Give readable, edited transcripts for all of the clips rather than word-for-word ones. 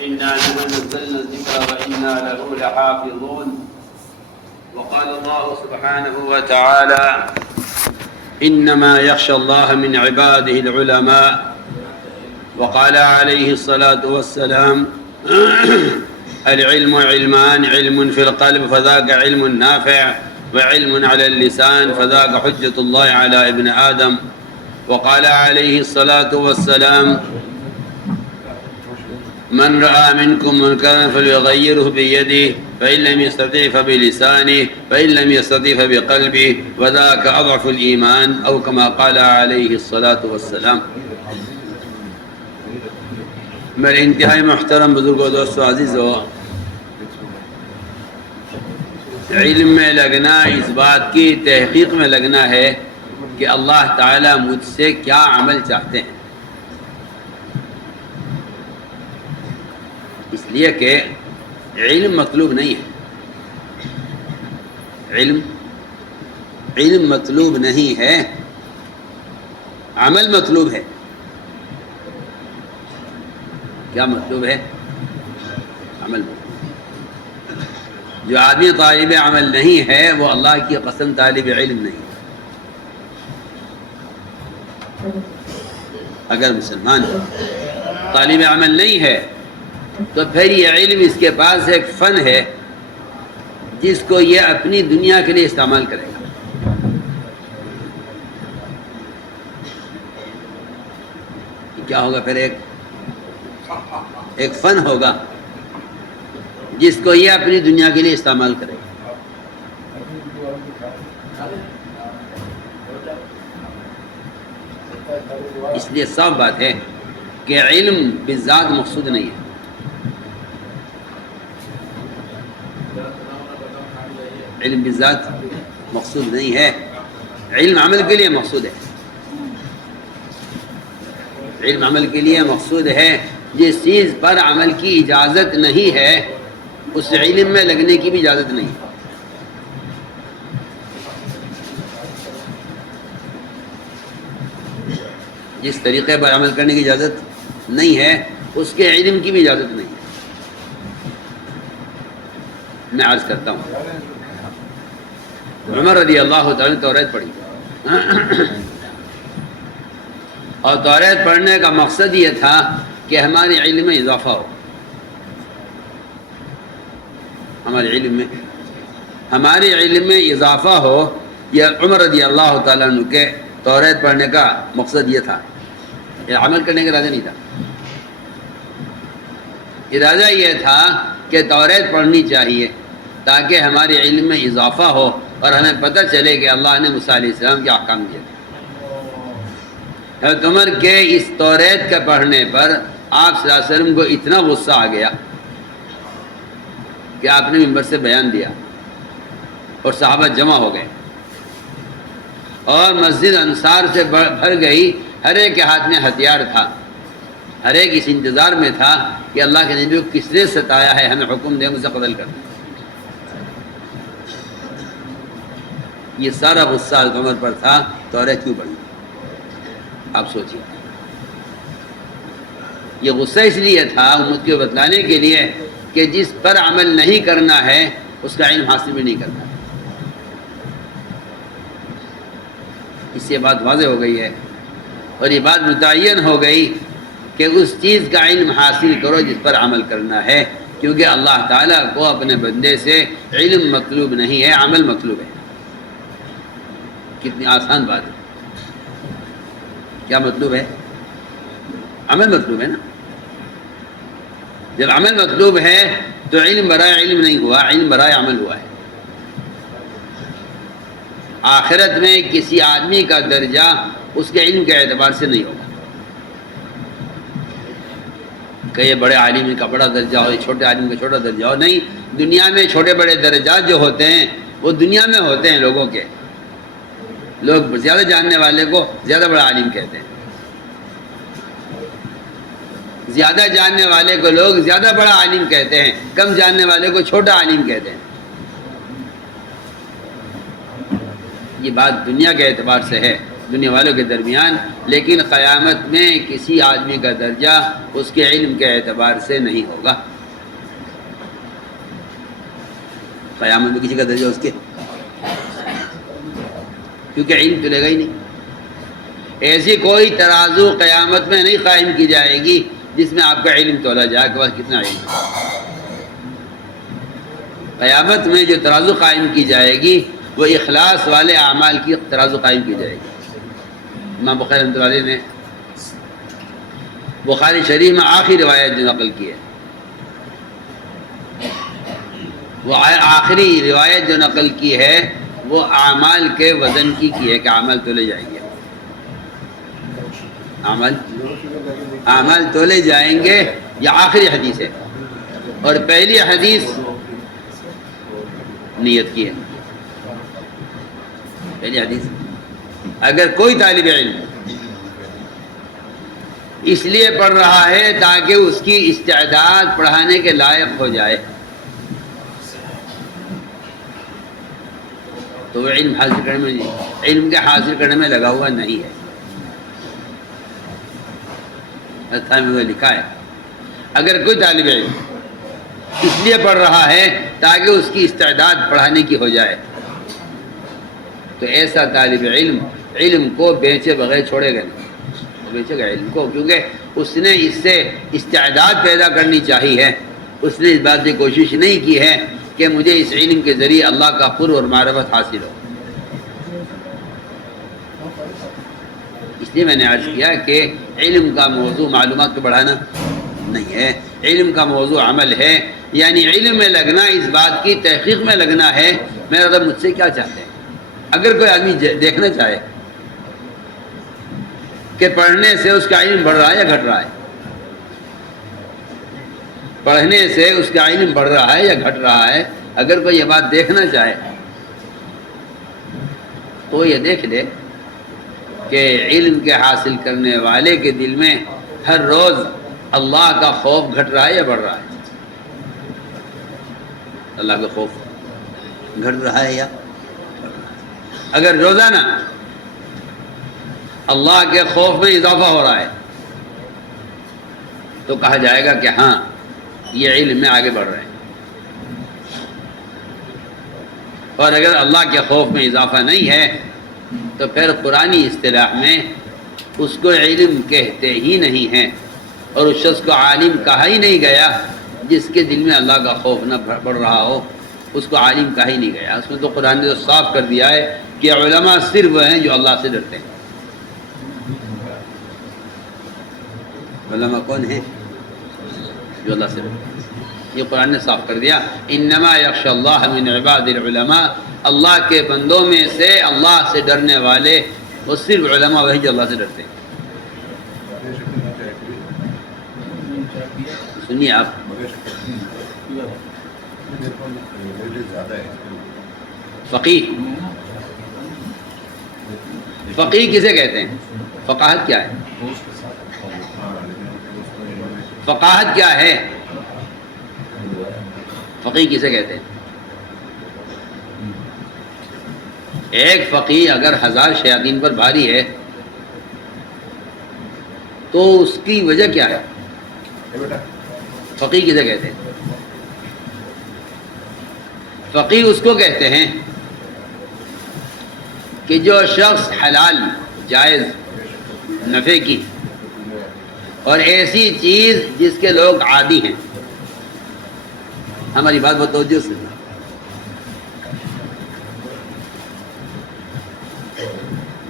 إنا نحن نزلنا الذكر وإنا له لحافظون. وقال الله سبحانه وتعالى إنما يخشى الله من عباده العلماء. وقال عليه الصلاة والسلام العلم علمان، علم في القلب فذاك علم نافع، وعلم على اللسان فذاك حجة الله على ابن آدم. وقال عليه الصلاة والسلام من رأى منكم منكرا فليغيره بيده فإن لم يستطع فبلسانه فإن لم يستطع فبقلبه وذاك أضعف الإيمان أو كما قال عليه الصلاة والسلام. میرے انتہائی محترم بزرگوں، دوستوں، عزیزوں، علم میں لگنا اس بات کی تحقیق میں لگنا ہے کہ اللہ تعالیٰ مجھ سے کیا عمل چاہتے ہیں، اس لیے کہ علم مطلوب نہیں ہے، علم مطلوب نہیں ہے، عمل مطلوب ہے۔ کیا مطلوب ہے؟ عمل مطلوب۔ جو آدمی طالب عمل نہیں ہے وہ اللہ کی قسم طالب علم نہیں۔ اگر مسلمان طالب عمل نہیں ہے تو پھر یہ علم اس کے پاس ایک فن ہے جس کو یہ اپنی دنیا کے لیے استعمال کرے گا۔ کیا ہوگا پھر؟ ایک فن ہوگا جس کو یہ اپنی دنیا کے لیے استعمال کرے گا۔ اس لیے صاف بات ہے کہ علم بالذات مقصود نہیں ہے۔ علم بالذات مقصود نہیں ہے، علم عمل کے لیے مقصود ہے۔ علم عمل کے لیے مقصود ہے۔ جس چیز پر عمل کی اجازت نہیں ہے اس علم میں لگنے کی بھی اجازت نہیں ہے۔ جس طریقے پر عمل کرنے کی اجازت نہیں ہے اس کے علم کی بھی اجازت نہیں ہے۔ میں عرض کرتا ہوں، عمر رضی اللہ تعالیٰ نے توریت پڑھی اور توریت پڑھنے کا مقصد یہ تھا کہ ہمارے علم میں اضافہ ہو، ہمارے علم میں اضافہ ہو۔ یہ عمر رضی اللہ تعالیٰ عنہ کے توریت پڑھنے کا مقصد یہ تھا، یہ عمل کرنے کا ارادہ نہیں تھا۔ ارادہ یہ تھا کہ توریت پڑھنی چاہیے تاکہ ہمارے علم میں اضافہ ہو اور ہمیں پتہ چلے کہ اللہ نے موسیٰ علیہ السلام کے احکام دیے تھے۔ حضرت عمر کے اس توریت کے پڑھنے پر آپ صلی اللہ علیہ وسلم کو اتنا غصہ آ گیا کہ آپ نے منبر سے بیان دیا اور صحابہ جمع ہو گئے اور مسجد انصار سے بھر گئی۔ ہر ایک کے ہاتھ میں ہتھیار تھا، ہر ایک اس انتظار میں تھا کہ اللہ کے نبی کو کس نے ستایا ہے، ہمیں حکم دیں اسے قتل کر دیں۔ یہ سارا غصہ حضرت عمر پر تھا۔ توریت کیوں پڑھی؟ آپ سوچیے، یہ غصہ اس لیے تھا امت کو بتلانے کے لیے کہ جس پر عمل نہیں کرنا ہے اس کا علم حاصل بھی نہیں کرنا۔ اس سے بات واضح ہو گئی ہے اور یہ بات متعین ہو گئی کہ اس چیز کا علم حاصل کرو جس پر عمل کرنا ہے، کیونکہ اللہ تعالیٰ کو اپنے بندے سے علم مطلوب نہیں ہے، عمل مطلوب ہے۔ کتنی آسان بات ہے۔ کیا مطلوب ہے؟ عمل مطلوب ہے نا۔ جب عمل مطلوب ہے تو علم برائے علم نہیں ہوا، علم برائے عمل ہوا ہے۔ آخرت میں کسی آدمی کا درجہ اس کے علم کے اعتبار سے نہیں ہوگا کہ یہ بڑے عالم کا بڑا درجہ ہو، یہ چھوٹے عالم کا چھوٹا درجہ ہو۔ نہیں، دنیا میں چھوٹے بڑے درجات جو ہوتے ہیں وہ دنیا میں ہوتے ہیں لوگوں کے۔ لوگ زیادہ جاننے والے کو زیادہ بڑا عالم کہتے ہیں، زیادہ جاننے والے کو لوگ زیادہ بڑا عالم کہتے ہیں، کم جاننے والے کو چھوٹا عالم کہتے ہیں۔ یہ بات دنیا کے اعتبار سے ہے دنیا والوں کے درمیان، لیکن قیامت میں کسی آدمی کا درجہ اس کے علم کے اعتبار سے نہیں ہوگا۔ قیامت میں کسی کا درجہ اس کے، کیونکہ علم چلے گا ہی نہیں۔ ایسی کوئی ترازو قیامت میں نہیں قائم کی جائے گی جس میں آپ کا علم تولا جائے کہ بس کتنا علم ہے۔ قیامت میں جو ترازو قائم کی جائے گی وہ اخلاص والے اعمال کی ترازو قائم کی جائے گی۔ امام بخاری رحمۃ اللہ علیہ نے بخاری شریف میں آخری روایت جو نقل کی ہے، وہ آخری روایت جو نقل کی ہے وہ اعمال کے وزن کی ہے کہ اعمال تولے جائیں گے، اعمال تولے جائیں گے۔ یہ آخری حدیث ہے، اور پہلی حدیث نیت کی ہے۔ پہلی حدیث، اگر کوئی طالب علم اس لیے پڑھ رہا ہے تاکہ اس کی استعداد پڑھانے کے لائق ہو جائے تو وہ علم حاصل کرنے میں نہیں، علم کے حاصل کرنے میں لگا ہوا نہیں ہے۔ میں لکھا ہے اگر کوئی طالب علم اس لیے پڑھ رہا ہے تاکہ اس کی استعداد پڑھانے کی ہو جائے تو ایسا طالب علم علم کو بیچے بغیر چھوڑے گا نہیں، وہ بیچے گا علم کو، کیونکہ اس نے اس سے استعداد پیدا کرنی چاہیے۔ اس نے اس بات کی کوشش نہیں کی ہے کہ مجھے اس علم کے ذریعے اللہ کا قرب اور معرفت حاصل ہو۔ اس لیے میں نے عرض کیا کہ علم کا موضوع معلومات کو بڑھانا نہیں ہے، علم کا موضوع عمل ہے، یعنی علم میں لگنا، اس بات کی تحقیق میں لگنا ہے میرا رب مجھ سے کیا چاہتے ہیں۔ اگر کوئی آدمی دیکھنا چاہے کہ پڑھنے سے اس کا علم بڑھ رہا ہے یا گھٹ رہا ہے، پڑھنے سے اس کا علم بڑھ رہا ہے یا گھٹ رہا ہے، اگر کوئی یہ بات دیکھنا چاہے تو یہ دیکھ لے کہ علم کے حاصل کرنے والے کے دل میں ہر روز اللہ کا خوف گھٹ رہا ہے یا بڑھ رہا ہے، اللہ کا خوف گھٹ رہا ہے یا بڑھ رہا ہے۔ اگر روزانہ اللہ کے خوف میں اضافہ ہو رہا ہے تو کہا جائے گا کہ ہاں یہ علم میں آگے بڑھ رہے ہیں، اور اگر اللہ کے خوف میں اضافہ نہیں ہے تو پھر قرآنی اصطلاح میں اس کو علم کہتے ہی نہیں ہیں، اور اس شخص کو عالم کہا ہی نہیں گیا جس کے دل میں اللہ کا خوف نہ بڑھ رہا ہو، اس کو عالم کہا ہی نہیں گیا۔ اس میں تو قرآن نے تو صاف کر دیا ہے کہ علماء صرف وہ ہیں جو اللہ سے ڈرتے ہیں۔ علماء کون ہیں؟ جو اللہ سے ڈرتے ہیں، یہ قرآن نے صاف کر دیا۔ انما یخشی اللہ من عباد العلماء، اللہ کے بندوں میں سے اللہ سے ڈرنے والے وہ صرف علماء وہی جو اللہ سے ڈرتے ہیں۔ سنیے آپ، فقیہ، فقیہ کسے کہتے ہیں؟ فقاہت کیا ہے؟ فقاہت کیا ہے؟ فقیہ کسے کہتے ہیں؟ ایک فقیہ اگر 1000 شیاطین پر بھاری ہے تو اس کی وجہ کیا ہے؟ فقیہ کسے کہتے ہیں؟ فقیہ اس کو کہتے ہیں کہ جو شخص حلال، جائز، نفع کی اور ایسی چیز جس کے لوگ عادی ہیں، ہماری بات بہت توجہ سے،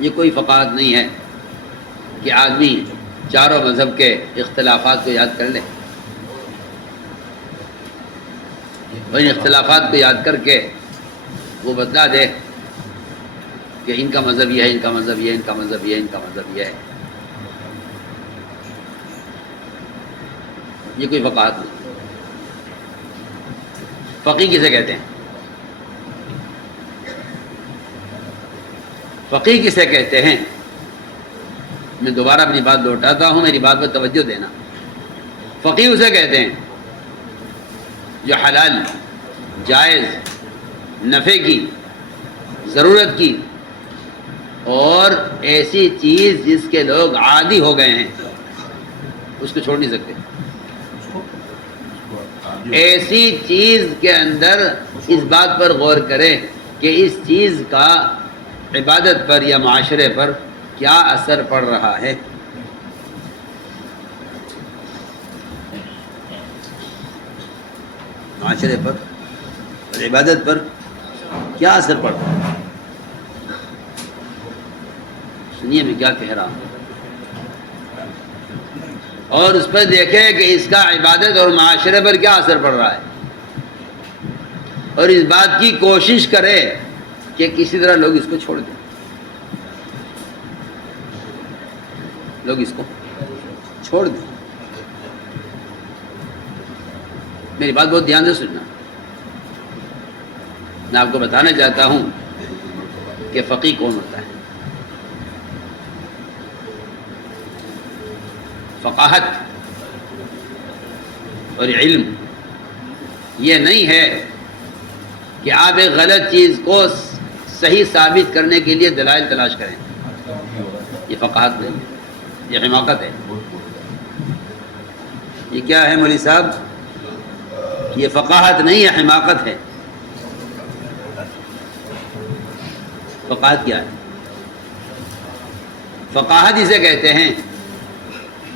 یہ کوئی فقاہت نہیں ہے کہ آدمی چاروں مذہب کے اختلافات کو یاد کر لے، اور ان اختلافات کو یاد کر کے وہ بتلا دے کہ ان کا مذہب یہ ہے، ان کا مذہب یہ ہے، ان کا مذہب یہ ہے، ان کا مذہب یہ ہے۔ یہ کوئی فقاہت نہیں۔ فقیہ کسے کہتے ہیں؟ فقیہ کسے کہتے ہیں؟ میں دوبارہ اپنی بات لوٹاتا ہوں، میری بات پر توجہ دینا۔ فقیہ اسے کہتے ہیں جو حلال، جائز، نفع کی، ضرورت کی اور ایسی چیز جس کے لوگ عادی ہو گئے ہیں اس کو چھوڑ نہیں سکتے. ایسی چیز کے اندر اس بات پر غور کریں کہ اس چیز کا عبادت پر یا معاشرے پر کیا اثر پڑ رہا ہے. معاشرے پر اور عبادت پر کیا اثر پڑ رہا ہے. سنیے میں کیا کہہ رہا ہوں، اور اس پر دیکھیں کہ اس کا عبادت اور معاشرے پر کیا اثر پڑ رہا ہے، اور اس بات کی کوشش کرے کہ کسی طرح لوگ اس کو چھوڑ دیں. لوگ اس کو چھوڑ دیں. میری بات بہت دھیان سے سننا. میں آپ کو بتانا چاہتا ہوں کہ فقیہ کون ہوتا ہے. فقاہت اور علم یہ نہیں ہے کہ آپ ایک غلط چیز کو صحیح ثابت کرنے کے لیے دلائل تلاش کریں. یہ فقاہت نہیں ہے، یہ حماقت ہے. یہ کیا ہے مولوی صاحب؟ یہ فقاہت نہیں ہے، حماقت ہے. فقاہت کیا ہے؟ فقاہت اسے کہتے ہیں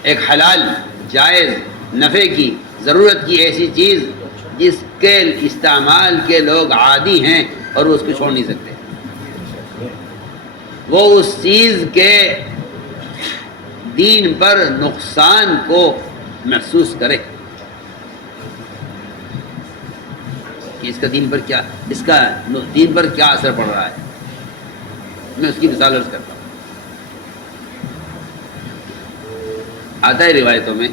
ایک حلال جائز نفع کی ضرورت کی ایسی چیز جس کے استعمال کے لوگ عادی ہیں اور وہ اس کو چھوڑ نہیں سکتے. وہ اس چیز کے دین پر نقصان کو محسوس کرے کہ اس کا دین پر کیا، اس کا دین پر کیا اثر پڑ رہا ہے. میں اس کی مثال عرض کرتا ہوں. آتا ہے روایتوں میں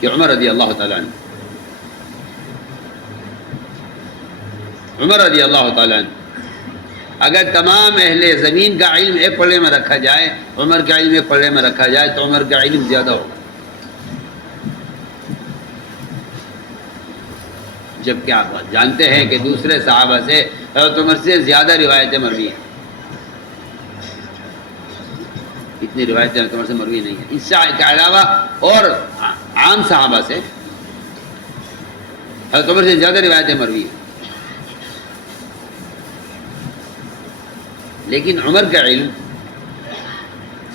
کہ عمر رضی اللہ تعالیٰ عنہ اگر تمام اہل زمین کا علم ایک پلڑے میں رکھا جائے، عمر کا علم ایک پلڑے میں رکھا جائے تو عمر کا علم زیادہ ہوگا. جبکہ آپ جانتے ہیں کہ دوسرے صحابہ سے حضرت عمر سے زیادہ روایتیں مروی ہیں. اتنی روایتیں حضرت عمر سے مروی نہیں ہیں. اس سے کے علاوہ اور عام صحابہ سے حضرت عمر سے زیادہ روایتیں مروی ہیں. لیکن عمر کا علم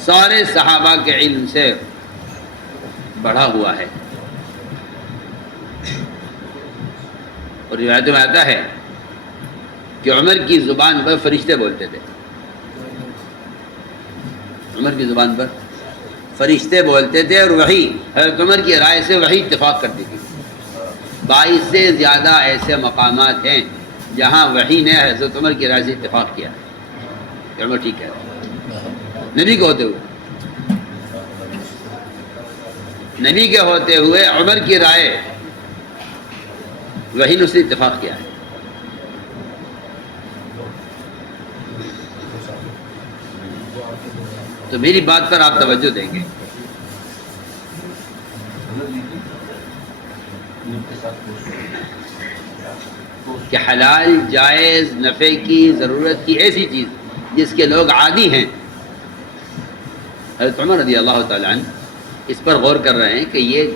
سارے صحابہ کے علم سے بڑھا ہوا ہے. اور روایتوں میں آتا ہے کہ عمر کی زبان پر فرشتے بولتے تھے. عمر کی زبان پر فرشتے بولتے تھے اور وحی حضرت عمر کی رائے سے وحی اتفاق کرتی تھی. 22 سے زیادہ ایسے مقامات ہیں جہاں وحی نے حضرت عمر کی رائے سے اتفاق کیا کہ عمر ٹھیک ہے. نبی کے ہوتے ہوئے عمر کی رائے وحی نے اس سے اتفاق کیا ہے. تو میری بات پر آپ توجہ دیں گے. کہ حلال جائز نفع کی ضرورت کی ایسی چیز جس کے لوگ عادی ہیں. حضرت عمر رضی اللہ تعالیٰ عنہ اس پر غور کر رہے ہیں کہ یہ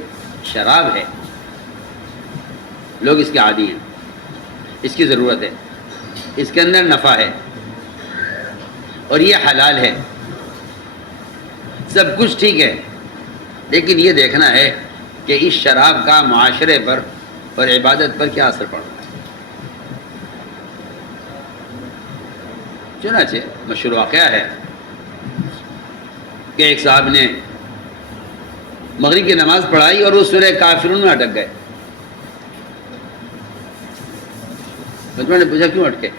شراب ہے، لوگ اس کے عادی ہیں، اس کی ضرورت ہے، اس کے اندر نفع ہے اور یہ حلال ہے، سب کچھ ٹھیک ہے. لیکن یہ دیکھنا ہے کہ اس شراب کا معاشرے پر اور عبادت پر کیا اثر پڑ رہا ہے. چنانچہ مشہور واقعہ ہے کہ ایک صاحب نے مغرب کی نماز پڑھائی اور وہ سورہ کافرون میں اٹک گئے. بچوں نے پوچھا کیوں اٹکے؟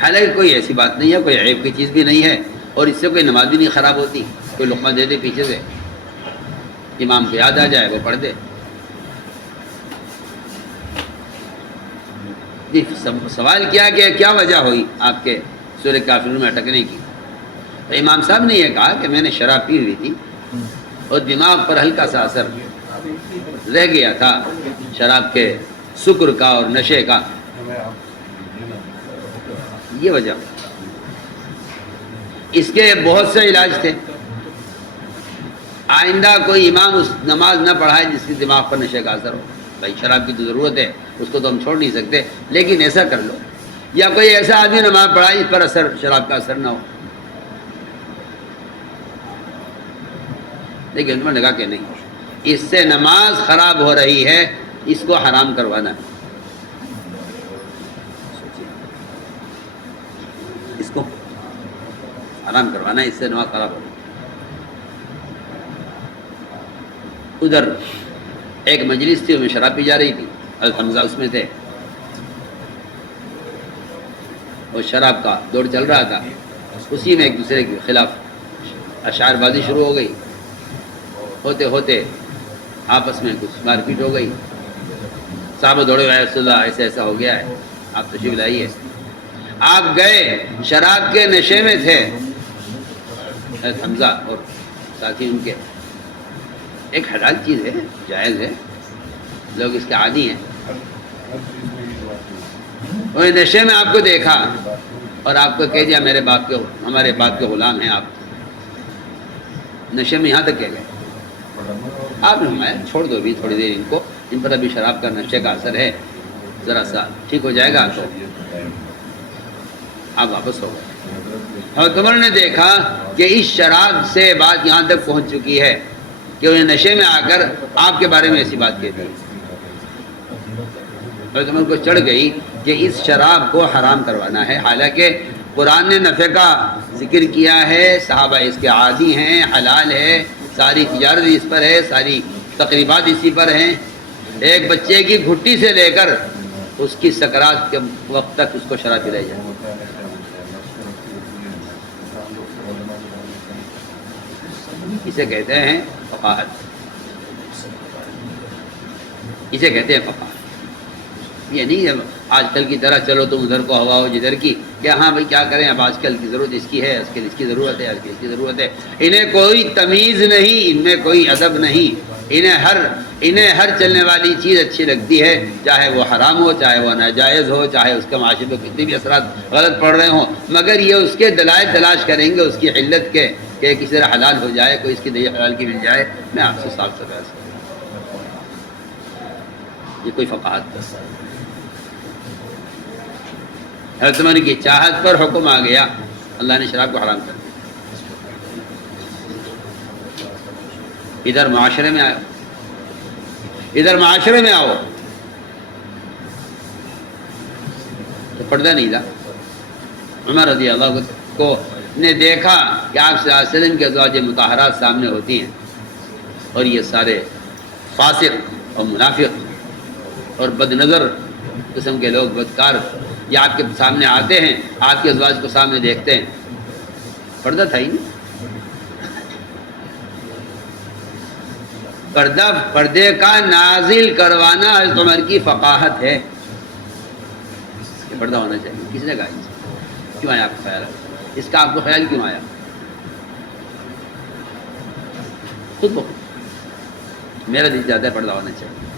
حالانکہ کوئی ایسی بات نہیں ہے، کوئی عیب کی چیز بھی نہیں ہے اور اس سے کوئی نماز بھی نہیں خراب ہوتی. کوئی لقمہ دے دے پیچھے سے، امام کو یاد آ جائے وہ پڑھ دے. سوال کیا کہ کیا وجہ ہوئی آپ کے سورہ کافرون میں اٹکنے کی؟ تو امام صاحب نے یہ کہا کہ میں نے شراب پی ہوئی تھی اور دماغ پر ہلکا سا اثر رہ گیا تھا شراب کے سکر کا اور نشے کا. یہ وجہ. اس کے بہت سے علاج تھے. آئندہ کوئی امام اس نماز نہ پڑھائے جس کی دماغ پر نشے کا اثر ہو. بھائی شراب کی تو ضرورت ہے، اس کو تو ہم چھوڑ نہیں سکتے، لیکن ایسا کر لو. یا کوئی ایسا آدمی نماز پڑھائے جس پر اثر شراب کا اثر نہ ہو. لیکن انہوں نے کہا کہ نہیں، اس سے نماز خراب ہو رہی ہے، اس کو حرام کروانا ہے. اس کو حرام کروانا ہے، اس سے نماز خراب ہو رہی ہے. ادھر ایک مجلس تھی، اس میں شراب پی جا رہی تھی، حضرت حمزہ اس میں تھے. اور شراب کا دور چل رہا تھا، اسی میں ایک دوسرے کے خلاف اشعار بازی شروع ہو گئی. ہوتے ہوتے آپس میں کچھ مار پیٹ ہو گئی. صحابہ دوڑے ہوئے، رسول اللہ ایسا ایسا ہو گیا ہے، آپ تشریف لائیے. آپ گئے، شراب کے نشے میں تھے حضرت حمزہ اور ساتھی ان کے. ایک حلال چیز ہے، جائز ہے، لوگ اس کے عادی ہیں. اور نشے میں آپ کو دیکھا اور آپ کو کہہ دیا میرے باپ کے، ہمارے باپ کے غلام ہیں آپ. نشے میں یہاں تک کہہ گئے. آپ نے فرمایا چھوڑ دو بھی تھوڑی دیر ان کو، ان پر ابھی شراب کا نشے کا اثر ہے، ذرا سا ٹھیک ہو جائے گا تو آپ واپس ہو گئے. اور عمر نے دیکھا کہ اس شراب سے بات یہاں تک پہنچ چکی ہے کہ انہیں نشے میں آ کر آپ کے بارے میں ایسی بات کہتی. حضرت عمر کو چڑھ گئی کہ اس شراب کو حرام کروانا ہے. حالانکہ قرآن نے نفع کا ذکر کیا ہے، صحابہ اس کے عادی ہیں، حلال ہے، ساری تجارت اس پر ہے، ساری تقریبات اسی پر ہیں. ایک بچے کی گھٹی سے لے کر اس کی سکرات کے وقت تک اس کو شراب پلائی جائے. اسے کہتے ہیں فقاہت، اسے کہتے ہیں فقاہت. یہ نہیں آج کل کی طرح چلو تم ادھر کو ہوا ہو جدھر کی، کہ ہاں بھائی کیا کریں، اب آج کل کی ضرورت اس کی ہے، آج کل اس کی ضرورت ہے، آج کل اس کی ضرورت ہے. انہیں کوئی تمیز نہیں، ان میں کوئی ادب نہیں. انہیں ہر چلنے والی چیز اچھی لگتی ہے، چاہے وہ حرام ہو، چاہے وہ ناجائز ہو، چاہے اس کے معاشرے پہ کتنے بھی اثرات غلط پڑ رہے ہوں، مگر یہ اس کے دلائل تلاش کریں گے اس کی علت کے، کہ کسی طرح حلال ہو جائے، کوئی اس کی دلیل حلال کی مل جائے. میں آپ سے صاف ستھرا سے یہ کوئی فقاہت نہیں. حضرت عمر کی چاہت پر حکم آ گیا، اللہ نے شراب کو حرام کر دیا. ادھر معاشرے میں آؤ، ادھر معاشرے میں آؤ تو پردہ نہیں تھا. عمر رضی اللہ کو نے دیکھا کہ آپ صلی اللہ علیہ وسلم کے ازواج مطہرات سامنے ہوتی ہیں اور یہ سارے فاسق اور منافق اور بد نظر قسم کے لوگ، بدکار، یہ آپ کے سامنے آتے ہیں، آپ کے ازواج کو سامنے دیکھتے ہیں. پردہ تھا ہی نہیں. پردے کا نازل کروانا حضرت عمر کی فقاہت ہے. یہ پردہ ہونا چاہیے. کس نے کہا کیوں آیا آپ کو خیال؟ اس کا آپ کو خیال کیوں آیا؟ خود بخود میرا دل چاہتا ہے پردہ ہونا چاہیے.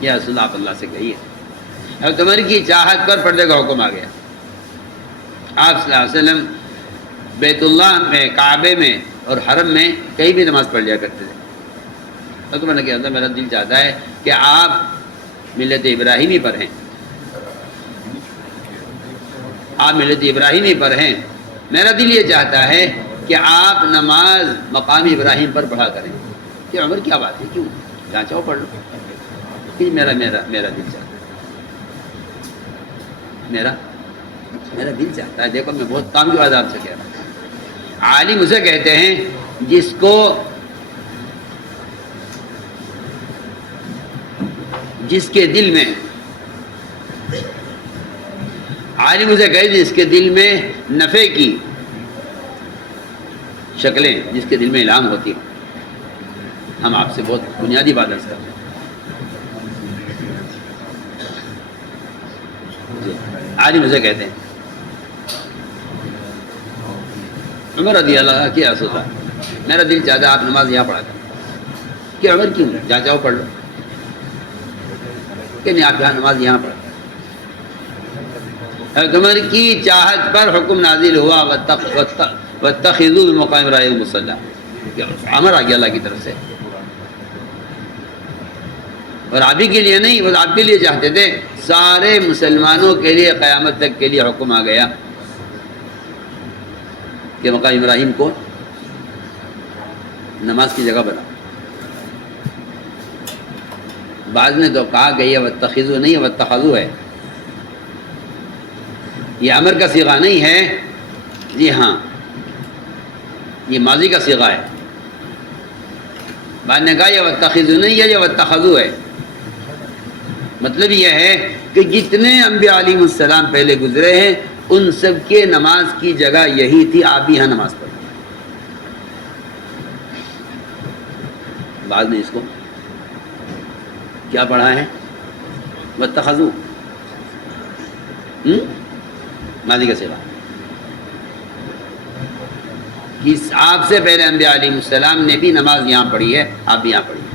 یہ رسول اللہ اللہ سے کہیے. حضرت عمر کی چاہت پر پردے کا حکم آ گیا. آپ صلی اللہ علیہ وسلم بیت اللہ میں، کعبے میں اور حرم میں کہیں بھی نماز پڑھ لیا کرتے تھے. حضرت عمر نے کہا میرا دل چاہتا ہے کہ آپ ملت ابراہیمی پر ہیں، آپ ملت ابراہیمی پر ہیں. میرا دل یہ چاہتا ہے کہ آپ نماز مقام ابراہیم پر پڑھا کریں. کہ عمر کیا بات ہے، کیوں جہاں چاہو پڑھ لو. کہ میرا دل چاہتا ہے، میرا دل چاہتا ہے. دیکھو میں بہت کام کی بات آپ سے کہہ رہا ہوں. عالم اسے کہتے ہیں جس کو جس کے دل میں، عالم اسے کہتے ہیں جس کے دل میں نفع کی شکلیں، جس کے دل میں الہام ہوتی ہیں. ہم آپ سے بہت بنیادی بات عرض کرتے ہیں. عالم اسے کہتے ہیں. عمر رضی اللہ کی رسول میرا دل چاہتا ہے آپ نماز یہاں پڑھا کریں. کہ عمر کیوں جہاں چاہو پڑھ لو. کہ نہیں آپ یہاں نماز یہاں پڑھا. حضرت عمر کی چاہت پر حکم نازل ہوا واتخذوا من مقام ابراہیم مصلی، امر آ گیا اللہ کی طرف سے، اور آپ ہی کے لیے نہیں، وہ آپ کے لیے چاہتے تھے، سارے مسلمانوں کے لیے قیامت تک کے لیے حکم آ گیا کہ مقام ابراہیم کو نماز کی جگہ بنا۔ بعض نے تو کہا کہ یہ واتخذوا نہیں ہے، واتخذوا ہے، یہ امر کا صیغہ نہیں ہے، جی ہاں یہ ماضی کا صیغہ ہے۔ بعد نے کہا یہ واتخذوا نہیں ہے، یہ واتخذوا ہے، مطلب یہ ہے کہ جتنے انبیاء علیہ السلام پہلے گزرے ہیں ان سب کے نماز کی جگہ یہی تھی، آپ بھی یہاں نماز پڑھیں۔ بعد نے اس کو کیا پڑھا ہے؟ واتخذوا، ماضی کا صیغہ، کہ آپ سے پہلے انبیاء علیہ السلام نے بھی نماز یہاں پڑھی ہے، آپ بھی یہاں پڑھی ہے۔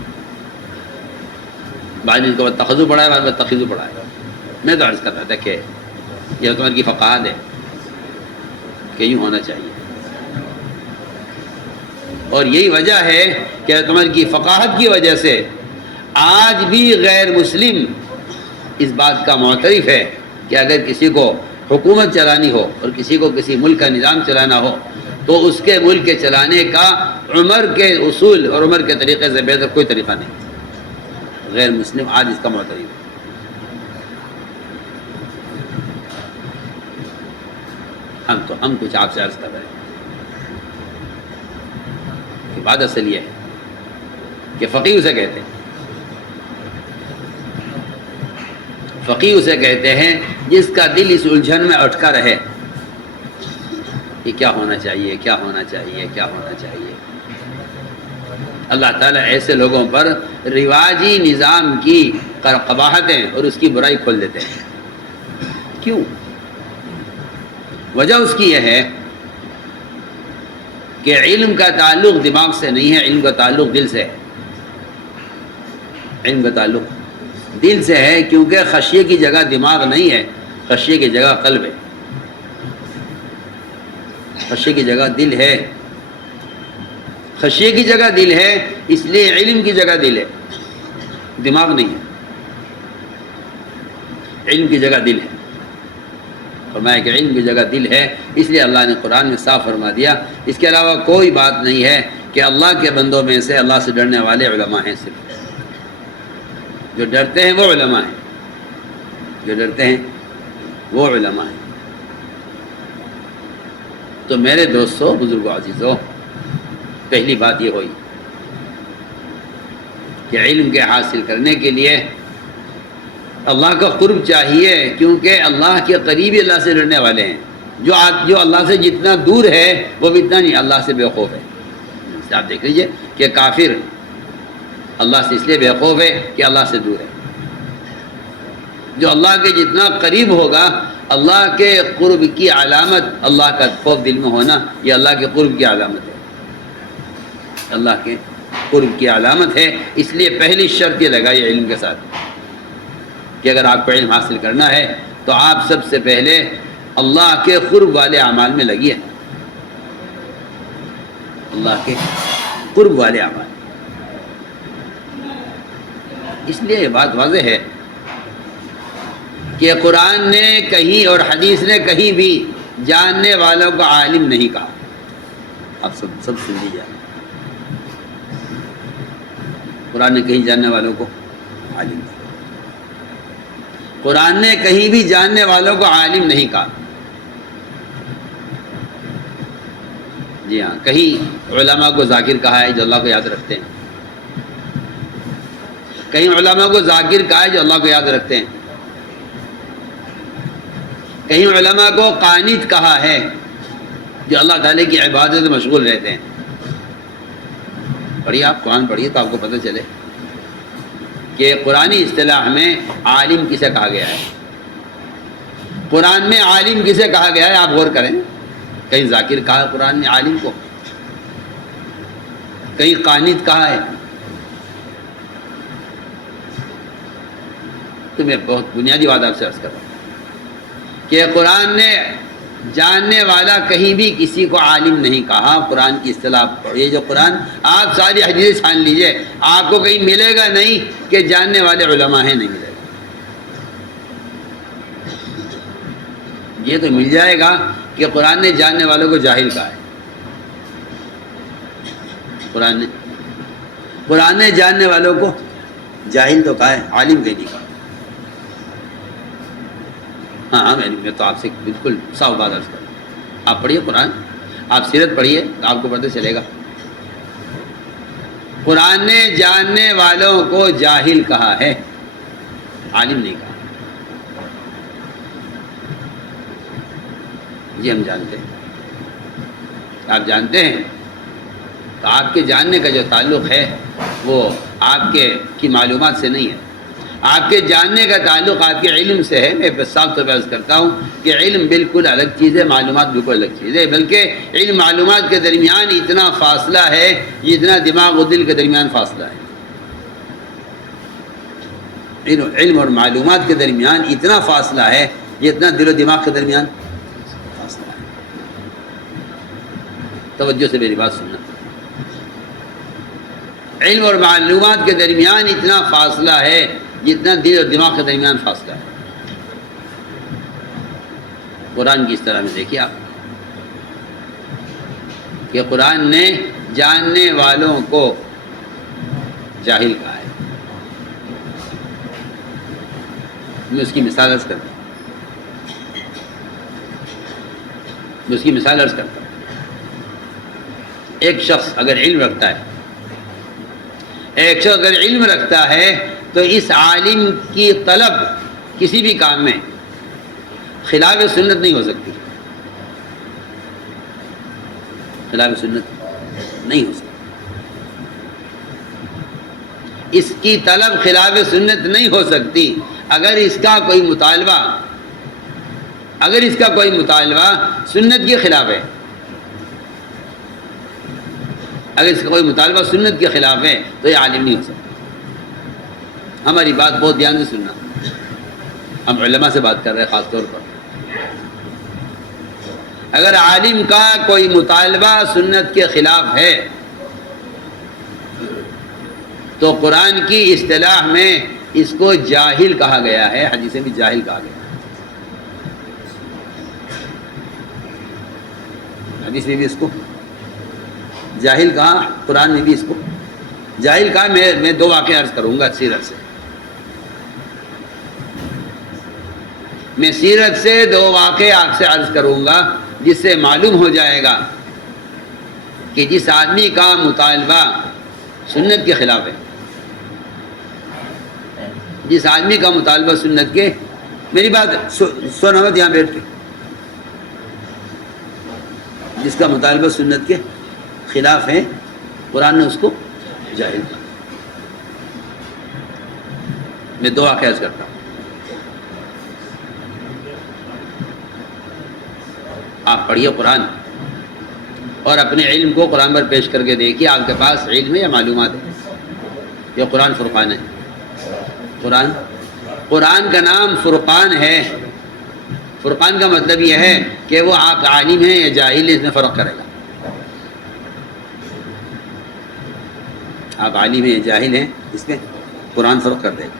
بعد میں اس کو واتخذوا پڑھا ہے، بعد واتخذوا پڑھا ہے۔ میں تو عرض کر رہا تھا کہ یہ حکومت کی فقاہت ہے کہ یوں ہونا چاہیے، اور یہی وجہ ہے کہ حکومت کی فقاہت کی وجہ سے آج بھی غیر مسلم اس بات کا معترف ہے کہ اگر کسی کو حکومت چلانی ہو اور کسی کو کسی ملک کا نظام چلانا ہو تو اس کے ملک کے چلانے کا عمر کے اصول اور عمر کے طریقے سے بہتر کوئی طریقہ نہیں۔ غیر مسلم آج اس کا معترف ہے۔ ہم کچھ آپ سے عرض کر رہے ہیں کہ بات اصل یہ ہے کہ فقیہ اسے کہتے ہیں، فقیہ اسے کہتے ہیں جس کا دل اس الجھن میں اٹکا رہے کہ کیا ہونا چاہیے، کیا ہونا چاہیے، کیا ہونا چاہیے۔ اللہ تعالیٰ ایسے لوگوں پر رواجی نظام کی قباحتیں اور اس کی برائی کھول دیتے ہیں۔ کیوں؟ وجہ اس کی یہ ہے کہ علم کا تعلق دماغ سے نہیں ہے، علم کا تعلق دل سے ہے۔ علم کا تعلق دل سے ہے، کیونکہ خشیے کی جگہ دماغ نہیں ہے، خشیے کی جگہ قلب ہے، خشیے کی جگہ دل ہے، خشیے کی جگہ دل ہے، اس لیے علم کی جگہ دل ہے، دماغ نہیں ہے، علم کی جگہ دل ہے۔ فرمایا کہ علم کی جگہ دل ہے، اس لیے اللہ نے قرآن میں صاف فرما دیا۔ اس کے علاوہ کوئی بات نہیں ہے کہ اللہ کے بندوں میں سے اللہ سے ڈرنے والے علماء ہیں، صرف جو ڈرتے ہیں وہ علماء ہیں، جو ڈرتے ہیں وہ علماء ہیں۔ تو میرے دوستو، بزرگوں، عزیزو، پہلی بات یہ ہوئی کہ علم کے حاصل کرنے کے لیے اللہ کا قرب چاہیے، کیونکہ اللہ کے قریبی اللہ سے ڈرنے والے ہیں۔ جو اللہ سے جتنا دور ہے وہ بھی اتنا نہیں، اللہ سے بے خوف ہے۔ آپ دیکھ لیجئے کہ کافر اللہ سے اس لیے بے خوف ہے کہ اللہ سے دور ہے۔ جو اللہ کے جتنا قریب ہوگا، اللہ کے قرب کی علامت اللہ کا خوف دل میں ہونا، یہ اللہ کے قرب کی علامت ہے، اللہ کے قرب کی علامت ہے۔ اس لیے پہلی شرط یہ لگائی علم کے ساتھ کہ اگر آپ کو علم حاصل کرنا ہے تو آپ سب سے پہلے اللہ کے قرب والے اعمال میں لگیے، اللہ کے قرب والے اعمال۔ اس لیے یہ بات واضح ہے کہ قرآن نے کہیں اور حدیث نے کہیں بھی جاننے والوں کو عالم نہیں کہا۔ آپ سب سن لیجیے، قرآن نے کہیں جاننے والوں کو عالم کہا، قرآن نے کہیں بھی جاننے والوں کو عالم نہیں کہا۔ جی ہاں، کہیں علماء کو ذاکر کہا ہے جو اللہ کو یاد رکھتے ہیں، کہیں علماء کو ذاکر کہا ہے جو اللہ کو یاد رکھتے ہیں، کہیں علماء کو قانت کہا ہے جو اللہ تعالیٰ کی عبادت میں مشغول رہتے ہیں۔ پڑھیے، آپ قرآن پڑھیے تو آپ کو پتہ چلے کہ قرآنی اصطلاح میں عالم کسے کہا گیا ہے۔ قرآن میں عالم کسے کہا گیا ہے، آپ غور کریں۔ کہیں ذاکر کہا ہے قرآن نے عالم کو، کہیں قانت کہا ہے۔ تو میں بہت بنیادی بات آپ سے عرض کر رہا ہوں کہ قرآن نے جاننے والا کہیں بھی کسی کو عالم نہیں کہا. قرآن کی اصطلاح یہ جو قرآن آپ ساری حدیث چھان لیجئے, آپ کو کہیں ملے گا نہیں کہ جاننے والے علماء ہیں, نہیں ملے گا. یہ تو مل جائے گا کہ قرآن نے جاننے والوں کو جاہل کہا ہے. قرآن نے جاننے والوں کو جاہل تو کہا ہے, عالم کہیں نہیں کہا. ہاں میں تو آپ سے بالکل صاف بات عرض کروں. آپ پڑھیے قرآن, آپ سیرت پڑھیے تو آپ کو پتہ چلے گا. قرآن نے جاننے والوں کو جاہل کہا ہے, عالم نہیں کہا. جی ہم جانتے ہیں, آپ جانتے ہیں. تو آپ کے جاننے کا جو تعلق ہے وہ آپ کی معلومات سے نہیں ہے. آپ کے جاننے کا تعلق آپ کے علم سے ہے. میں صاف طور پہ عرض کرتا ہوں کہ علم بالکل الگ چیز ہے, معلومات بالکل الگ چیز ہے. بلکہ علم معلومات کے درمیان اتنا فاصلہ ہے جتنا دماغ و دل کے درمیان فاصلہ ہے. علم اور معلومات کے درمیان اتنا فاصلہ ہے جتنا دل و دماغ کے درمیان فاصلہ ہے. توجہ سے میری بات سننا. علم اور معلومات کے درمیان اتنا فاصلہ ہے جتنا دل اور دماغ کے درمیان فاصلہ ہے. قرآن کی اس طرح میں دیکھیے آپ کہ قرآن نے جاننے والوں کو جاہل کہا ہے. میں اس کی مثال عرض کرتا ہوں. ایک شخص اگر علم رکھتا ہے تو اس عالم کی طلب کسی بھی کام میں خلاف سنت نہیں ہو سکتی. خلاف سنت نہیں ہو سکتی. اس کی طلب خلاف سنت نہیں ہو سکتی اگر اس کا کوئی مطالبہ سنت کے خلاف ہے. اگر اس کا کوئی مطالبہ سنت کے خلاف ہے تو یہ عالم نہیں ہو سکتا. ہماری بات بہت دھیان سے سننا, ہم علماء سے بات کر رہے ہیں خاص طور پر. اگر عالم کا کوئی مطالبہ سنت کے خلاف ہے تو قرآن کی اصطلاح میں اس کو جاہل کہا گیا ہے, حدیث میں بھی جاہل کہا گیا ہے. حدیث میں بھی اس کو جاہل کہا, قرآن میں بھی اس کو جاہل کہا. میں دو واقعے عرض کروں گا سیرت سے. میں سیرت سے دو واقعے آپ سے عرض کروں گا جس سے معلوم ہو جائے گا کہ جس آدمی کا مطالبہ سنت کے خلاف ہے, جس آدمی کا مطالبہ سنت کے, میری بات سونا مت یہاں بیٹھ کے, جس کا مطالبہ سنت کے خلاف ہے قرآن نے اس کو جاہل کہا. میں دو واقعہ عرض کرتا ہوں. آپ پڑھیے قرآن اور اپنے علم کو قرآن پر پیش کر کے دیکھیے آپ کے پاس علم ہے یا معلومات ہے. یہ قرآن فرقان ہے. قرآن کا نام فرقان ہے. فرقان کا مطلب یہ ہے کہ وہ آپ عالم ہیں یا جاہل ہیں اس میں فرق کرے گا. آپ عالم ہیں یا جاہل ہیں اس میں قرآن فرق کر دے گا.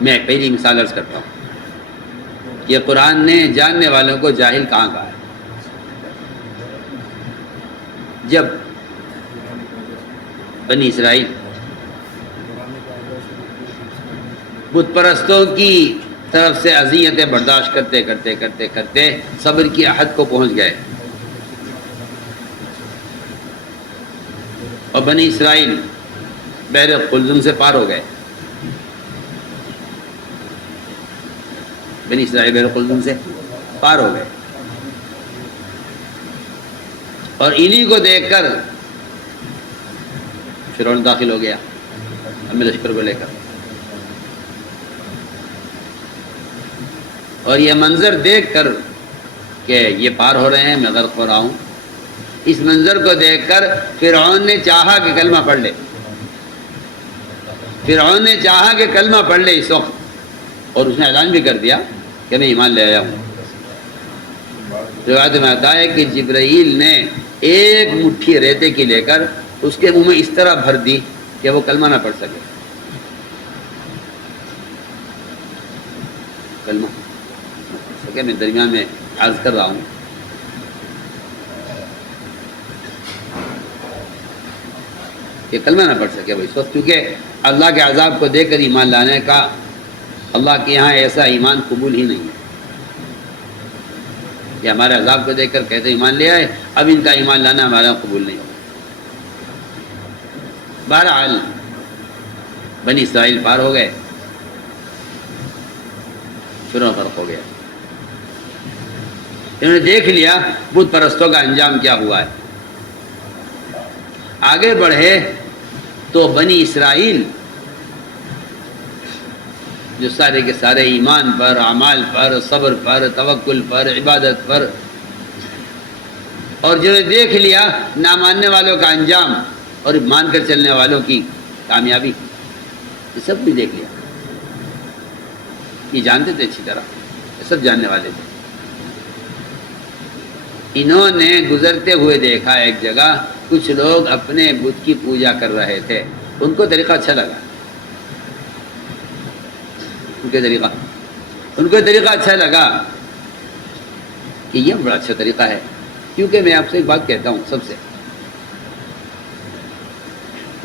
میں پہلی مثال عرض کرتا ہوں. یہ قرآن نے جاننے والوں کو جاہل کہاں کہا ہے. جب بنی اسرائیل بت پرستوں کی طرف سے اذیتیں برداشت کرتے کرتے کرتے کرتے صبر کی حد کو پہنچ گئے اور بنی اسرائیل بحر قلزم سے پار ہو گئے. بنی اسرائیل بحر قلزم سے پار ہو گئے اور انہی کو دیکھ کر فرعون داخل ہو گیا اپنے لشکر کو لے کر. اور یہ منظر دیکھ کر کہ یہ پار ہو رہے ہیں, میں غرق ہو رہا ہوں, اس منظر کو دیکھ کر فرعون نے چاہا کہ کلمہ پڑھ لے. فرعون نے چاہا کہ کلمہ پڑھ لے اس وقت, اور اس نے اعلان بھی کر دیا کہ میں ایمان لے آیا ہوں۔ روایت میں آتا ہے کہ جبرائیل نے ایک مٹھی ریتے کی لے کر اس کے منہ میں اس طرح بھر دی کہ وہ کلمہ نہ پڑھ سکے، کلمہ نہ پڑھ سکے۔ میں درمیان میں عرض کر رہا ہوں کہ کلمہ نہ پڑھ سکے وہ اس وقت، کیونکہ اللہ کے عذاب کو دیکھ کر ایمان لانے کا اللہ کے یہاں ایسا ایمان قبول ہی نہیں ہے کہ ہمارے عذاب کو دیکھ کر کہتے ایمان لے آئے، اب ان کا ایمان لانا ہمارے یہاں قبول نہیں ہوگا۔ بہرحال بنی اسرائیل پار ہو گئے، فرعون غرق ہو گیا۔ انہوں نے دیکھ لیا بت پرستوں کا انجام کیا ہوا ہے۔ آگے بڑھے تو بنی اسرائیل جو سارے کے سارے ایمان پر، اعمال پر، صبر پر، توکل پر، عبادت پر، اور جنہوں نے دیکھ لیا نہ ماننے والوں کا انجام اور مان کر چلنے والوں کی کامیابی، یہ سب بھی دیکھ لیا۔ یہ جانتے تھے اچھی طرح، یہ سب جاننے والے تھے۔ انہوں نے گزرتے ہوئے دیکھا ایک جگہ کچھ لوگ اپنے بت کی پوجا کر رہے تھے، ان کو طریقہ اچھا لگا، ان کو طریقہ اچھا لگا کہ یہ بڑا اچھا طریقہ ہے۔ کیونکہ میں آپ سے ایک بات کہتا ہوں، سب سے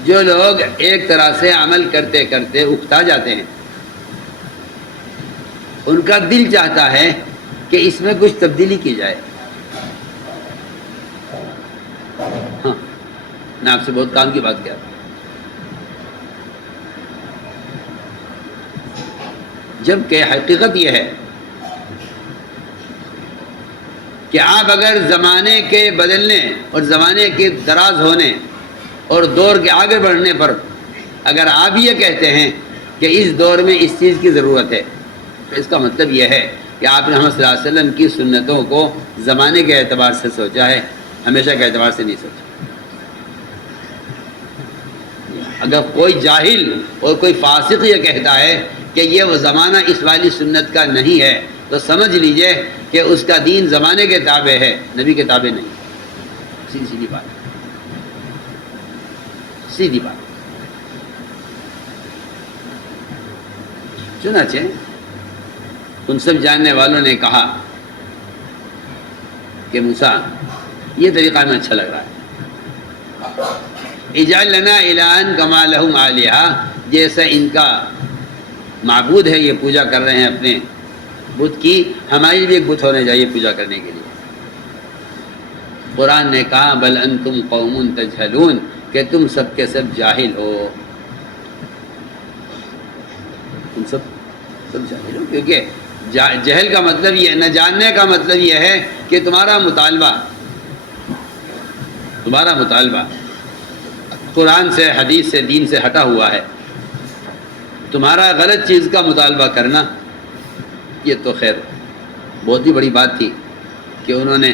جو لوگ ایک طرح سے عمل کرتے کرتے اکتا جاتے ہیں، ان کا دل چاہتا ہے کہ اس میں کچھ تبدیلی کی جائے۔ ہاں، میں آپ سے بہت کام کی بات کہتا ہوں۔ جبکہ حقیقت یہ ہے کہ آپ اگر زمانے کے بدلنے اور زمانے کے دراز ہونے اور دور کے آگے بڑھنے پر اگر آپ یہ کہتے ہیں کہ اس دور میں اس چیز کی ضرورت ہے، تو اس کا مطلب یہ ہے کہ آپ نے محمد صلی اللہ علیہ وسلم کی سنتوں کو زمانے کے اعتبار سے سوچا ہے، ہمیشہ کے اعتبار سے نہیں سوچا۔ اگر کوئی جاہل اور کوئی فاسق یہ کہتا ہے کہ یہ وہ زمانہ اس والی سنت کا نہیں ہے، تو سمجھ لیجئے کہ اس کا دین زمانے کے تابع ہے، نبی کے تابع نہیں۔ سیدھی بات، سیدھی بات۔ چنانچہ ان سب جاننے والوں نے کہا کہ موسیٰ یہ طریقہ ہمیں اچھا لگ رہا ہے، اجعل لنا الہًا کما لہم آلہہ، جیسا ان کا معبود ہے، یہ پوجا کر رہے ہیں اپنے بت کی، ہماری بھی ایک بت ہونے چاہیے پوجا کرنے کے لیے۔ قرآن نے کہا بل انتم قوم تجہلون، کہ تم سب کے سب جاہل ہو، تم سب جاہل ہو، کیونکہ جہل کا مطلب یہ، نہ جاننے کا مطلب یہ ہے کہ تمہارا مطالبہ قرآن سے، حدیث سے، دین سے ہٹا ہوا ہے، تمہارا غلط چیز کا مطالبہ کرنا، یہ تو خیر بہت ہی بڑی بات تھی کہ انہوں نے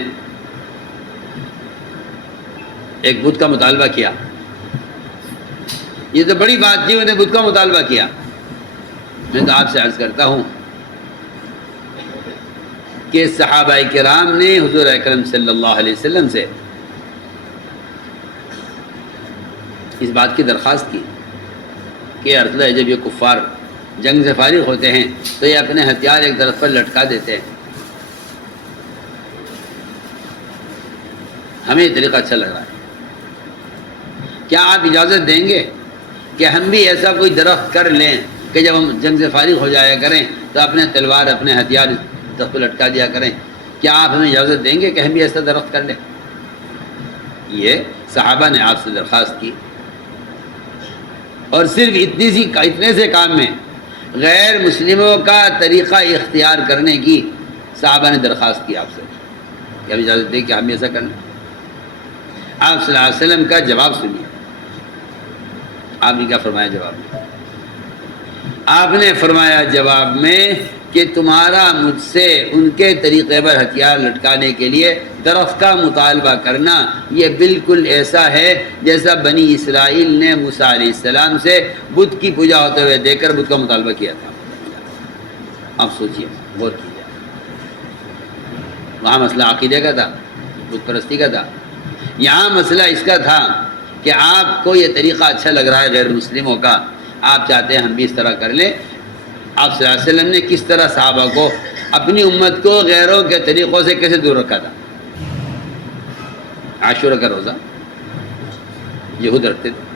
ایک بت کا مطالبہ کیا، یہ تو بڑی بات تھی، انہوں نے بت کا مطالبہ کیا۔ میں تو آپ سے عرض کرتا ہوں کہ صحابہ کرام نے حضور اکرم صلی اللہ علیہ وسلم سے اس بات کی درخواست کی کہ ارسلہ جب یہ کفار جنگ سے فارغ ہوتے ہیں تو یہ اپنے ہتھیار ایک طرف پر لٹکا دیتے ہیں، ہمیں یہ طریقہ اچھا لگ رہا ہے، کیا آپ اجازت دیں گے کہ ہم بھی ایسا کوئی درخت کر لیں کہ جب ہم جنگ سے فارغ ہو جایا کریں تو اپنے تلوار، اپنے ہتھیار درخت پہ لٹکا دیا کریں؟ کیا آپ ہمیں اجازت دیں گے کہ ہم بھی ایسا درخت کر لیں؟ یہ صحابہ نے آپ سے درخواست کی، اور صرف اتنے سے کام میں غیر مسلموں کا طریقہ اختیار کرنے کی صحابہ نے درخواست کی آپ سے کہ ہم اجازت دیں کہ ہم ایسا کر لیں۔ آپ صلی اللہ علیہ وسلم کا جواب سنیے، آپ نے کیا فرمایا جواب میں؟ آپ نے فرمایا جواب میں کہ تمہارا مجھ سے ان کے طریقے پر ہتھیار لٹکانے کے لیے درخت کا مطالبہ کرنا یہ بالکل ایسا ہے جیسا بنی اسرائیل نے موسیٰ علیہ السلام سے بت کی پوجا ہوتے ہوئے دیکھ کر بت کا مطالبہ کیا تھا۔ آپ سوچیے، غور کیجیے، وہاں مسئلہ عقیدے کا تھا، بت پرستی کا تھا، یہاں مسئلہ اس کا تھا کہ آپ کو یہ طریقہ اچھا لگ رہا ہے غیر مسلموں کا، آپ چاہتے ہیں ہم بھی اس طرح کر لیں۔ آپ صلی اللہ علیہ وسلم نے کس طرح صحابہ کو، اپنی امت کو غیروں کے طریقوں سے کیسے دور رکھا تھا؟ عاشورہ کا روزہ یہود رکھتے تھے،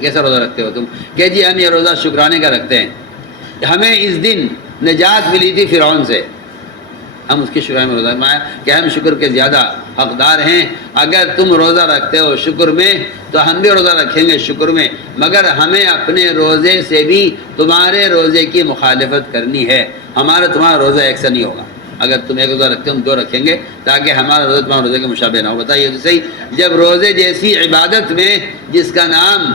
کیسا روزہ رکھتے ہو تم؟ کہ جی ہم یہ روزہ شکرانے کا رکھتے ہیں، ہمیں اس دن نجات ملی تھی فرعون سے، ہم اس کے شکرانے میں روزہ مایا کہ ہم شکر کے زیادہ حقدار ہیں، اگر تم روزہ رکھتے ہو شکر میں تو ہم بھی روزہ رکھیں گے شکر میں، مگر ہمیں اپنے روزے سے بھی تمہارے روزے کی مخالفت کرنی ہے، ہمارا تمہارا روزہ ایک سا نہیں ہوگا، اگر تم ایک روزہ رکھتے ہو ہم دو رکھیں گے تاکہ ہمارا روزہ تمہارے روزے کے مشابہ نہ ہو۔ بتائیے تو صحیح، جب روزے جیسی عبادت میں جس کا نام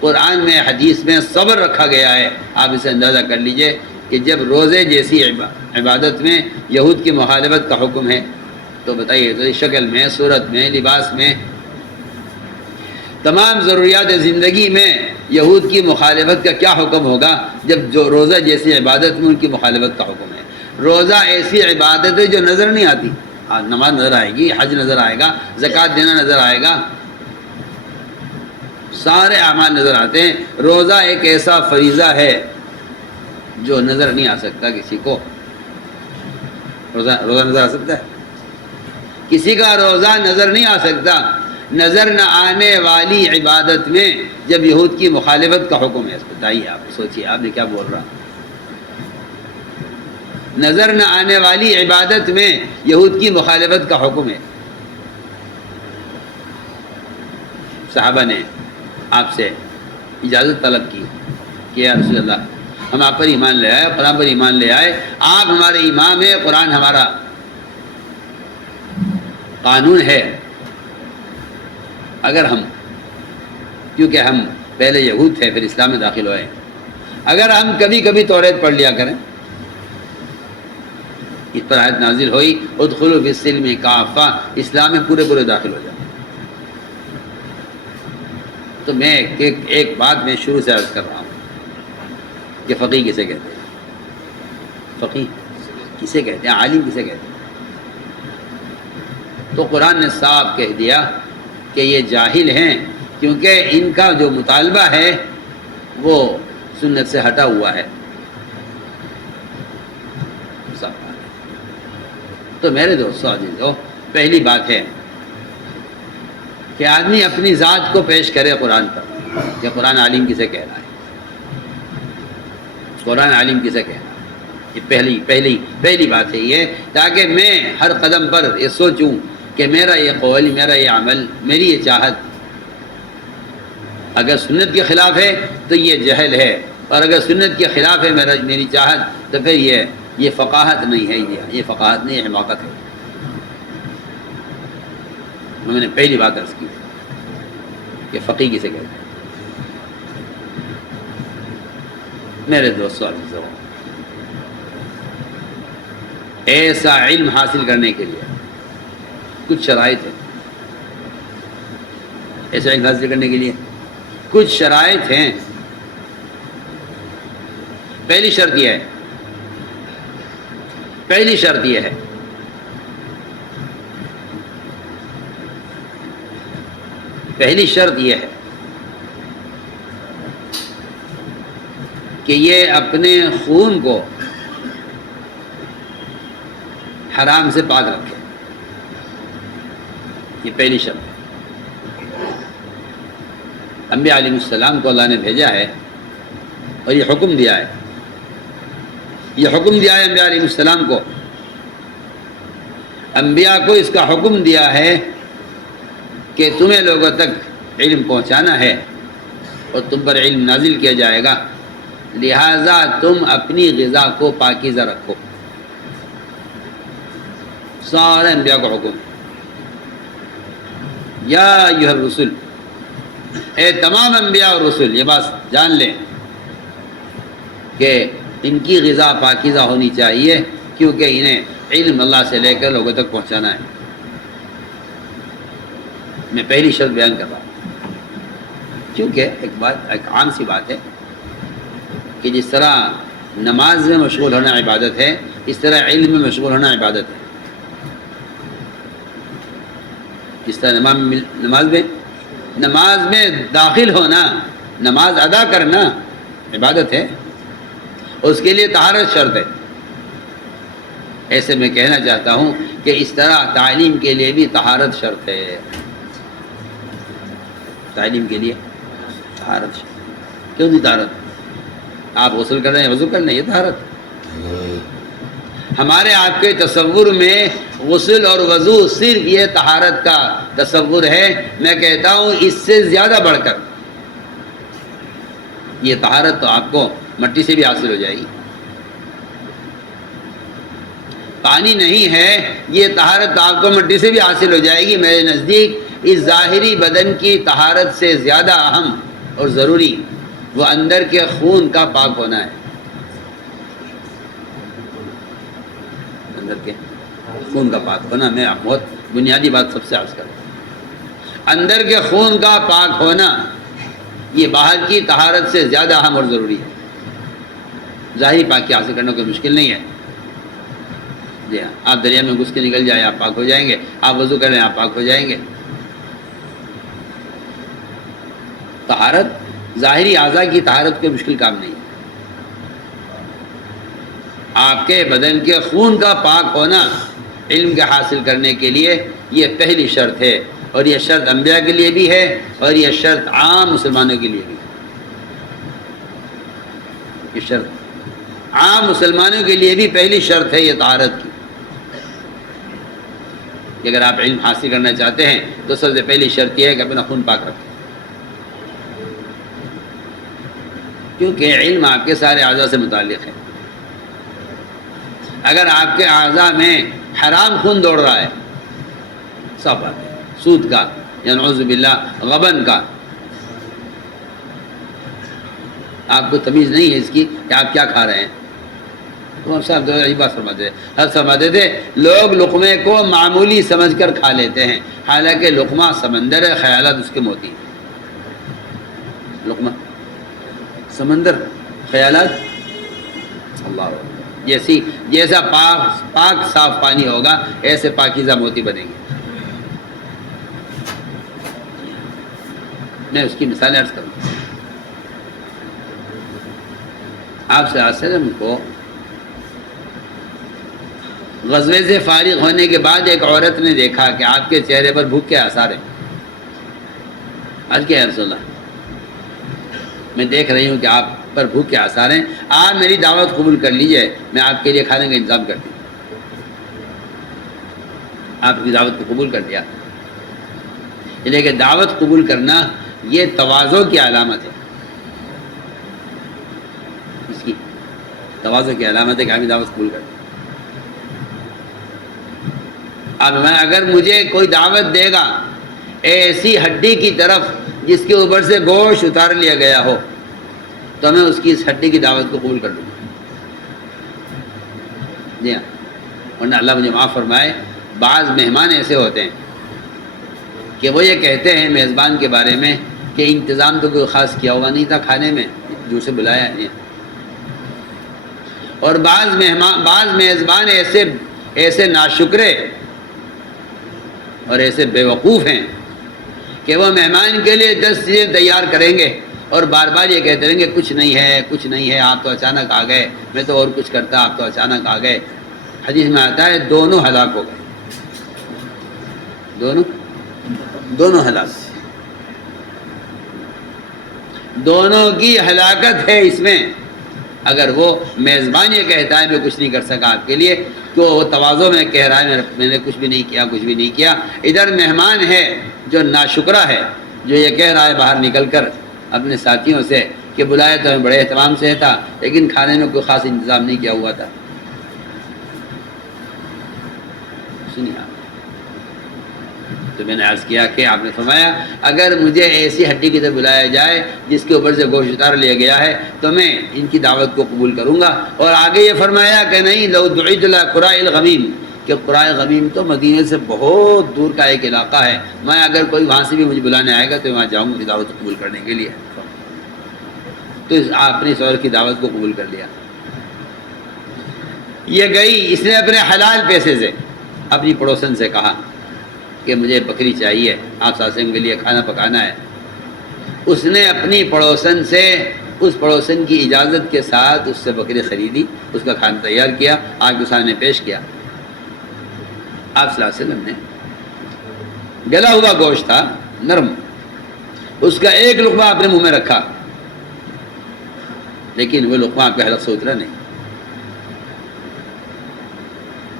قرآن میں حدیث میں صبر رکھا گیا ہے، آپ اسے اندازہ کر لیجئے کہ جب روزے جیسی عبادت میں یہود کی مخالفت کا حکم ہے تو بتائیے تو شکل میں، صورت میں، لباس میں، تمام ضروریات زندگی میں یہود کی مخالفت کا کیا حکم ہوگا جب جو روزہ جیسی عبادت میں ان کی مخالفت کا حکم ہے۔ روزہ ایسی عبادت ہے جو نظر نہیں آتی، نماز نظر آئے گی، حج نظر آئے گا، زکوٰۃ دینا نظر آئے گا، سارے اعمال نظر آتے ہیں۔ روزہ ایک ایسا فریضہ ہے جو نظر نہیں آ سکتا کسی کو۔ روزہ نظر آ سکتا ہے؟ کسی کا روزہ نظر نہیں آ سکتا۔ نظر نہ آنے والی عبادت میں جب یہود کی مخالفت کا حکم ہے، بتائیے آپ سوچیے، آپ نے کیا بول رہا؟ نظر نہ آنے والی عبادت میں یہود کی مخالفت کا حکم ہے۔ صحابہ نے آپ سے اجازت طلب کی کہ یا رسول اللہ ہم آپ پر ایمان لے آئے، قرآن پر ایمان لے آئے، آپ ہمارے امام ہیں، قرآن ہمارا قانون ہے، اگر ہم، کیونکہ ہم پہلے یہود تھے پھر اسلام میں داخل ہوئے، اگر ہم کبھی کبھی توریت پڑھ لیا کریں، اس پر آیت نازل ہوئی ادخلوا فی السلم کافہ، اسلام میں پورے داخل ہو جائیں۔ تو میں ایک بات میں شروع سے عرض کر رہا ہوں کہ فقیہ کسے کہتے ہیں؟ فقیہ کسے کہتے ہیں؟ عالم کسے کہتے ہیں؟ تو قرآن نے صاف کہہ دیا کہ یہ جاہل ہیں، کیونکہ ان کا جو مطالبہ ہے وہ سنت سے ہٹا ہوا ہے۔ تو میرے دوستو عزیزو، پہلی بات ہے کہ آدمی اپنی ذات کو پیش کرے قرآن پر کہ قرآن عالم کسے کہہ رہا ہے، قرآن عالم کسے کہہ رہا ہے۔ یہ پہلی بات ہے یہ، تاکہ میں ہر قدم پر یہ سوچوں کہ میرا یہ قول، میرا یہ عمل، میری یہ چاہت اگر سنت کے خلاف ہے تو یہ جہل ہے، اور اگر سنت کے خلاف ہے میری چاہت تو پھر یہ فقاہت نہیں ہے، یہ فقاہت نہیں، یہ حماقت ہے۔ میں نے پہلی بات عرض کی کہ فقیہ کسے کہتے ہیں۔ میرے دوستو عزیزو، ایسا علم حاصل کرنے کے لیے کچھ شرائط ہیں، ایسا علم حاصل کرنے کے لیے کچھ شرائط ہیں۔ پہلی شرط یہ ہے کہ یہ اپنے خون کو حرام سے پاک رکھے، یہ پہلی شرط ہے۔ انبیاء علیہ السلام کو اللہ نے بھیجا ہے اور یہ حکم دیا ہے، انبیاء علیہ السلام کو، انبیاء کو اس کا حکم دیا ہے کہ تمہیں لوگوں تک علم پہنچانا ہے اور تم پر علم نازل کیا جائے گا، لہذا تم اپنی غذا کو پاکیزہ رکھو۔ سارے انبیاء کو حکم، یا ایھا الرسل، اے تمام انبیاء اور رسول، یہ بات جان لیں کہ ان کی غذا پاکیزہ ہونی چاہیے، کیونکہ انہیں علم اللہ سے لے کر لوگوں تک پہنچانا ہے۔ میں پہلی شرط بیان کر رہا ہوں، کیونکہ ایک عام سی بات ہے کہ جس طرح نماز میں مشغول ہونا عبادت ہے، اس طرح علم میں مشغول ہونا عبادت ہے. اس طرح نماز میں داخل ہونا، نماز ادا کرنا عبادت ہے، اس کے لیے طہارت شرط ہے. ایسے میں کہنا چاہتا ہوں کہ اس طرح تعلیم کے لیے بھی طہارت شرط ہے. تعلیم کے لیے طہارت شرط. کیوں نہیں طہارت؟ آپ غسل کر رہے ہیں، وضو کر لیں، یہ طہارت. ہمارے آپ کے تصور میں غسل اور وضو صرف یہ طہارت کا تصور ہے. میں کہتا ہوں اس سے زیادہ بڑھ کر یہ طہارت تو آپ کو مٹی سے بھی حاصل ہو جائے گی. پانی نہیں ہے، یہ طہارت تو آپ کو مٹی سے بھی حاصل ہو جائے گی. میرے نزدیک اس ظاہری بدن کی طہارت سے زیادہ اہم اور ضروری وہ اندر کے خون کا پاک ہونا ہے. اندر کے خون کا پاک ہونا، میں بہت بنیادی بات سب سے عرض کروں. اندر کے خون کا پاک ہونا یہ باہر کی طہارت سے زیادہ اہم اور ضروری ہے. ظاہری پاکی حاصل کرنا کوئی مشکل نہیں ہے. جی ہاں، آپ دریا میں گھس کے نکل جائیں آپ پاک ہو جائیں گے، آپ وضو کریں آپ پاک ہو جائیں گے. طہارت ظاہری اعضاء کی طہارت کوئی مشکل کام نہیں ہے. آپ کے بدن کے خون کا پاک ہونا علم کے حاصل کرنے کے لیے یہ پہلی شرط ہے، اور یہ شرط انبیاء کے لیے بھی ہے اور یہ شرط عام مسلمانوں کے لیے بھی ہے. یہ شرط عام مسلمانوں کے لیے بھی پہلی شرط ہے یہ طہارت کی. کہ اگر آپ علم حاصل کرنا چاہتے ہیں تو سب سے پہلی شرط یہ ہے کہ اپنا خون پاک رکھیں، کیونکہ علم آپ کے سارے اعضاء سے متعلق ہے. اگر آپ کے اعضاء میں حرام خون دوڑ رہا ہے، سب بات ہے، سود کا یا نعوذ باللہ غبن کا، آپ کو تمیز نہیں ہے اس کی کہ آپ کیا کھا رہے ہیں. تو صاحب یہی بات فرماتے تھے لوگ لقمے کو معمولی سمجھ کر کھا لیتے ہیں، حالانکہ لقمہ سمندر ہے، خیالات اس کے موتی. لقمہ سمندر، خیالات اللہ. جیسا پاک صاف پانی ہوگا ایسے پاکیزہ موتی بنیں گے. میں اس کی مثال عرض کروں. آپ سے وسلم کو غزوے سے فارغ ہونے کے بعد ایک عورت نے دیکھا کہ آپ کے چہرے پر بھوک کے آثار ہیں. آج کیا ہے رسول اللہ، میں دیکھ رہی ہوں کہ آپ پر بھوک کے آثار ہیں، آپ میری دعوت قبول کر لیجئے، میں آپ کے لیے کھانے کا انتظام کرتی ہوں. آپ کی دعوت کو قبول کر لیا. لیکن دعوت قبول کرنا یہ تواضع کی علامت ہے. اس کی تواضع کی علامت ہے کہ آپ کی دعوت قبول کر لیا. اب میں اگر مجھے کوئی دعوت دے گا ایسی ہڈی کی طرف جس کے اوپر سے گوشت اتار لیا گیا ہو تو میں اس کی اس ہڈی کی دعوت کو قبول کر لوں گا. جی ہاں، ورنہ اللہ مجھے معاف فرمائے، بعض مہمان ایسے ہوتے ہیں کہ وہ یہ کہتے ہیں میزبان کے بارے میں کہ انتظام تو کوئی خاص کیا ہوا نہیں تھا کھانے میں، جو سے بلایا ہے. اور بعض میزبان ایسے ناشکرے اور ایسے بیوقوف ہیں کہ وہ مہمان کے لیے 10 چیزیں تیار کریں گے اور بار بار یہ کہتے رہیں گے کچھ نہیں ہے، کچھ نہیں ہے، آپ تو اچانک آ گئے، میں تو اور کچھ کرتا، آپ تو اچانک آ گئے. حدیث میں آتا ہے دونوں ہلاک ہو گئے. دونوں ہلاک، دونوں کی ہلاکت ہے اس میں. اگر وہ میزبان یہ کہتا ہے میں کچھ نہیں کر سکا آپ کے لیے، تو وہ تواضع میں کہہ رہا ہے میں نے کچھ بھی نہیں کیا. ادھر مہمان ہے جو ناشکرہ ہے، جو یہ کہہ رہا ہے باہر نکل کر اپنے ساتھیوں سے کہ بلایا تو ہمیں بڑے اہتمام سے تھا لیکن کھانے میں کوئی خاص انتظام نہیں کیا ہوا تھا. سنیے آپ، تو میں نے عرض کیا کہ آپ نے فرمایا اگر مجھے ایسی ہڈی کی طرف بلایا جائے جس کے اوپر سے گوشت اتار لیا گیا ہے تو میں ان کی دعوت کو قبول کروں گا. اور آگے یہ فرمایا کہ نہیں لو دعیت الی قراء الغمیم، کہ قراء غمیم تو مدینے سے بہت دور کا ایک علاقہ ہے، میں اگر کوئی وہاں سے بھی مجھے بلانے آئے گا تو وہاں جاؤں گا دعوت قبول کرنے کے لیے. تو آپ نے اس عورت کی دعوت کو قبول کر لیا. یہ گئی، اس نے اپنے حلال پیسے سے اپنی پڑوسن سے کہا کہ مجھے بکری چاہیے، آپ صلی اللہ علیہ وسلم کے لیے کھانا پکانا ہے۔ اس نے اپنی پڑوسن سے، اس پڑوسن کی اجازت کے ساتھ اس سے بکری خریدی، اس کا کھانا تیار کیا، آپ کے سامنے پیش کیا۔ آپ صلی اللہ علیہ وسلم نے گلا ہوا گوشت تھا، نرم، اس کا ایک لقمہ اپنے منہ میں رکھا، لیکن وہ لقمہ آپ کے حلق سے اترا نہیں۔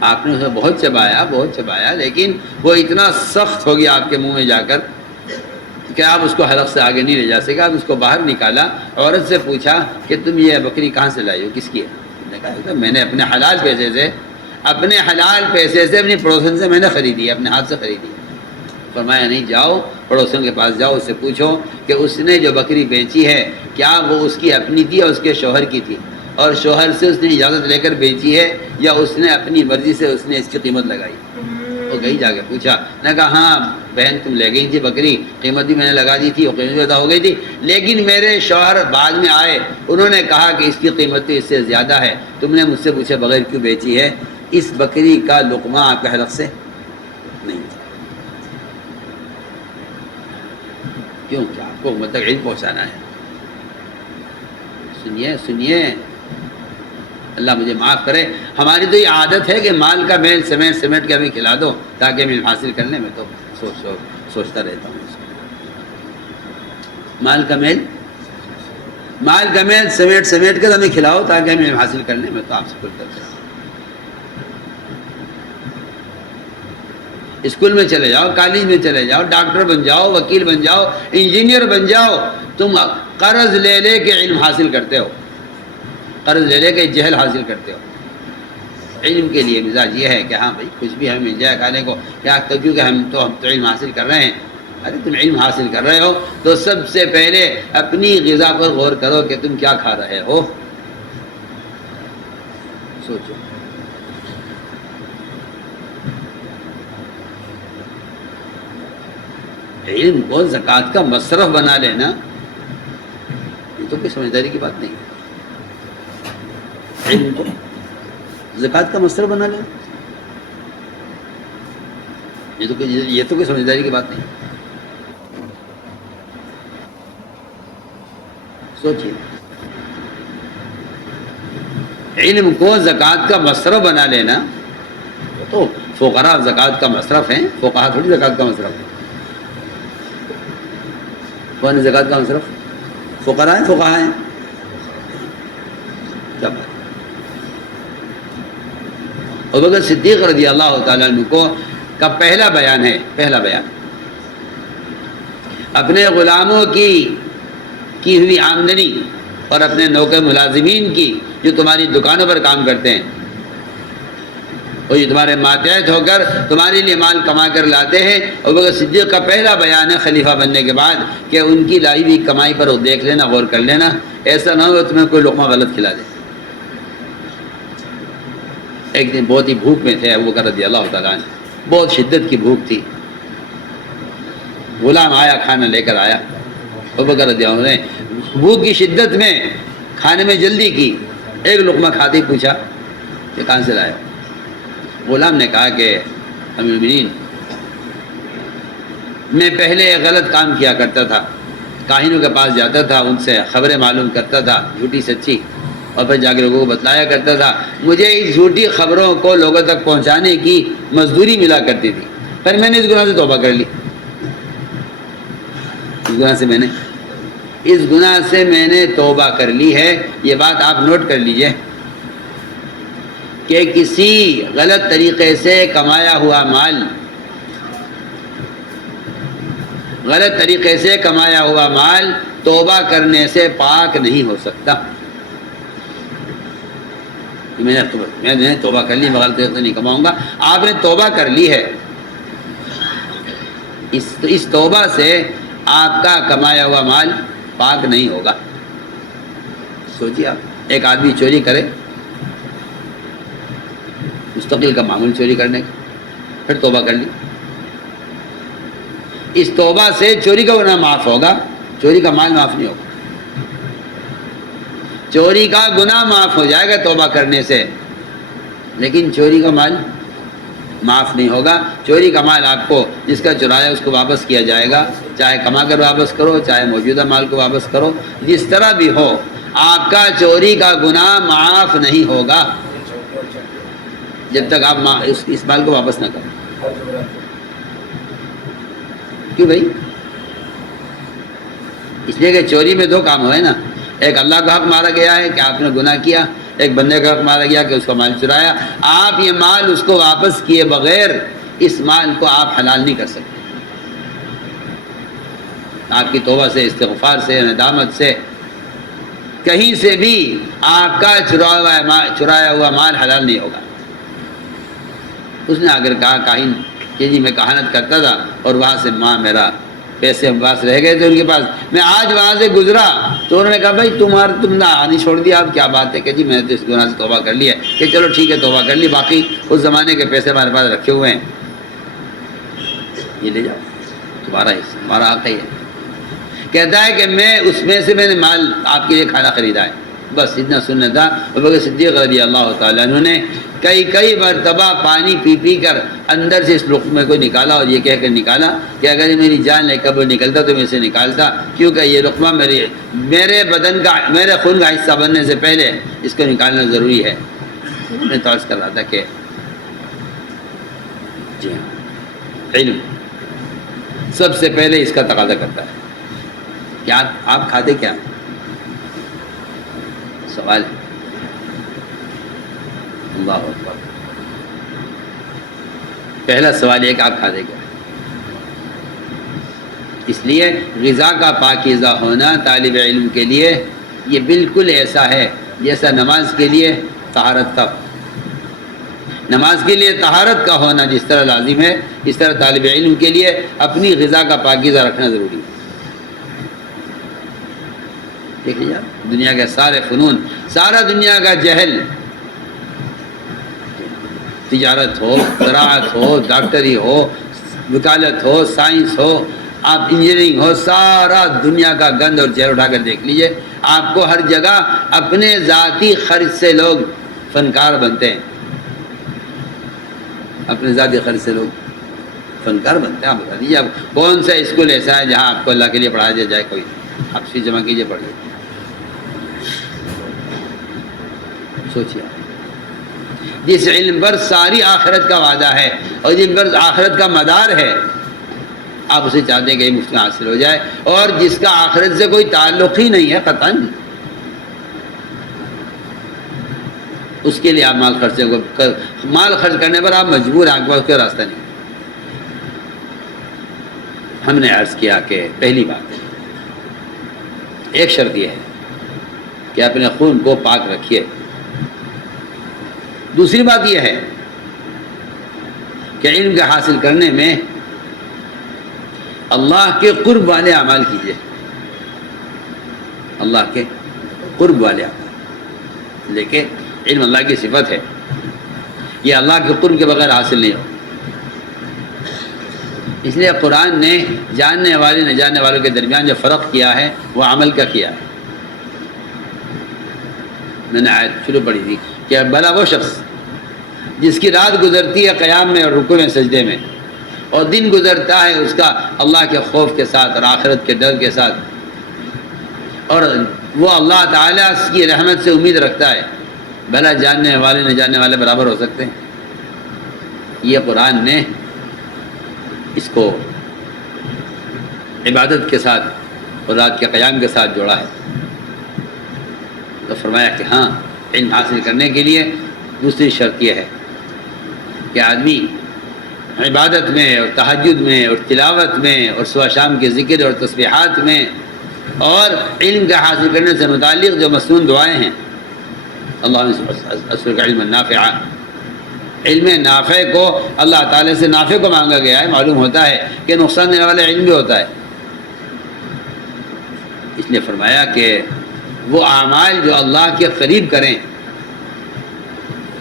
آپ نے اسے بہت چبایا، لیکن وہ اتنا سخت ہو گیا آپ کے منہ میں جا کر کہ آپ اس کو حلق سے آگے نہیں لے جا سکے۔ آپ اس کو باہر نکالا، عورت سے پوچھا کہ تم یہ بکری کہاں سے لائی ہو، کس کی ہے؟ نے کہا میں نے اپنے حلال پیسے سے اپنی پڑوسن سے میں نے خریدی ہے، اپنے ہاتھ سے خریدی ہے۔ فرمایا نہیں، جاؤ پڑوسن کے پاس جاؤ، اس سے پوچھو کہ اس نے جو بکری بیچی ہے کیا وہ اس کی اپنی تھی اور اس کے شوہر کی تھی، اور شوہر سے اس نے اجازت لے کر بیچی ہے یا اس نے اپنی مرضی سے اس نے اس کی قیمت لگائی۔ وہ گئی جا کے پوچھا، نے کہا ہاں بہن تم لے گئی تھی بکری، قیمت بھی میں نے لگا دی تھی اور قیمت بھی ادا ہو گئی تھی، لیکن میرے شوہر بعد میں آئے، انہوں نے کہا کہ اس کی قیمت تو اس سے زیادہ ہے، تم نے مجھ سے پوچھے بغیر کیوں بیچی ہے؟ اس بکری کا لقمہ آپ کے حلق سے نہیں تھا، کیونکہ آپ کو امت تک علم پہنچانا ہے۔ سنیے اللہ مجھے معاف کرے، ہماری تو یہ عادت ہے کہ مال کا میل سمیٹ کے ہمیں کھلا دو تاکہ ہم علم حاصل کرنے میں تو سوچتا رہتا ہوں۔ مال کا میل سمیٹ کر ہمیں کھلاؤ تاکہ ہم علم حاصل کرنے میں تو آپ سے کچھ کرتے رہو۔ اسکول میں چلے جاؤ، کالج میں چلے جاؤ، ڈاکٹر بن جاؤ، وکیل بن جاؤ، انجینئر بن جاؤ، تم قرض لے کے علم حاصل کرتے ہو، قرض لے کے جہل حاصل کرتے ہو۔ علم کے لیے مزاج یہ ہے کہ ہاں بھائی کچھ بھی ہمیں مل جائے کھانے کو، کیا کیونکہ ہم تو علم حاصل کر رہے ہیں۔ ارے تم علم حاصل کر رہے ہو تو سب سے پہلے اپنی غذا پر غور کرو کہ تم کیا کھا رہے ہو، سوچو۔ علم کو زکوٰۃ کا مصرف بنا لینا یہ تو کوئی سمجھداری کی بات نہیں ہے۔ علم کو زکوٰۃ کا مصرف بنا لینا یہ تو کوئی سمجھداری کی بات نہیں ہے۔ سوچیے، علم کو زکوٰۃ کا مصرف بنا لینا، تو فقراء زکوٰۃ کا مصرف ہیں، فقہا تھوڑی زکوٰۃ کا مصرف ہے۔ کون ہے زکوٰۃ کا مصرف؟ فقراء ہیں، فقہا ہیں، کیا بات۔ ابوبکر صدیق رضی اللہ تعالیٰ عنہ کو کا پہلا بیان اپنے غلاموں کی ہوئی آمدنی اور اپنے نوکر ملازمین کی جو تمہاری دکانوں پر کام کرتے ہیں اور یہ تمہارے ماتحت ہو کر تمہارے لیے مال کما کر لاتے ہیں، ابوبکر صدیق کا پہلا بیان ہے خلیفہ بننے کے بعد کہ ان کی لائی ہوئی کمائی پر دیکھ لینا، غور کر لینا، ایسا نہ ہو تمہیں کوئی لقمہ غلط کھلا دے۔ ایک دن بہت ہی بھوک میں تھے ابوبکر رضی اللہ تعالیٰ عنہ، بہت شدت کی بھوک تھی۔ غلام آیا، کھانا لے کر آیا، ابوبکر رضی اللہ عنہ نے بھوک کی شدت میں کھانے میں جلدی کی، ایک لقمہ کھاتے ہی پوچھا کہ کہاں سے لایا؟ غلام نے کہا کہ امیر المومنین، میں پہلے غلط کام کیا کرتا تھا، کاہنوں کے پاس جاتا تھا، ان سے خبریں معلوم کرتا تھا، جھوٹی سچی، اور پھر جا کے لوگوں کو بتلایا کرتا تھا۔ مجھے اس جھوٹی خبروں کو لوگوں تک پہنچانے کی مزدوری ملا کرتی تھی، پر میں نے اس گناہ سے توبہ کر لی، اس گناہ سے میں نے توبہ کر لی ہے۔ یہ بات آپ نوٹ کر لیجئے کہ کسی غلط طریقے سے کمایا ہوا مال توبہ کرنے سے پاک نہیں ہو سکتا۔ میں نے توبہ کر لی، میں غلط طریقے سے نہیں کماؤں گا۔ آپ نے توبہ کر لی ہے، اس توبہ سے آپ کا کمایا ہوا مال پاک نہیں ہوگا۔ سوچیے، آپ ایک آدمی چوری کرے، مستقل کا معمول چوری کرنے کا، پھر توبہ کر لی، اس توبہ سے چوری کا گناہ معاف ہوگا، چوری کا مال معاف نہیں ہوگا۔ چوری کا گناہ معاف ہو جائے گا توبہ کرنے سے، لیکن چوری کا مال معاف نہیں ہوگا. چوری کا مال آپ کو جس کا چرایا اس کو واپس کیا جائے گا، چاہے کما کر واپس کرو، چاہے موجودہ مال کو واپس کرو، جس طرح بھی ہو آپ کا چوری کا گناہ معاف نہیں ہوگا جب تک آپ اس مال کو واپس نہ کرو. کیوں بھائی؟ اس لیے کہ چوری میں دو کام ہوئے نا، ایک اللہ کا حق مارا گیا ہے کہ آپ نے گناہ کیا، ایک بندے کا حق مارا گیا کہ اس کا مال چرایا. آپ یہ مال اس کو واپس کیے بغیر اس مال کو آپ حلال نہیں کر سکتے. آپ کی توبہ سے، استغفار سے، ندامت سے کہیں سے بھی آپ کا چرایا ہوا مال حلال نہیں ہوگا. اس نے اگر کہا کاہن کہ جی میں کہانت کرتا تھا اور وہاں سے ماں میرا پیسے ہم پاس رہ گئے تھے ان کے پاس، میں آج وہاں سے گزرا تو انہوں نے کہا بھائی تم نے آنی چھوڑ دیا، اب کیا بات ہے؟ کہ جی میں نے تو اس گناہ سے توبہ کر لی ہے. کہ چلو ٹھیک ہے توبہ کر لی، باقی اس زمانے کے پیسے ہمارے پاس رکھے ہوئے ہیں، یہ لے جاؤ، تمہارا حصہ، ہمارا حق ہے. کہتا ہے کہ میں نے مال آپ کے لیے کھانا خریدا ہے، بس اتنا سننا تھا. ابوبکر صدیق رضی اللہ تعالیٰ عنہ نے کئی مرتبہ پانی پی پی کر اندر سے اس لقمے کو نکالا اور یہ کہہ کر نکالا کہ اگر یہ میری جان لے قبر نکلتا تو میں اسے نکالتا، کیونکہ یہ لقمہ میرے بدن کا، میرے خون کا حصہ بننے سے پہلے اس کو نکالنا ضروری ہے. میں تو عرض کر رہا تھا کہ جی ہاں، علم سب سے پہلے اس کا تقاضا کرتا ہے. کیا آپ کھاتے کیا؟ سوال ہے. اللہ اکبر. پہلا سوال یہ کہ آپ کھاتے کیا؟ اس لیے غذا کا پاکیزہ ہونا طالب علم کے لیے یہ بالکل ایسا ہے جیسا نماز کے لیے طہارت کا، نماز کے لیے طہارت کا ہونا جس طرح لازم ہے، اس طرح طالب علم کے لیے اپنی غذا کا پاکیزہ رکھنا ضروری ہے. دیکھ لیجیے دنیا کے سارے فنون، سارا دنیا کا جہل، تجارت ہو، زراعت ہو، ڈاکٹری ہو، وکالت ہو، سائنس ہو، آپ انجینئرنگ ہو، سارا دنیا کا گند اور جہل اٹھا کر دیکھ لیجئے، آپ کو ہر جگہ اپنے ذاتی خرچ سے لوگ فنکار بنتے ہیں. اپنے ذاتی خرچ سے لوگ فنکار بنتے ہیں. آپ بتا دیجیے اب کون سا اسکول ایسا ہے جہاں آپ کو اللہ کے لیے پڑھایا دیا جائے؟ کوئی آپ فیس جمع کیجیے، پڑھیے، سوچیے. جس علم پر ساری آخرت کا وعدہ ہے اور جن پر آخرت کا مدار ہے، آپ اسے چاہتے ہیں کہ یہ مفت میں حاصل ہو جائے، اور جس کا آخرت سے کوئی تعلق ہی نہیں ہے قطعاً، اس کے لیے آپ مال خرچ کرنے پر آپ مجبور ہیں، آپ کے پاس کوئی راستہ نہیں. ہم نے عرض کیا کہ پہلی بات ایک شرط یہ ہے کہ اپنے خون کو پاک رکھیے. دوسری بات یہ ہے کہ علم کے حاصل کرنے میں اللہ کے قرب والے اعمال کیجیے، اللہ کے قرب والے اعمال. لیکن علم اللہ کی صفت ہے، یہ اللہ کے قرب کے بغیر حاصل نہیں ہو. اس لیے قرآن نے جاننے والے نہ جاننے والوں کے درمیان جو فرق کیا ہے وہ عمل کا کیا ہے. میں نے آیت شروع پڑھی تھی کہ بھلا وہ شخص جس کی رات گزرتی ہے قیام میں اور رکوع میں سجدے میں، اور دن گزرتا ہے اس کا اللہ کے خوف کے ساتھ اور آخرت کے ڈر کے ساتھ، اور وہ اللہ تعالیٰ کی رحمت سے امید رکھتا ہے، بھلا جاننے والے نہ جاننے والے برابر ہو سکتے ہیں؟ یہ قرآن نے اس کو عبادت کے ساتھ اور رات کے قیام کے ساتھ جوڑا ہے. تو فرمایا کہ ہاں، علم حاصل کرنے کے لیے دوسری شرط یہ ہے کہ آدمی عبادت میں اور تہجد میں اور تلاوت میں اور صبح شام کے ذکر اور تسبیحات میں اور علم کا حاصل کرنے سے متعلق جو مسنون دعائیں ہیں، اللہم اسألک علما نافعا، علم نافع کو اللہ تعالیٰ سے نافع کو مانگا گیا ہے. معلوم ہوتا ہے کہ نقصان دینے والا علم بھی ہوتا ہے. اس لیے فرمایا کہ وہ اعمال جو اللہ کے قریب کریں،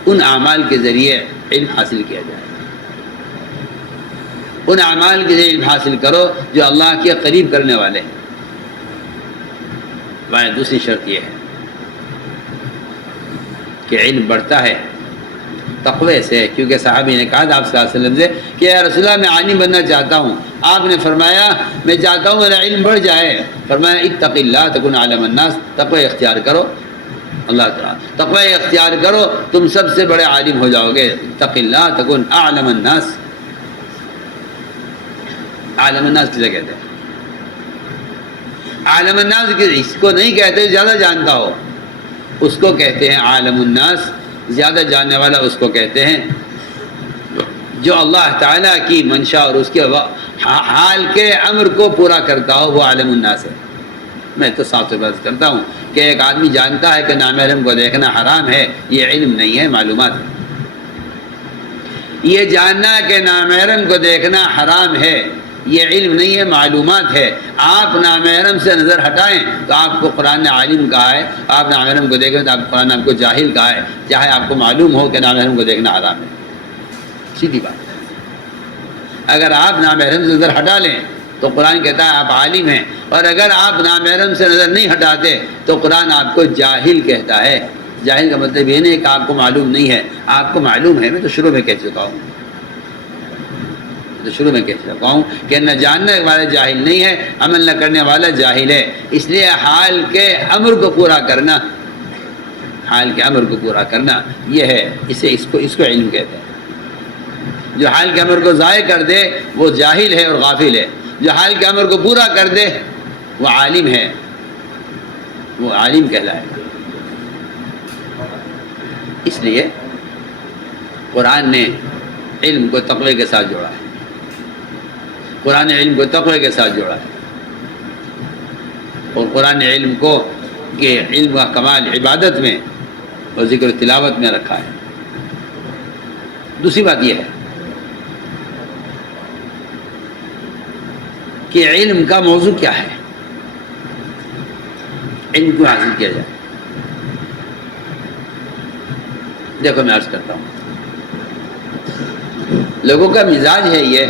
ان اعمال کے ذریعے علم حاصل کیا جائے. ان اعمال کے ذریعے علم حاصل کرو جو اللہ کے قریب کرنے والے ہیں. دوسری شرط یہ ہے کہ علم بڑھتا ہے تقوی سے، کیونکہ صحابی نے کہا آپ صلی اللہ علیہ وسلم سے کہ یا رسول اللہ میں عالم بننا چاہتا ہوں. آپ نے فرمایا میں چاہتا ہوں میرا علم بڑھ جائے. فرمایا اتق اللہ تکن عالم الناس، تقوی اختیار کرو، اللہ تعالیٰ تقوی اختیار کرو تم سب سے بڑے عالم ہو جاؤ گے. اتق اللہ تکن اعلم الناس. عالم الناس کسے کہتے ہیں؟ عالم الناس اس کو نہیں کہتے زیادہ جانتا ہو، اس کو کہتے ہیں عالم الناس. زیادہ جاننے والا اس کو کہتے ہیں جو اللہ تعالیٰ کی منشا اور اس کے حال کے امر کو پورا کرتا ہو، وہ عالم الناس ہے. میں تو صاف سے بات کرتا ہوں کہ ایک آدمی جانتا ہے کہ نامحرم کو دیکھنا حرام ہے، یہ علم نہیں ہے، معلومات ہے. یہ جاننا کہ نامحرم کو دیکھنا حرام ہے یہ علم نہیں ہے، معلومات ہے. آپ نامحرم سے نظر ہٹائیں تو آپ کو قرآن نے عالم کہا ہے، آپ نامحرم کو دیکھیں تو آپ قرآن نے آپ کو جاہل کہا ہے، چاہے آپ کو معلوم ہو کہ نامحرم کو دیکھنا حرام ہے. سیدھی بات. اگر آپ نامحرم سے نظر ہٹا لیں تو قرآن کہتا ہے آپ عالم ہیں، اور اگر آپ نامحرم سے نظر نہیں ہٹاتے تو قرآن آپ کو جاہل کہتا ہے. جاہل کا مطلب یہ نہیں کہ آپ کو معلوم نہیں ہے، آپ کو معلوم ہے. میں تو شروع میں کہہ چکا ہوں کہ نہ جاننے والا جاہل نہیں ہے، عمل نہ کرنے والا جاہل ہے. اس لیے حال کے امر کو پورا کرنا، حال کے امر کو پورا کرنا یہ ہے، اس کو علم کہتے ہیں. جو حال کے امر کو ضائع کر دے وہ جاہل ہے اور غافل ہے، جو حال کے امر کو پورا کر دے وہ عالم ہے، وہ عالم کہلائے گا. اس لیے قرآن نے علم کو تقوی کے ساتھ جوڑا ہے. قرآن نے علم کو تقوی کے ساتھ جوڑا ہے، اور قرآن نے علم کو کہ علم کا کمال عبادت میں اور ذکر و تلاوت میں رکھا ہے. دوسری بات یہ ہے کہ علم کا موضوع کیا ہے، علم کو حاصل کیا جائے. دیکھو میں عرض کرتا ہوں، لوگوں کا مزاج ہے یہ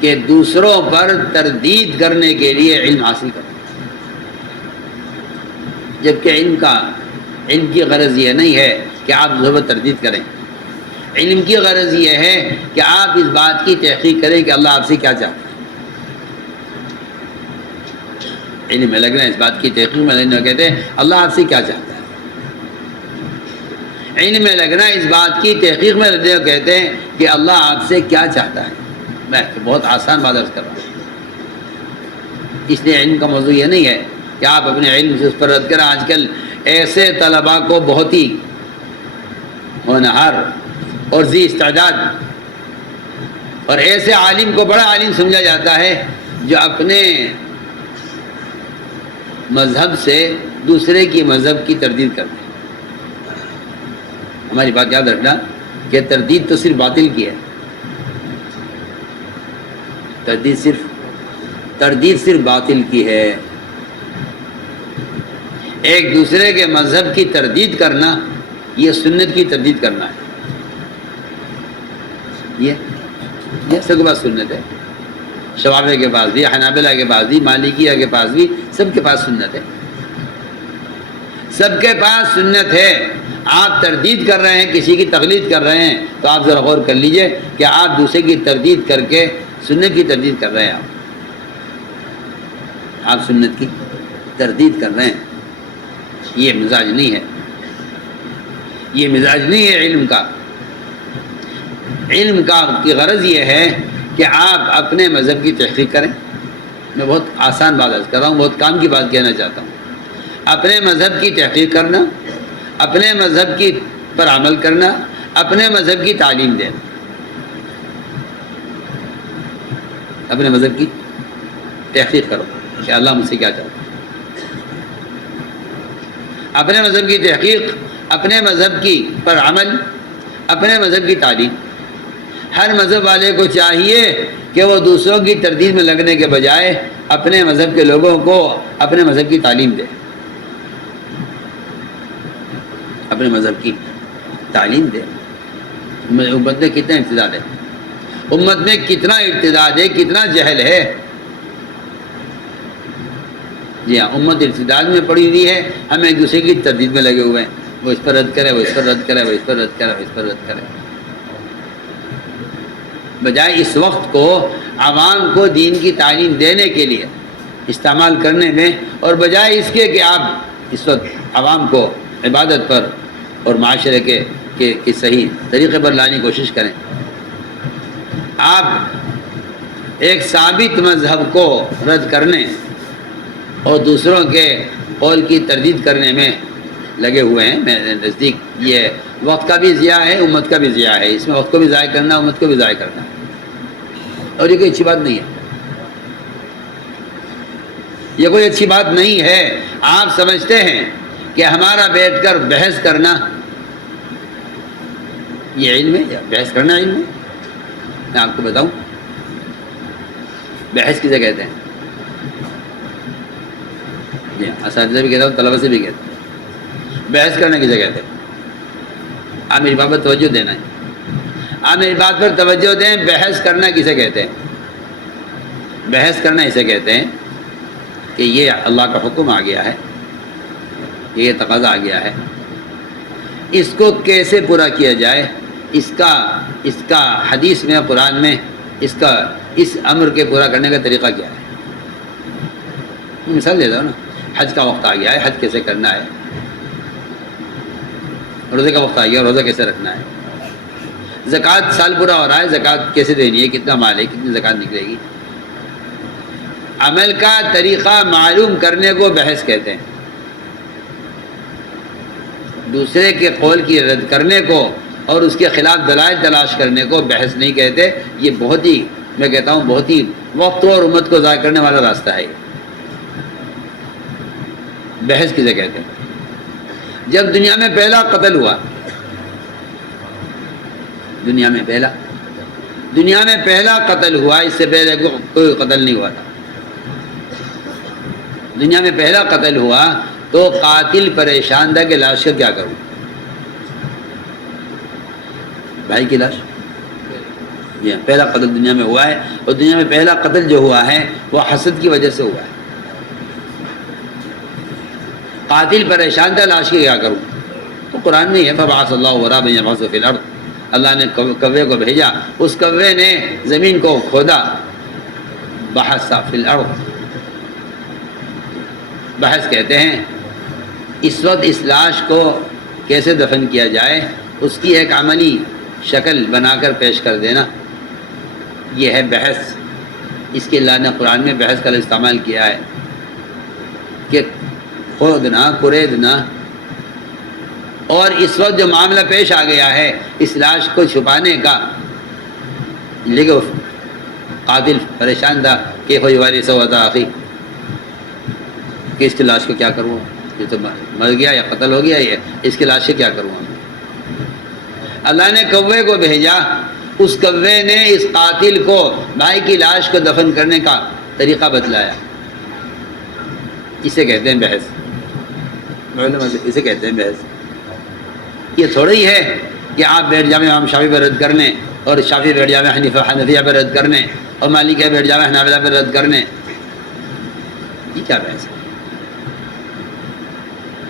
کہ دوسروں پر تردید کرنے کے لیے علم حاصل کرنا، جبکہ علم کی غرض یہ نہیں ہے کہ آپ دوسروں پر تردید کریں. علم کی غرض یہ ہے کہ آپ اس بات کی تحقیق کریں کہ اللہ آپ سے کیا چاہتا ہے. علم میں لگنا اس بات کی تحقیق میں لگنا کہتے ہیں اللہ آپ سے کیا چاہتا ہے. علم میں لگنا اس بات کی تحقیق میں لگنا کہتے ہیں کہ اللہ آپ سے کیا چاہتا ہے. میں بہت آسان بات عرض کر رہا ہوں. اس لیے علم کا موضوع یہ نہیں ہے کہ آپ اپنے علم سے اس پر رد کریں. آج کل ایسے طلباء کو بہت ہی ہونہار اور ذی استعداد اور ایسے عالم کو بڑا عالم سمجھا جاتا ہے جو اپنے مذہب سے دوسرے کی مذہب کی تردید کرتے ہیں. ہماری بات یاد رکھنا کہ تردید تو صرف باطل کی ہے، تردید صرف باطل کی ہے. ایک دوسرے کے مذہب کی تردید کرنا یہ سنت کی تردید کرنا ہے. یہ سب کے پاس سنت ہے، شوافی کے پاس بھی، حنابلہ کے پاس بھی، مالکیہ کے پاس بھی، سب کے پاس سنت ہے. سب کے پاس سنت ہے. آپ تردید کر رہے ہیں، کسی کی تقلید کر رہے ہیں تو آپ ذرا غور کر لیجئے کہ آپ دوسرے کی تردید کر کے سنت کی تردید کر رہے ہیں. آپ سنت کی تردید کر رہے ہیں. یہ مزاج نہیں ہے، یہ مزاج نہیں ہے علم کا. علم کی غرض یہ ہے کہ آپ اپنے مذہب کی تحقیق کریں. میں بہت آسان بات عرض کر رہا ہوں، بہت کام کی بات کہنا چاہتا ہوں. اپنے مذہب کی تحقیق کرنا، اپنے مذہب کی پر عمل کرنا، اپنے مذہب کی تعلیم دینا. اپنے مذہب کی تحقیق کرو کہ اللہ مجھ سے کیا چاہتا ہے. اپنے مذہب کی تحقیق، اپنے مذہب کی پر عمل، اپنے مذہب کی تعلیم. ہر مذہب والے کو چاہیے کہ وہ دوسروں کی تردید میں لگنے کے بجائے اپنے مذہب کے لوگوں کو اپنے مذہب کی تعلیم دے. اپنے مذہب کی تعلیم دے. امت میں کتنا ارتداد ہے، امت میں کتنا ارتداد ہے، کتنا جہل ہے. جی ہاں، امت ارتداد میں پڑی ہوئی ہے، ہم ایک دوسرے کی تردید میں لگے ہوئے ہیں، وہ اس پر رد کرے، وہ اس پر رد کرے، وہ اس پر رد کرے، وہ اس پر رد کرے، بجائے اس وقت کو عوام کو دین کی تعلیم دینے کے لیے استعمال کرنے میں، اور بجائے اس کے کہ آپ اس وقت عوام کو عبادت پر اور معاشرے کے صحیح طریقے پر لانے کی کوشش کریں، آپ ایک ثابت مذہب کو رد کرنے اور دوسروں کے قول کی تردید کرنے میں لگے ہوئے ہیں۔ میرے نزدیک یہ وقت کا بھی ضیاع ہے، امت کا بھی ضیاع ہے، اس میں وقت کو بھی ضائع کرنا، امت کو بھی ضائع کرنا، اور یہ کوئی اچھی بات نہیں ہے، یہ کوئی اچھی بات نہیں ہے۔ آپ سمجھتے ہیں کہ ہمارا بیٹھ کر بحث کرنا یہ علم ہے؟ یا بحث کرنا علم ہے؟ میں آپ کو بتاؤں بحث کسے کہتے ہیں؟ جی اساتذہ بھی کہتا ہوں، طلبہ سے بھی کہتا ہوں، بحث کرنا کسے کہتے ہیں؟ آپ میری بات پر توجہ دینا ہے، آپ میری بات پر توجہ دیں، بحث کرنا کسے کہتے ہیں؟ بحث کرنا اسے کہتے ہیں کہ یہ اللہ کا حکم آ گیا ہے، یہ تقاضا آ گیا ہے، اس کو کیسے پورا کیا جائے، اس کا حدیث میں، قرآن میں اس امر کے پورا کرنے کا طریقہ کیا ہے۔ مثال دیتا ہوں نا، حج کا وقت آ گیا ہے، حج کیسے کرنا ہے، روزے کا وقت آ گیا، روزہ کیسے رکھنا ہے، زکوٰۃ سال پورا ہو رہا ہے، زکوٰۃ کیسے دینی ہے، کتنا مال ہے، کتنی زکوٰۃ نکلے گی، عمل کا طریقہ معلوم کرنے کو بحث کہتے ہیں۔ دوسرے کے قول کی رد کرنے کو اور اس کے خلاف دلائل تلاش کرنے کو بحث نہیں کہتے، یہ بہت ہی، میں کہتا ہوں بہت ہی وقت اور امت کو ضائع کرنے والا راستہ ہے۔ بحث کسے کہتے ہیں؟ جب دنیا میں پہلا قتل ہوا، دنیا میں پہلا قتل ہوا، اس سے پہلے کوئی قتل نہیں ہوا تھا، دنیا میں پہلا قتل ہوا تو قاتل پریشان تھا کہ لاش کا کیا کروں، بھائی کی لاش، یہ پہلا قتل دنیا میں ہوا ہے، اور دنیا میں پہلا قتل جو ہوا ہے وہ حسد کی وجہ سے ہوا ہے، قاتل پریشان تھا لاش کی کیا کروں، تو قرآن میں ہے فبعث اللہ غرابا یبحث فی الارض، اللہ نے کوے کو بھیجا، اس کوے نے زمین کو کھودا، بحث فی الارض، بحث کہتے ہیں اس وقت اس لاش کو کیسے دفن کیا جائے اس کی ایک عملی شکل بنا کر پیش کر دینا، یہ ہے بحث۔ اس کے اللہ نے قرآن میں بحث کا استعمال کیا ہے کہ کھودنا، کریدنا، اور اس وقت جو معاملہ پیش آ گیا ہے اس لاش کو چھپانے کا، لیکن قاتل پریشان تھا کہ کوئی وارث ہوا تھا آخری کہ اس کی لاش کو کیا کروں، یہ تو مر گیا یا قتل ہو گیا، یہ اس کی لاش سے کیا کروں۔ اللہ نے کوے کو بھیجا، اس کوے نے اس قاتل کو بھائی کی لاش کو دفن کرنے کا طریقہ بتلایا، اسے کہتے ہیں بحث، اسے کہتے ہیں بحث۔ یہ تھوڑا ہی ہے کہ آپ بیٹھ جائیں امام شافعی پر رد کرنے، اور شافعی بیٹھ جائیں حنفیہ پر رد کرنے، اور مالک بیٹھ جائیں حنابلہ پر رد کرنے، یہ کیا بحث ہے؟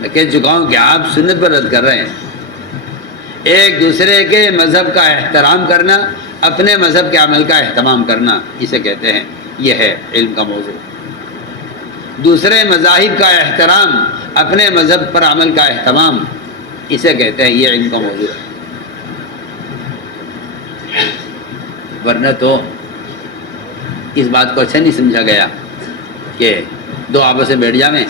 میں کہہ چکا ہوں کہ آپ سنت پر رد کر رہے ہیں۔ ایک دوسرے کے مذہب کا احترام کرنا، اپنے مذہب کے عمل کا اہتمام کرنا، اسے کہتے ہیں، یہ ہے علم کا موضوع۔ دوسرے مذاہب کا احترام، اپنے مذہب پر عمل کا اہتمام، اسے کہتے ہیں، یہ علم کا موضوع ہے۔ ورنہ تو اس بات کو اچھا نہیں سمجھا گیا کہ دو آپس میں بیٹھ جاویں،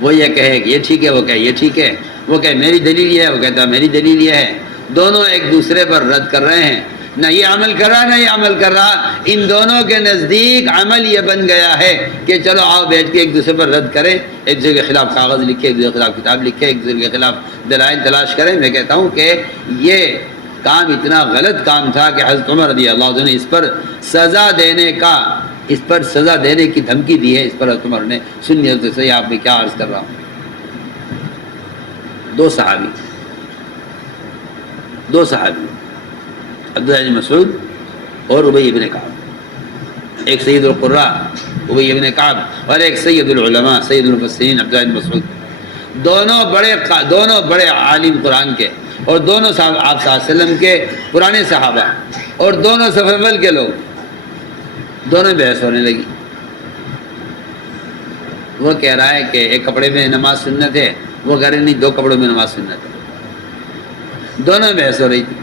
وہ یہ کہے کہ یہ ٹھیک ہے، وہ کہے یہ ٹھیک ہے، وہ کہے میری دلیل یہ ہے، وہ کہتا ہے میری دلیل یہ ہے، دونوں ایک دوسرے پر رد کر رہے ہیں، نہ یہ عمل کر رہا نہ یہ عمل کر رہا۔ ان دونوں کے نزدیک عمل یہ بن گیا ہے کہ چلو آؤ بیٹھ کے ایک دوسرے پر رد کریں، ایک دوسرے کے خلاف کاغذ لکھے، ایک دوسرے کے خلاف کتاب لکھے، ایک دوسرے کے خلاف دلائل تلاش کریں۔ میں کہتا ہوں کہ یہ کام اتنا غلط کام تھا کہ حضرت عمر رضی اللہ عنہ نے اس پر سزا دینے کی دھمکی دی ہے۔ اس پر حضرت عمر نے سنیے تو صحیح، آپ میں کیا عرض کر رہا ہوں۔ دو صحابی عبداللہ بن مسعود اور ربیع بن کعب، ایک سید القراء ابی ابن کعب، اور ایک سید العلماء سید المفسرین عبداللہ بن مسعود، دونوں بڑے عالم قرآن کے، اور دونوں آپ صلی اللہ علیہ وسلم کے پرانے صحابہ، اور دونوں صف اول کے لوگ، دونوں بحث ہونے لگی۔ وہ کہہ رہا ہے کہ ایک کپڑے میں نماز سنت ہے، وہ کہہ رہے نہیں 2 کپڑوں میں نماز سنت ہے۔ دونوں میں بحث ہو رہی تھی،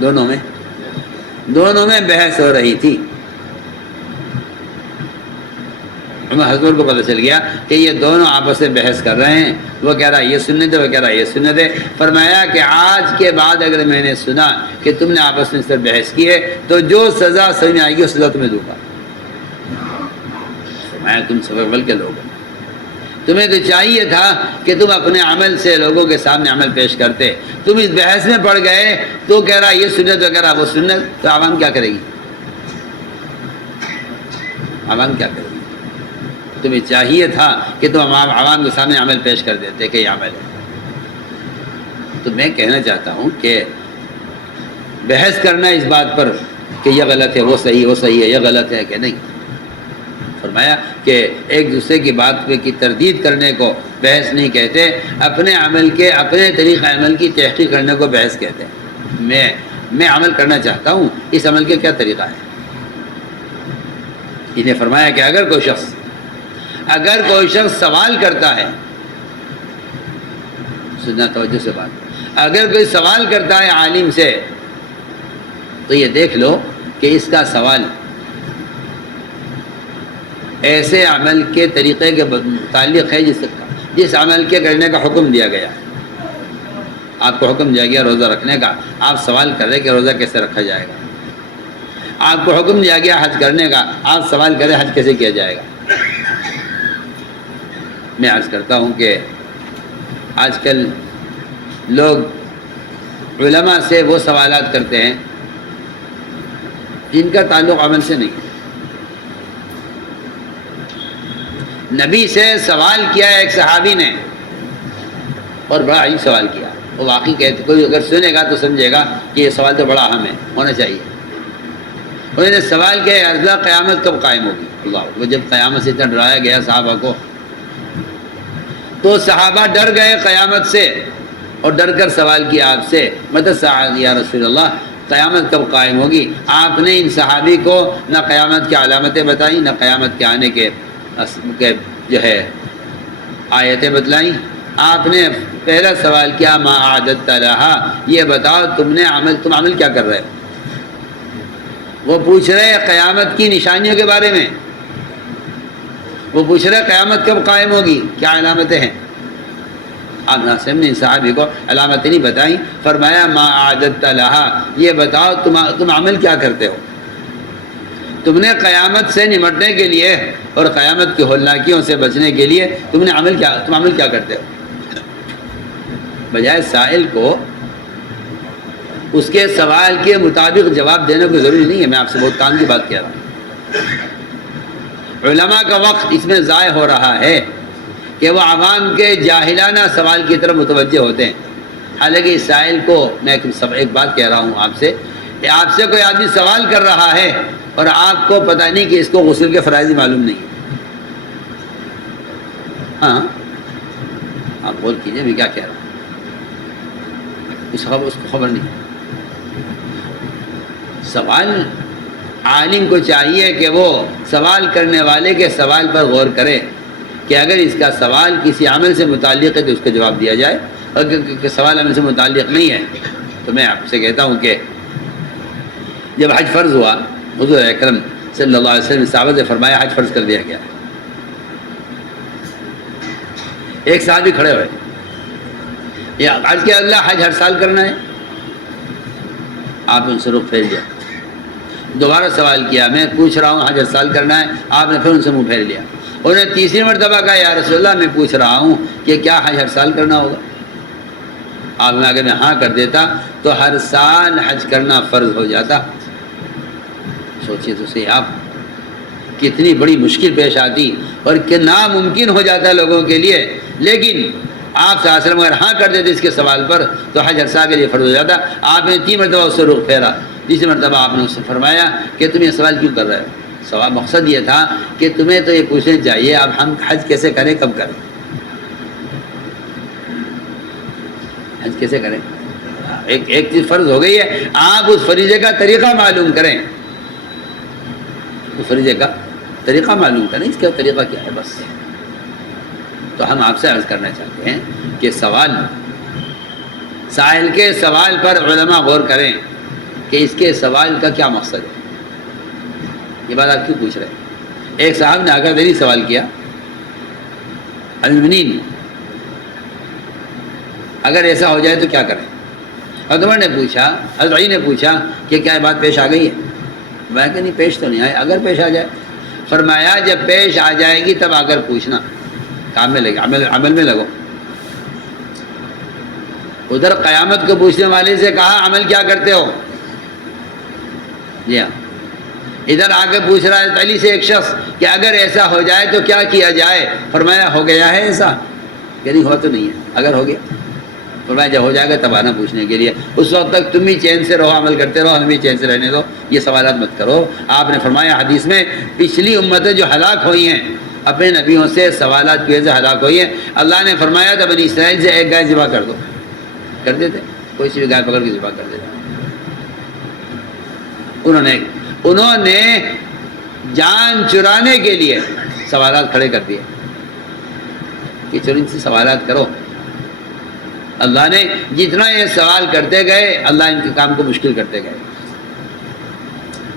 دونوں میں بحث ہو رہی تھی۔ حضور کو پتہ چل گیا کہ یہ دونوں آپس میں بحث کر رہے ہیں، وہ کہہ رہا ہے یہ سنت ہے، وہ کہہ رہا ہے یہ سنت ہے۔ فرمایا کہ آج کے بعد اگر میں نے سنا کہ تم نے آپس میں اس پر بحث کی ہے تو جو سزا سمجھ میں آئے گی وہ سزا تمہیں دوں گا۔ فرمایا تم صف اول کے لوگ، تمہیں تو چاہیے تھا کہ تم اپنے عمل سے لوگوں کے سامنے عمل پیش کرتے، تم اس بحث میں پڑ گئے، تو کہہ رہا یہ سنت، وہ کہہ رہا وہ سنت، تو عوام کیا کرے گی؟ عوام کیا کرے گی؟ تمہیں چاہیے تھا کہ تم عوام کے سامنے عمل پیش کر دیتے کہ یہ عمل ہے۔ تو میں کہنا چاہتا ہوں کہ بحث کرنا اس بات پر کہ یہ غلط ہے، وہ صحیح ہے، یہ غلط ہے کہ نہیں۔ فرمایا کہ ایک دوسرے کی بات پہ کی تردید کرنے کو بحث نہیں کہتے، اپنے عمل کے اپنے طریقہ عمل کی تحقیق کرنے کو بحث کہتے ہیں۔ میں عمل کرنا چاہتا ہوں، اس عمل کے کیا طریقہ ہے۔ انہیں فرمایا کہ اگر کوئی شخص سوال کرتا ہے، سننا توجہ سے بات، اگر کوئی سوال کرتا ہے عالم سے تو یہ دیکھ لو کہ اس کا سوال ایسے عمل کے طریقے کے متعلق ہے جس عمل کے کرنے کا حکم دیا گیا ہے۔ آپ کو حکم دیا گیا روزہ رکھنے کا، آپ سوال کر رہے کہ روزہ کیسے رکھا جائے گا۔ آپ کو حکم دیا گیا حج کرنے کا، آپ سوال کریں حج کیسے کیا جائے گا۔ میں عرض کرتا ہوں کہ آج کل لوگ علماء سے وہ سوالات کرتے ہیں جن کا تعلق عمل سے نہیں۔ نبی سے سوال کیا ایک صحابی نے، اور بڑا عجیب سوال کیا۔ وہ واقعی کہتے، کوئی اگر سنے گا تو سمجھے گا کہ یہ سوال تو بڑا اہم ہے، ہونا چاہیے۔ انہوں نے سوال کیا یا رسول اللہ قیامت کب قائم ہوگی؟ اللہ، وہ جب قیامت سے اتنا ڈرایا گیا صحابہ کو تو صحابہ ڈر گئے قیامت سے، اور ڈر کر سوال کیا آپ سے متی الساعۃ یا رسول اللہ، قیامت کب قائم ہوگی؟ آپ نے ان صحابی کو نہ قیامت کی علامتیں بتائیں، نہ قیامت کے آنے کے جو ہے آیتیں بتلائیں۔ آپ نے پہلا سوال کیا ما اعددت لہا، یہ بتاؤ تم عمل کیا کر رہے ہو۔ وہ پوچھ رہے ہیں قیامت کی نشانیوں کے بارے میں، وہ پوچھ رہے قیامت کب قائم ہوگی، کیا علامتیں ہیں۔ آپ ناصر نے صحابی کو علامتیں نہیں بتائیں، فرمایا ما اعددت لہا، یہ بتاؤ تم عمل کیا کرتے ہو، تم نے قیامت سے نمٹنے کے لیے اور قیامت کی ہولناکیوں سے بچنے کے لیے تم عمل کیا کرتے ہو۔ بجائے سائل کو اس کے سوال کے مطابق جواب دینے کو ضروری نہیں ہے۔ میں آپ سے بہت کام کی بات کہہ رہا ہوں۔ علماء کا وقت اس میں ضائع ہو رہا ہے کہ وہ عوام کے جاہلانہ سوال کی طرف متوجہ ہوتے ہیں، حالانکہ اس سائل کو میں ایک بات کہہ رہا ہوں آپ سے کہ آپ سے کوئی آدمی سوال کر رہا ہے اور آپ کو پتہ نہیں کہ اس کو غسل کے فرائض معلوم نہیں ہے۔ ہاں آپ بول کیجیے میں کیا کہہ رہا ہوں، اس کو خبر نہیں۔ سوال عالم کو چاہیے کہ وہ سوال کرنے والے کے سوال پر غور کرے کہ اگر اس کا سوال کسی عمل سے متعلق ہے تو اس کا جواب دیا جائے، اور اگر سوال عمل سے متعلق نہیں ہے تو میں آپ سے کہتا ہوں کہ جب حج فرض ہوا حضور اکرم صلی اللہ علیہ وسلم صحابہ سے فرمایا حج فرض کر دیا گیا۔ ایک صحابی کھڑے ہوئے، یہ عرض کیا اللہ حج ہر سال کرنا ہے؟ آپ نے ان سے رخ پھیر لیا۔ دوبارہ سوال کیا، میں پوچھ رہا ہوں حج ہر سال کرنا ہے؟ آپ نے پھر ان سے منہ پھیر لیا۔ انہوں نے تیسری مرتبہ کہا یا رسول اللہ میں پوچھ رہا ہوں کہ کیا حج ہر سال کرنا ہوگا؟ آپ نے اگر میں ہاں کر دیتا تو ہر سال حج کرنا فرض ہو جاتا۔ سوچئے تو صحیح آپ کتنی بڑی مشکل پیش آتی اور کہ ناممکن ہو جاتا لوگوں کے لیے، لیکن آپ صلی اللہ علیہ وسلم اگر ہاں کر دیتے اس کے سوال پر تو حج ہر سال کے لیے فرض ہو جاتا۔ آپ نے 3 مرتبہ اس سے رخ پھیرا، تیسری مرتبہ آپ نے اس سے فرمایا کہ تم یہ سوال کیوں کر رہے ہو؟ سوال مقصد یہ تھا کہ تمہیں تو یہ پوچھنا چاہیے اب ہم حج کیسے کریں، کب کریں، حج کیسے کریں. ایک چیز فرض ہو گئی ہے، آپ اس فریضے کا طریقہ معلوم کریں، اس فریضے کا طریقہ معلوم کریں، اس کا طریقہ کیا ہے بس. تو ہم آپ سے عرض کرنا چاہتے ہیں کہ سائل کے سوال پر علماء غور کریں کہ اس کے سوال کا کیا مقصد ہے. یہ بات آپ کیوں پوچھ رہے ہیں؟ ایک صاحب نے آ کر دینی سوال کیا، المؤمنین اگر ایسا ہو جائے تو کیا کریں. حضرت عمر نے پوچھا، حضرت علی نے پوچھا کہ کیا بات پیش آ گئی ہے؟ میں کہ نہیں پیش تو نہیں آئی، اگر پیش آ جائے. فرمایا جب پیش آ جائے گی تب آ کر پوچھنا، کام میں لگے، عمل میں لگو. ادھر قیامت کو پوچھنے والے سے کہا عمل کیا کرتے ہو، جی ہاں. ادھر آ کے پوچھ رہا ہے علی سے ایک شخص کہ اگر ایسا ہو جائے تو کیا کیا جائے. فرمایا ہو گیا ہے ایسا، کہ نہیں ہوا تو نہیں ہے، اگر ہو گیا. فرمایا جب ہو جائے گا تب آنا پوچھنے کے لیے، اس وقت تک تم بھی چین سے رہو، عمل کرتے رہو، ہمیں بھی چین سے رہنے دو، یہ سوالات مت کرو. آپ نے فرمایا حدیث میں پچھلی امتیں جو ہلاک ہوئی ہیں اپنے نبیوں سے سوالات کی وجہ سے ہلاک ہوئی ہیں. اللہ نے فرمایا تھا بنی اسرائیل سے ایک گائے ذبح کر دو، کر دیتے، کوئی سی بھی گائے پکڑ کے ذبح کر دیتے. انہوں نے جان چرانے کے لیے سوالات کھڑے کر دیے کہ چلو ان سے سوالات کرو. اللہ نے جتنا یہ سوال کرتے گئے اللہ ان کے کام کو مشکل کرتے گئے.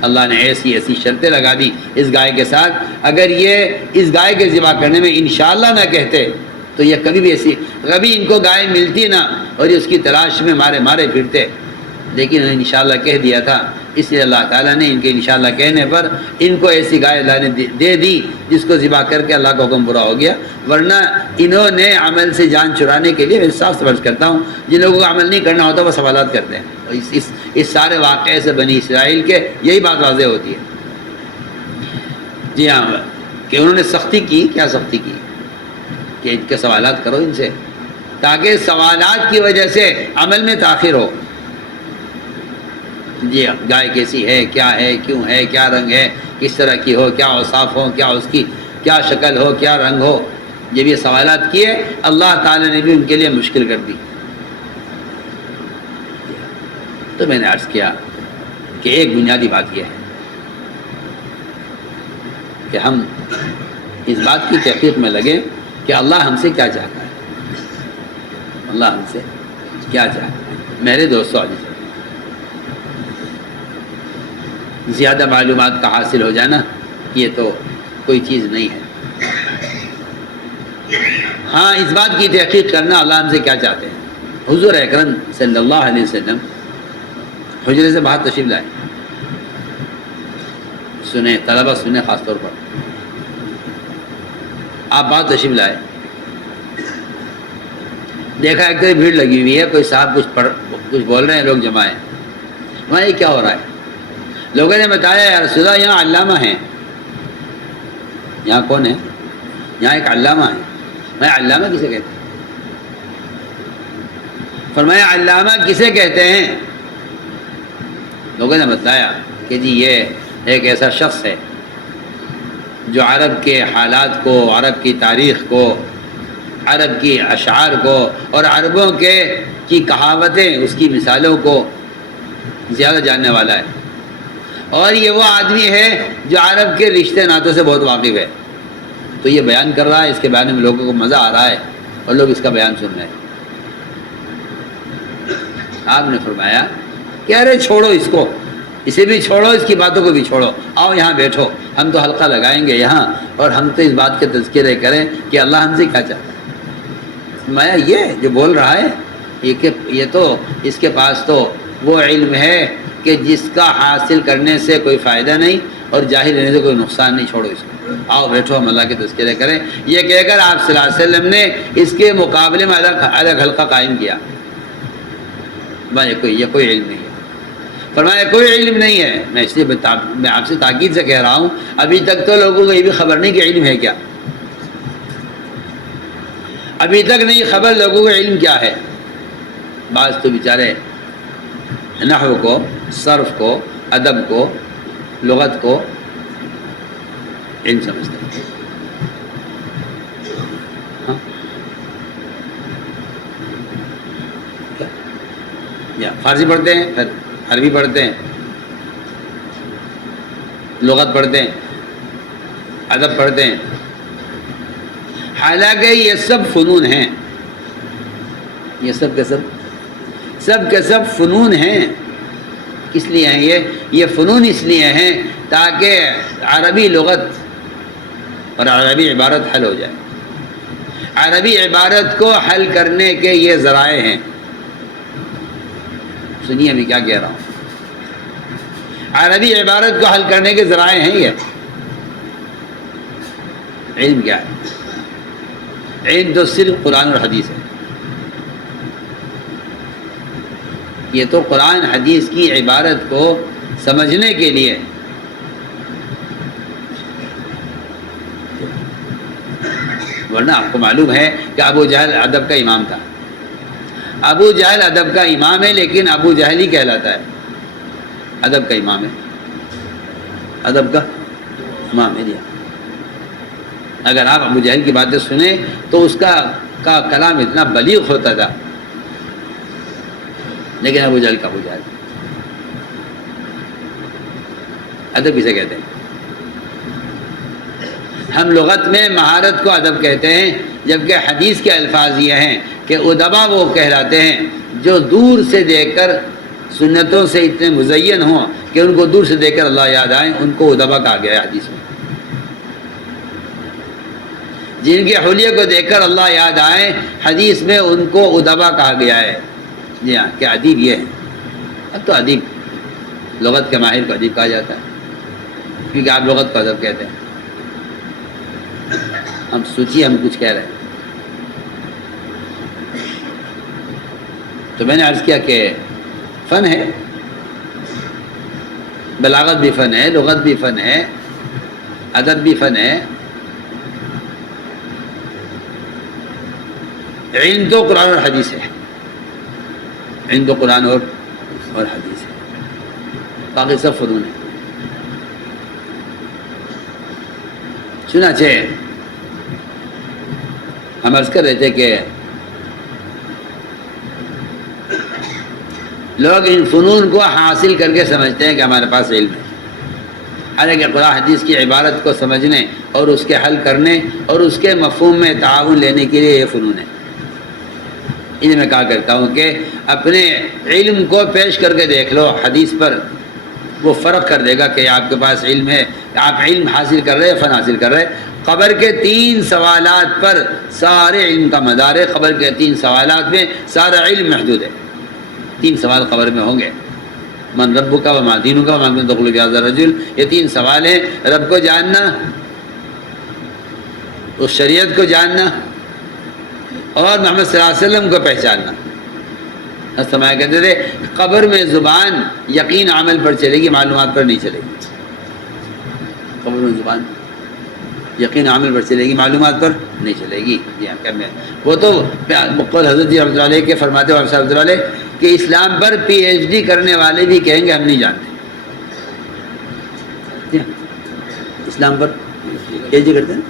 اللہ نے ایسی شرطیں لگا دی اس گائے کے ساتھ، اگر یہ اس گائے کے ذبح کرنے میں انشاءاللہ نہ کہتے تو یہ کبھی ان کو گائے ملتی نہ، اور یہ اس کی تلاش میں مارے پھرتے. لیکن انہوں نے انشاءاللہ کہہ دیا تھا، اس لیے اللہ تعالیٰ نے ان کے انشاءاللہ کہنے پر ان کو ایسی گائے اللہ نے دے دی جس کو ذبح کر کے اللہ کا حکم پورا ہو گیا. ورنہ انہوں نے عمل سے جان چرانے کے لیے، میں صاف سے عرض کرتا ہوں، جن لوگوں کو عمل نہیں کرنا ہوتا وہ سوالات کرتے ہیں. اور اس سارے واقعے سے بنی اسرائیل کے یہی بات واضح ہوتی ہے. جی ہاں، کہ انہوں نے سختی کی. کیا سختی کی؟ کہ ان کے سوالات کرو ان سے، تاکہ سوالات کی وجہ سے عمل میں تاخیر ہو. جی گائے کیسی ہے، کیا ہے، کیوں ہے، کیا رنگ ہے، کس طرح کی ہو، کیا اوصاف ہو، کیا اس کی کیا شکل ہو، کیا رنگ ہو. جب یہ سوالات کیے اللہ تعالی نے بھی ان کے لیے مشکل کر دی. تو میں نے عرض کیا کہ ایک بنیادی بات یہ ہے کہ ہم اس بات کی تحقیق میں لگیں کہ اللہ ہم سے کیا چاہتا ہے. اللہ ہم سے کیا چاہتا ہے. میرے دوستو، زیادہ معلومات کا حاصل ہو جانا یہ تو کوئی چیز نہیں ہے. ہاں، اس بات کی تحقیق کرنا اللہ ہم سے کیا چاہتے ہیں. حضور اکرم صلی اللہ علیہ وسلم حجرے سے باہر تشریف لائے. سنیں طلبہ، سنیں خاص طور پر، آپ باہر تشریف لائے. دیکھا ایک طرح بھیڑ لگی ہوئی ہے، کوئی صاحب کچھ بول رہے ہیں، لوگ جمع ہیں. وہاں یہ کیا ہو رہا ہے؟ لوگوں نے بتایا یا رسول اللہ یہاں علامہ ہیں. یہاں کون ہے؟ یہاں ایک علامہ ہے. میں علامہ کسے کہتے ہیں؟ فرمایا علامہ کسے کہتے ہیں؟ لوگوں نے بتایا کہ جی یہ ایک ایسا شخص ہے جو عرب کے حالات کو، عرب کی تاریخ کو، عرب کی اشعار کو اور عربوں کی کہاوتیں، اس کی مثالوں کو زیادہ جاننے والا ہے. اور یہ وہ آدمی ہے جو عرب کے رشتے ناتوں سے بہت واقف ہے. تو یہ بیان کر رہا ہے، اس کے بیان میں لوگوں کو مزہ آ رہا ہے اور لوگ اس کا بیان سن رہے ہیں. آپ نے فرمایا کہ ارے چھوڑو اس کو، اسے بھی چھوڑو، اس کی باتوں کو بھی چھوڑو، آؤ یہاں بیٹھو، ہم تو حلقہ لگائیں گے یہاں اور ہم تو اس بات کے تذکرے کریں کہ اللہ ہم سے کیا چاہتا ہے. فرمایا یہ جو بول رہا ہے یہ تو اس کے پاس تو وہ علم ہے کہ جس کا حاصل کرنے سے کوئی فائدہ نہیں اور جاہل رہنے سے کوئی نقصان نہیں. چھوڑو اس کو، آؤ بیٹھو، ہم اللہ کے تذکرے کریں. یہ کہہ کر آپ صلی اللہ علیہ وسلم نے اس کے مقابلے میں الگ حلقہ قائم کیا. یہ کوئی علم نہیں ہے. فرمایا کوئی علم نہیں ہے. میں اس لیے میں آپ سے تاکید سے کہہ رہا ہوں، ابھی تک تو لوگوں کو یہ بھی خبر نہیں کہ علم ہے کیا. ابھی تک نہیں خبر لوگوں کو علم کیا ہے. بعض تو بیچارے نحو کو، صرف کو، ادب کو، لغت کو علم سمجھتے ہیں. ہاں یا فارسی پڑھتے ہیں، پھر عربی پڑھتے ہیں، لغت پڑھتے ہیں، ادب پڑھتے ہیں. حالانکہ یہ سب فنون ہیں، یہ سب کے سب فنون ہیں. کس لیے ہیں یہ فنون اس لیے ہیں تاکہ عربی لغت اور عربی عبارت حل ہو جائے. عربی عبارت کو حل کرنے کے یہ ذرائع ہیں. سنیے میں کیا کہہ رہا ہوں. عربی عبارت کو حل کرنے کے ذرائع ہیں یہ. علم کیا ہے؟ علم تو صرف قرآن اور حدیث ہے. یہ تو قرآن حدیث کی عبارت کو سمجھنے کے لیے. ورنہ آپ کو معلوم ہے کہ ابو جہل ادب کا امام تھا. ابو جہل ادب کا امام ہے، لیکن ابو جہل ہی کہلاتا ہے. ادب کا امام ہے، ادب کا امام ہے. اگر آپ ابو جہل کی باتیں سنیں تو اس کا کلام اتنا بلیغ ہوتا تھا، لیکن ابو جہل کا ابو جہل. ادب کسے کہتے ہیں؟ ہم لغت میں مہارت کو ادب کہتے ہیں، جبکہ حدیث کے الفاظ یہ ہیں کہ ادبا وہ کہلاتے ہیں جو دور سے دیکھ کر سنتوں سے اتنے مزین ہوں کہ ان کو دور سے دیکھ کر اللہ یاد آئے. ان کو ادبا کہا گیا ہے حدیث میں. جن کے حلیے کو دیکھ کر اللہ یاد آئے، حدیث میں ان کو ادبا کہا گیا ہے. جی ہاں، کہ ادیب یہ ہے. اب تو ادیب لغت کے ماہر کو ادیب کہا جاتا ہے، کیونکہ آپ لغت کو ادب کہتے ہیں. ہم سوچیے ہم کچھ کہہ رہے ہیں. تو میں نے عرض کیا کہ فن ہے، بلاغت بھی فن ہے، لغت بھی فن ہے، ادب بھی فن ہے. علم تو قرآن اور حدیث ہے. علم تو قرآن اور حدیث ہے. باقی سب فنون ہے. چنانچہ ہم عرض کر رہے تھے کہ لوگ ان فنون کو حاصل کر کے سمجھتے ہیں کہ ہمارے پاس علم ہے. حالانکہ قرآن حدیث کی عبارت کو سمجھنے اور اس کے حل کرنے اور اس کے مفہوم میں تعاون لینے کے لیے یہ فنون ہے. انہیں میں کہا کرتا ہوں کہ اپنے علم کو پیش کر کے دیکھ لو حدیث پر، وہ فرق کر دے گا کہ آپ کے پاس علم ہے، آپ علم حاصل کر رہے ہیں، فن حاصل کر رہے ہیں. قبر کے 3 سوالات پر سارے علم کا مدار ہے. قبر کے 3 سوالات میں سارا علم محدود ہے. 3 سوال قبر میں ہوں گے. من ربک وما دینک وما کنت تقول فی ھذا الرجل. یہ 3 سوال ہیں. رب کو جاننا، اس شریعت کو جاننا، اور محمد صلی اللہ علیہ وسلم کو پہچاننا. فرمایا کہتے تھے قبر میں زبان یقین عمل پر چلے گی، معلومات پر نہیں چلے گی. قبر میں زبان یقین عمل پر چلے گی، معلومات پر نہیں چلے گی. جی ہاں، وہ تو قول حضرت جی رحمۃ اللہ علیہ کے فرماتے ہیں رحمۃ اللہ علیہ کہ اسلام پر پی ایچ ڈی کرنے والے بھی کہیں گے ہم نہیں جانتے. جی ہاں، اسلام پر پی ایچ ڈی کرتے ہیں.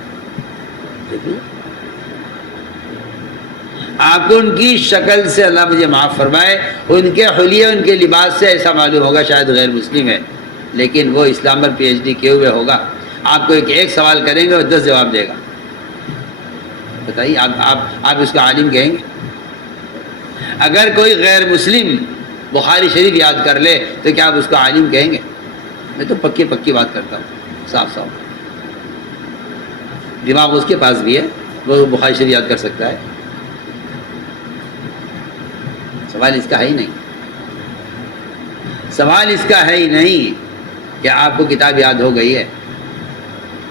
آپ کو ان کی شکل سے اللہ مجھے معاف فرمائے، ان کے حلیے، ان کے لباس سے ایسا معلوم ہوگا شاید غیر مسلم ہے، لیکن وہ اسلام پر پی ایچ ڈی کیے ہوئے ہوگا. آپ کو ایک سوال کریں گے اور 10 جواب دے گا. بتائیے آپ اس کو عالم کہیں گے؟ اگر کوئی غیر مسلم بخاری شریف یاد کر لے تو کیا آپ اس کو عالم کہیں گے؟ میں تو پکی بات کرتا ہوں، صاف. دماغ اس کے پاس بھی ہے، وہ بخاری شریف یاد کر سکتا ہے. سوال اس کا ہے ہی نہیں. سوال اس کا ہے ہی نہیں کہ آپ کو کتاب یاد ہو گئی ہے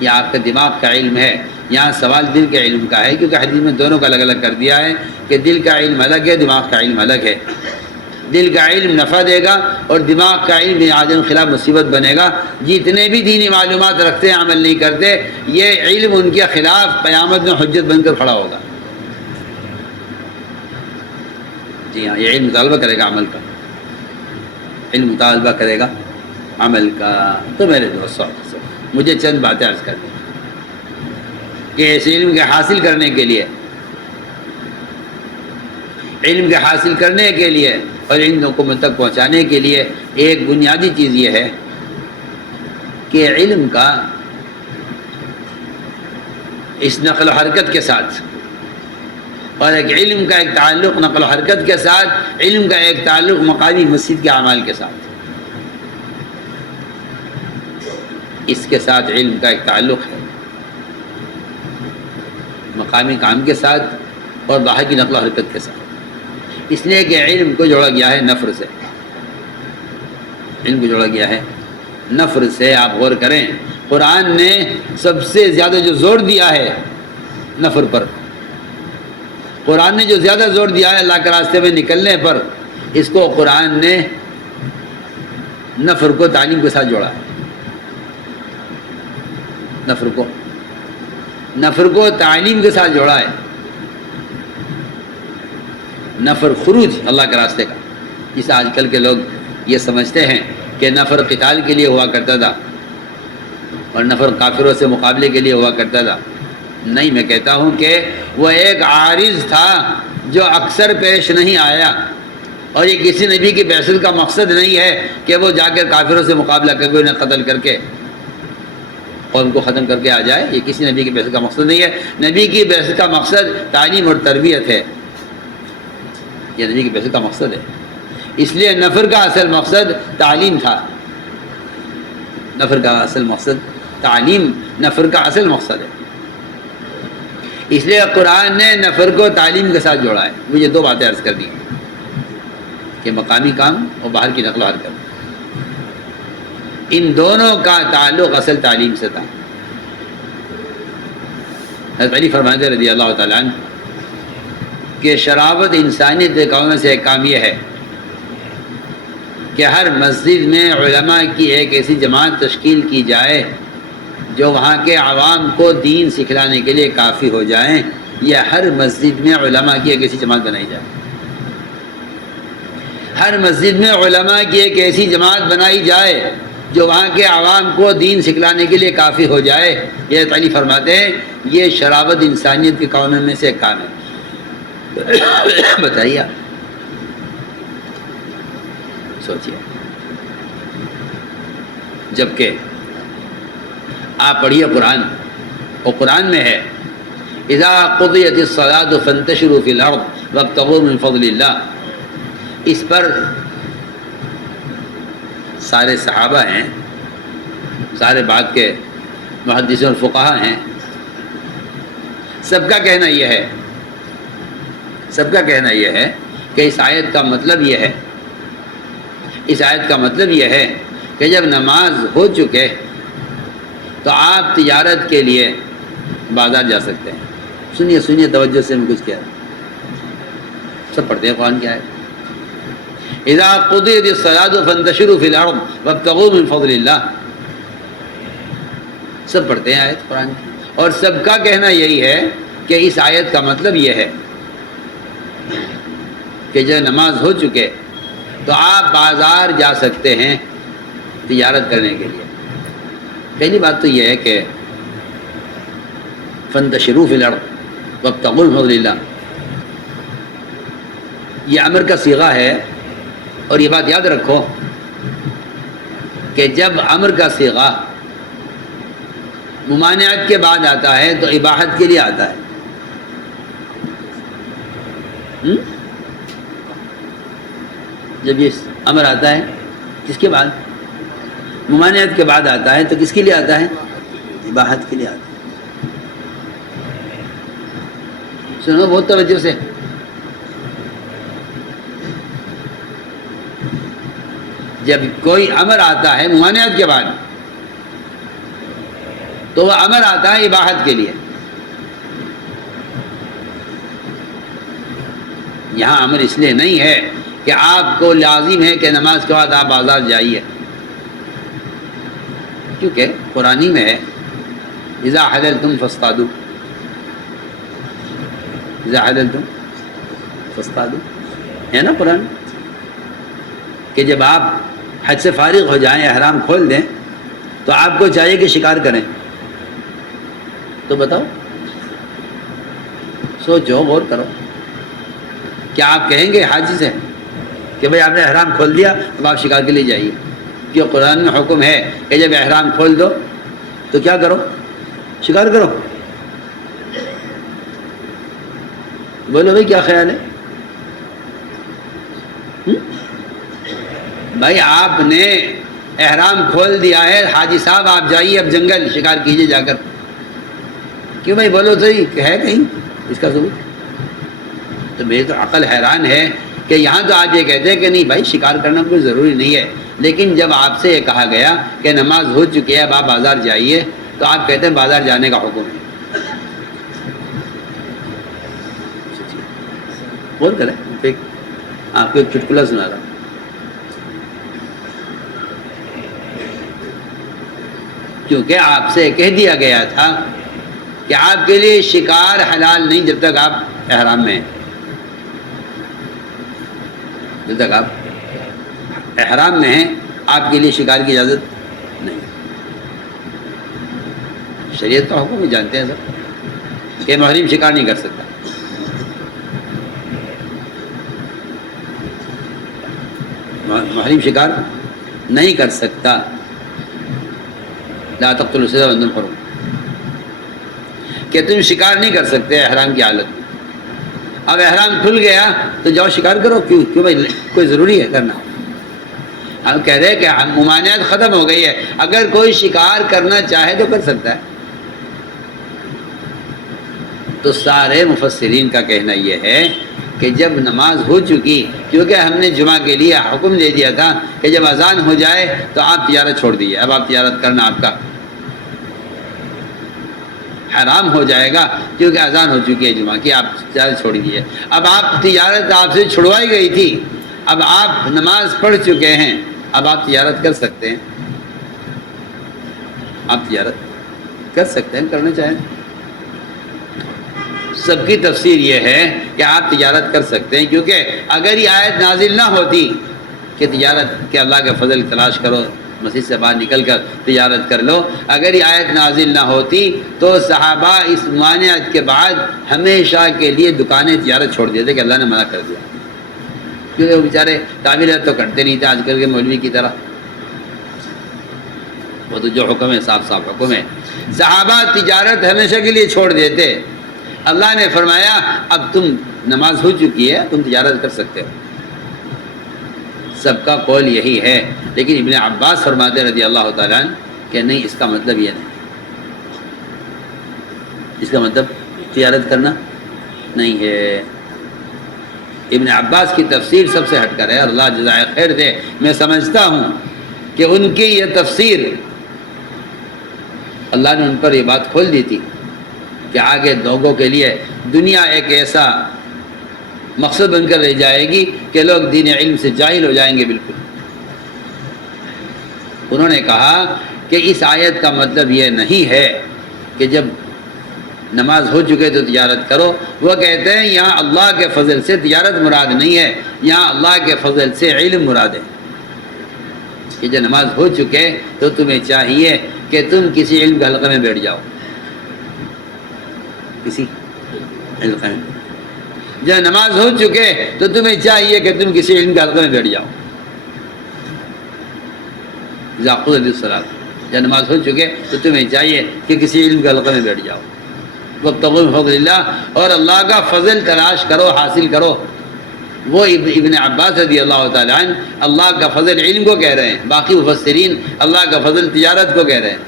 یا آپ کا دماغ کا علم ہے. یہاں سوال دل کے علم کا ہے، کیونکہ حدیث میں دونوں کا الگ الگ کر دیا ہے کہ دل کا علم الگ ہے، دماغ کا علم الگ ہے. دل کا علم نفع دے گا اور دماغ کا علم آدم خلاف مصیبت بنے گا. جتنے بھی دینی معلومات رکھتے ہیں عمل نہیں کرتے، یہ علم ان کے خلاف قیامت میں حجت بن کر کھڑا ہوگا. جی ہاں، یہ علم مطالبہ کرے گا عمل کا، علم مطالبہ کرے گا عمل کا. تو میرے دوستوں مجھے چند باتیں عرض کر دیں. کہ اس علم کے حاصل کرنے کے لیے، علم کے حاصل کرنے کے لیے اور علم کو مجھ تک پہنچانے کے لیے ایک بنیادی چیز یہ ہے کہ علم کا اس نقل و حرکت کے ساتھ، اور ایک علم کا ایک تعلق نقل و حرکت کے ساتھ، علم کا ایک تعلق مقامی مسجد کے اعمال کے ساتھ، اس کے ساتھ علم کا ایک تعلق ہے مقامی کام کے ساتھ اور باہر کی نقل و حرکت کے ساتھ، اس لیے کہ علم کو جوڑا گیا ہے نفر سے، علم کو جوڑا گیا ہے نفر سے۔ آپ غور کریں، قرآن نے سب سے زیادہ جو زور دیا ہے نفر پر، قرآن نے جو زیادہ زور دیا ہے اللہ کے راستے میں نکلنے پر، اس کو قرآن نے نفر کو تعلیم کے ساتھ جوڑا ہے، نفر کو تعلیم کے ساتھ جوڑا ہے۔ نفر خروج اللہ کے راستے کا، جسے آج کل کے لوگ یہ سمجھتے ہیں کہ نفر قتال کے لیے ہوا کرتا تھا اور نفر کافروں سے مقابلے کے لیے ہوا کرتا تھا، نہیں، میں کہتا ہوں کہ وہ ایک عارض تھا جو اکثر پیش نہیں آیا، اور یہ کسی نبی کی بعثت کا مقصد نہیں ہے کہ وہ جا کر کافروں سے مقابلہ کر کے انہیں قتل کر کے اور ان کو ختم کر کے آ جائے، یہ کسی نبی کی بعثت کا مقصد نہیں ہے۔ نبی کی بعثت کا مقصد تعلیم اور تربیت ہے، یہ نبی کی بعثت کا مقصد ہے، اس لیے نفر کا اصل مقصد تعلیم تھا، نفر کا اصل مقصد تعلیم، نفر کا اصل مقصد ہے، اس لیے قرآن نے نفر کو تعلیم کے ساتھ جوڑا ہے۔ مجھے دو باتیں عرض کر دی کہ مقامی کام اور باہر کی نقل و حرکت، ان دونوں کا تعلق اصل تعلیم سے تھا۔ حضرت علی فرماتے رضی اللہ تعالیٰ عنہ کہ شرافت انسانیت کے کاموں میں سے ایک کام یہ ہے کہ ہر مسجد میں علماء کی ایک ایسی جماعت تشکیل کی جائے جو وہاں کے عوام کو دین سکھلانے کے لیے کافی ہو جائیں، یا ہر مسجد میں علماء کی ایک ایسی جماعت بنائی جائے، ہر مسجد میں علماء کی ایک ایسی جماعت بنائی جائے جو وہاں کے عوام کو دین سکھلانے کے لیے کافی ہو جائے۔ یہ علی فرماتے ہیں یہ شرافت انسانیت کے کاموں میں سے ایک کام ہے۔ بتائیے، سوچیے، جبکہ آپ پڑھیے قرآن، اور قرآن میں ہے اذا قضیت الصلاۃ فانتشروا فی الارض وابتغوا من فضل اللہ، اس پر سارے صحابہ ہیں، سارے بعد کے محدثین اور فقہا ہیں، سب کا کہنا یہ ہے، سب کا کہنا یہ ہے کہ اس آیت کا مطلب یہ ہے، اس آیت کا مطلب یہ ہے کہ جب نماز ہو چکے تو آپ تجارت کے لیے بازار جا سکتے ہیں۔ سنیے سنیے توجہ سے، میں کچھ کیا سب پڑھتے ہیں قرآن کی آیت، اذا قضیت الصلاۃ فانتشروا فی الارض وابتغوا من فضل اللہ، سب پڑھتے ہیں آیت قرآن کی، اور سب کا کہنا یہی ہے کہ اس آیت کا مطلب یہ ہے کہ جب نماز ہو چکے تو آپ بازار جا سکتے ہیں تجارت کرنے کے لیے۔ پہلی بات تو یہ ہے کہ فانتشروا فی الارض وابتغوا من فضل اللہ، یہ امر کا صیغہ ہے، اور یہ بات یاد رکھو کہ جب امر کا صیغہ ممانعت کے بعد آتا ہے تو اباحت کے لیے آتا ہے۔ جب یہ امر آتا ہے کس کے بعد؟ ممانعت کے بعد آتا ہے، تو کس کے لیے آتا ہے؟ اباحت کے لیے آتا ہے۔ سنو بہت توجہ سے، جب کوئی امر آتا ہے ممانعت کے بعد تو وہ امر آتا ہے اباحت کے لیے۔ یہاں امر اس لیے نہیں ہے کہ آپ کو لازم ہے کہ نماز کے بعد آپ بازار جائیے، کیونکہ قرآنی میں ہے اذا حللتم فاصطادوا، اذا حللتم فاصطادوا، ہے نا قرآن، کہ جب آپ حج سے فارغ ہو جائیں، احرام کھول دیں، تو آپ کو چاہیے کہ شکار کریں۔ تو بتاؤ سوچو، غور کرو. کیا آپ کہیں گے حاجی سے کہ بھائی آپ نے احرام کھول دیا اب آپ شکار کے لیے جائیے؟ کیوں قرآن میں حکم ہے کہ جب احرام کھول دو تو کیا کرو؟ شکار کرو. بولو بھائی کیا خیال ہے؟ بھائی آپ نے احرام کھول دیا ہے، حاجی صاحب آپ جائیے اب جنگل شکار کیجیے جا کر. کیوں بھائی بولو صحیح ہے کہیں اس کا ثبوت؟ تو میری تو عقل حیران ہے کہ یہاں تو آپ یہ کہتے ہیں کہ نہیں بھائی شکار کرنا کوئی ضروری نہیں ہے، لیکن جب آپ سے یہ کہا گیا کہ نماز ہو چکی ہے اب آپ بازار جائیے تو آپ کہتے ہیں بازار جانے کا حکم ہے. بول کریں آپ کو ایک چٹکلا سنا رہا ہوں. کیونکہ آپ سے کہہ دیا گیا تھا کہ آپ کے لیے شکار حلال نہیں جب تک آپ احرام میں ہیں. جب تک آپ احرام میں ہیں آپ کے لیے شکار کی اجازت نہیں. شریعت کا حکم بھی جانتے ہیں سب کہ محرم شکار نہیں کر سکتا. محرم شکار نہیں کر سکتا. لا تقتلوا الصید وانتم حرم، کہ تم شکار نہیں کر سکتے احرام کی حالت میں. اب احرام کھل گیا تو جاؤ شکار کرو. کیوں بھائی کوئی ضروری ہے کرنا؟ ہم کہہ رہے ہیں کہ ممانعت ختم ہو گئی ہے، اگر کوئی شکار کرنا چاہے تو کر سکتا ہے. تو سارے مفسرین کا کہنا یہ ہے کہ جب نماز ہو چکی، کیونکہ ہم نے جمعہ کے لیے حکم دے دیا تھا کہ جب اذان ہو جائے تو آپ تجارت چھوڑ دیجیے. اب آپ تجارت کرنا آپ کا حرام ہو جائے گا کیونکہ اذان ہو چکی ہے جمعہ کی، آپ تجارت چھوڑ دیجیے. اب آپ تجارت آپ سے چھڑوائی گئی تھی، اب آپ نماز پڑھ چکے ہیں، اب آپ تجارت کر سکتے ہیں. آپ تجارت کر سکتے ہیں کرنا چاہیں. سب کی تفسیر یہ ہے کہ آپ تجارت کر سکتے ہیں، کیونکہ اگر یہ آیت نازل نہ ہوتی کہ تجارت کہ اللہ کے فضل تلاش کرو، مسجد سے باہر نکل کر تجارت کر لو، اگر یہ آیت نازل نہ ہوتی تو صحابہ اس ممانعت کے بعد ہمیشہ کے لیے دکانیں تجارت چھوڑ دیتے کہ اللہ نے منع کر دیا. کیونکہ وہ بیچارے تعمیرات تو کرتے نہیں تھے آج کل کے مولوی کی طرح. وہ تو جو حکم ہے صاف صاف حکم ہے. صحابہ تجارت ہمیشہ کے لیے چھوڑ دیتے. اللہ نے فرمایا اب تم نماز ہو چکی ہے تم تجارت کر سکتے ہو. سب کا قول یہی ہے، لیکن ابن عباس فرماتے رضی اللہ تعالیٰ عنہ کہ نہیں، اس کا مطلب یہ نہیں، اس کا مطلب تجارت کرنا نہیں ہے. ابن عباس کی تفسیر سب سے ہٹ کر ہے، اللہ جزائے خیر دے. میں سمجھتا ہوں کہ ان کی یہ تفسیر اللہ نے ان پر یہ بات کھول دی تھی کہ آگے لوگوں کے لیے دنیا ایک ایسا مقصد بن کر رہ جائے گی کہ لوگ دین علم سے جاہل ہو جائیں گے بالکل. انہوں نے کہا کہ اس آیت کا مطلب یہ نہیں ہے کہ جب نماز ہو چکے تو تجارت کرو. وہ کہتے ہیں یہاں اللہ کے فضل سے تجارت مراد نہیں ہے، یہاں اللہ کے فضل سے علم مراد ہے. کہ جب نماز ہو چکے تو تمہیں چاہیے کہ تم کسی علم کے حلقے میں بیٹھ جاؤ. کسی حلقے میں جب نماز ہو چکے تو تمہیں چاہیے کہ تم کسی علم کے حلقے میں بیٹھ جاؤ. ذاقت علیہ السلام جب نماز ہو چکے تو تمہیں چاہیے کہ کسی علم کے حلقے میں بیٹھ جاؤ. وابتغوا من فضل اللہ، اور اللہ کا فضل تلاش کرو، حاصل کرو. وہ ابن عباس رضی اللہ تعالیٰ عنہ اللہ کا فضل علم کو کہہ رہے ہیں، باقی مفسرین اللہ کا فضل تجارت کو کہہ رہے ہیں.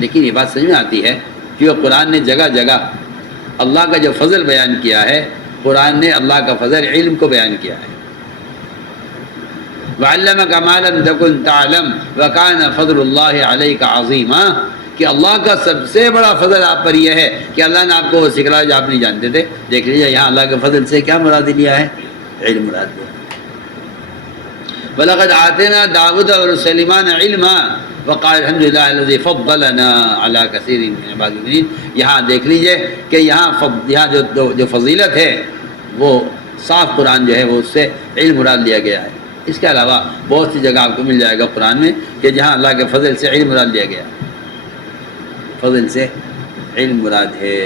لیکن یہ بات سمجھ میں آتی ہے کہ قرآن نے جگہ جگہ اللہ کا جو فضل بیان کیا ہے، قرآن نے اللہ کا فضل علم کو بیان کیا ہے. وَعَلَّمَكَ مَا لَمْ تَكُنْ تَعْلَمْ وَكَانَ فَضْلُ اللَّهِ عَلَيْكَ عَظِيمًا، کہ اللہ کا سب سے بڑا فضل آپ پر یہ ہے کہ اللہ نے آپ کو وہ سکھلایا جو آپ نہیں جانتے تھے. دیکھ لیجیے یہاں اللہ کے فضل سے کیا مراد لیا ہے؟ علم مراد لیا. وَلَقَدْ آتَيْنَا دَاوُودَ وَسُلَيْمَانَ عِلْمًا وَقَالَ الْحَمْدُ لِلَّهِ الَّذِي فَضَّلَنَا عَلَىٰ كَثِيرٍ مِّنْ عِبَادِهِ الْمُؤْمِنِينَ. یہاں دیکھ لیجیے کہ یہاں جو فضیلت ہے وہ صاف قرآن جو ہے وہ اس سے علم مراد لیا گیا ہے. اس کے علاوہ بہت سی جگہ آپ کو مل جائے گا قرآن میں کہ جہاں اللہ کے فضل سے علم مراد لیا گیا. فضل سے علم مراد ہے.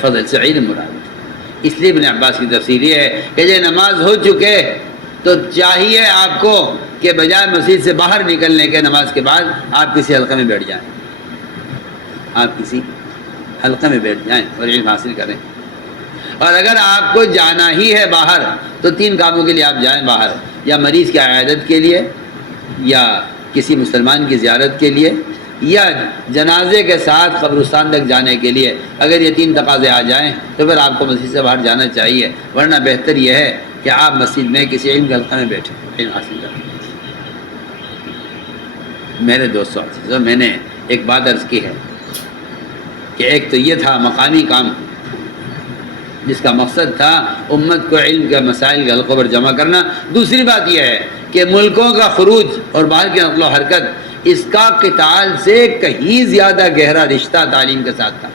فضل سے علم مراد. اس لیے ابن عباس کی تفسیر یہ ہے کہ جب نماز ہو چکے تو چاہیے آپ کو کہ بجائے مسجد سے باہر نکلنے کے نماز کے بعد آپ کسی حلقے میں بیٹھ جائیں، آپ کسی حلقے میں بیٹھ جائیں اور علم حاصل کریں. اور اگر آپ کو جانا ہی ہے باہر تو 3 کاموں کے لیے آپ جائیں باہر، یا مریض کی عیادت کے لیے، یا کسی مسلمان کی زیارت کے لیے، یا جنازے کے ساتھ قبرستان تک جانے کے لیے. اگر یہ 3 تقاضے آ جائیں تو پھر آپ کو مسجد سے باہر جانا چاہیے، ورنہ بہتر یہ ہے کہ آپ مسجد میں کسی علم کے حلقے میں بیٹھیں، علم حاصل کریں. میرے دوستوں عزیزوں، میں نے ایک بات عرض کی ہے کہ ایک تو یہ تھا مقامی کام جس کا مقصد تھا امت کو علم کے مسائل کے حلقوں پر جمع کرنا. دوسری بات یہ ہے کہ ملکوں کا خروج اور باہر کی نقل و حرکت، اس کا قتال سے کہیں زیادہ گہرا رشتہ تعلیم کے ساتھ تھا.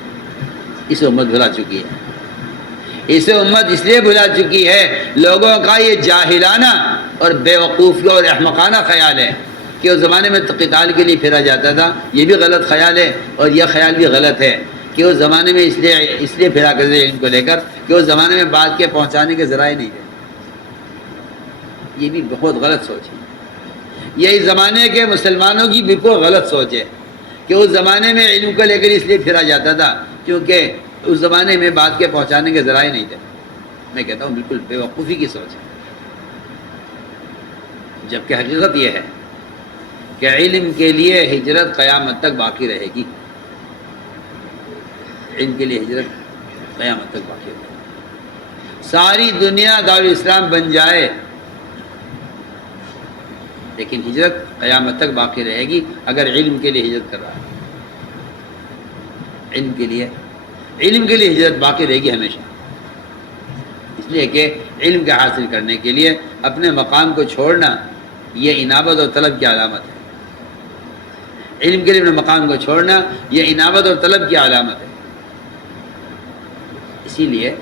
اسے امت بھلا چکی ہے. اسے امت اس لیے بھلا چکی ہے، لوگوں کا یہ جاہلانہ اور بے وقوفی اور احمقانہ خیال ہے کہ اس زمانے میں قتال کے لیے پھرا جاتا تھا. یہ بھی غلط خیال ہے، اور یہ خیال بھی غلط ہے کہ اس زمانے میں اس لیے پھرا کرتے تھے ان کو لے کر کہ اس زمانے میں بات کے پہنچانے کے ذرائع نہیں تھے. یہ بھی بہت غلط سوچ ہے. یہ اس زمانے کے مسلمانوں کی بالکل غلط سوچ ہے کہ اس زمانے میں علم کو لے کر اس لیے پھرا جاتا تھا کیونکہ اس زمانے میں بات کے پہنچانے کے ذرائع نہیں تھے. میں کہتا ہوں بالکل بے وقوفی کی سوچ ہے. جبکہ حقیقت یہ ہے کہ علم کے لیے ہجرت قیامت تک باقی رہے گی. علم کے لیے ہجرت قیامت تک باقی رہے گی. ساری دنیا دارالاسلام بن جائے لیکن ہجرت قیامت تک باقی رہے گی اگر علم کے لیے ہجرت کر رہا ہے. علم کے لیے ہجرت باقی رہے گی ہمیشہ. اس لیے کہ علم کا حاصل کرنے کے لیے اپنے مقام کو چھوڑنا یہ انابت اور طلب کی علامت ہے. علم کے لیے اپنے مقام کو چھوڑنا یہ انابت اور طلب کی علامت ہے. اسی لیے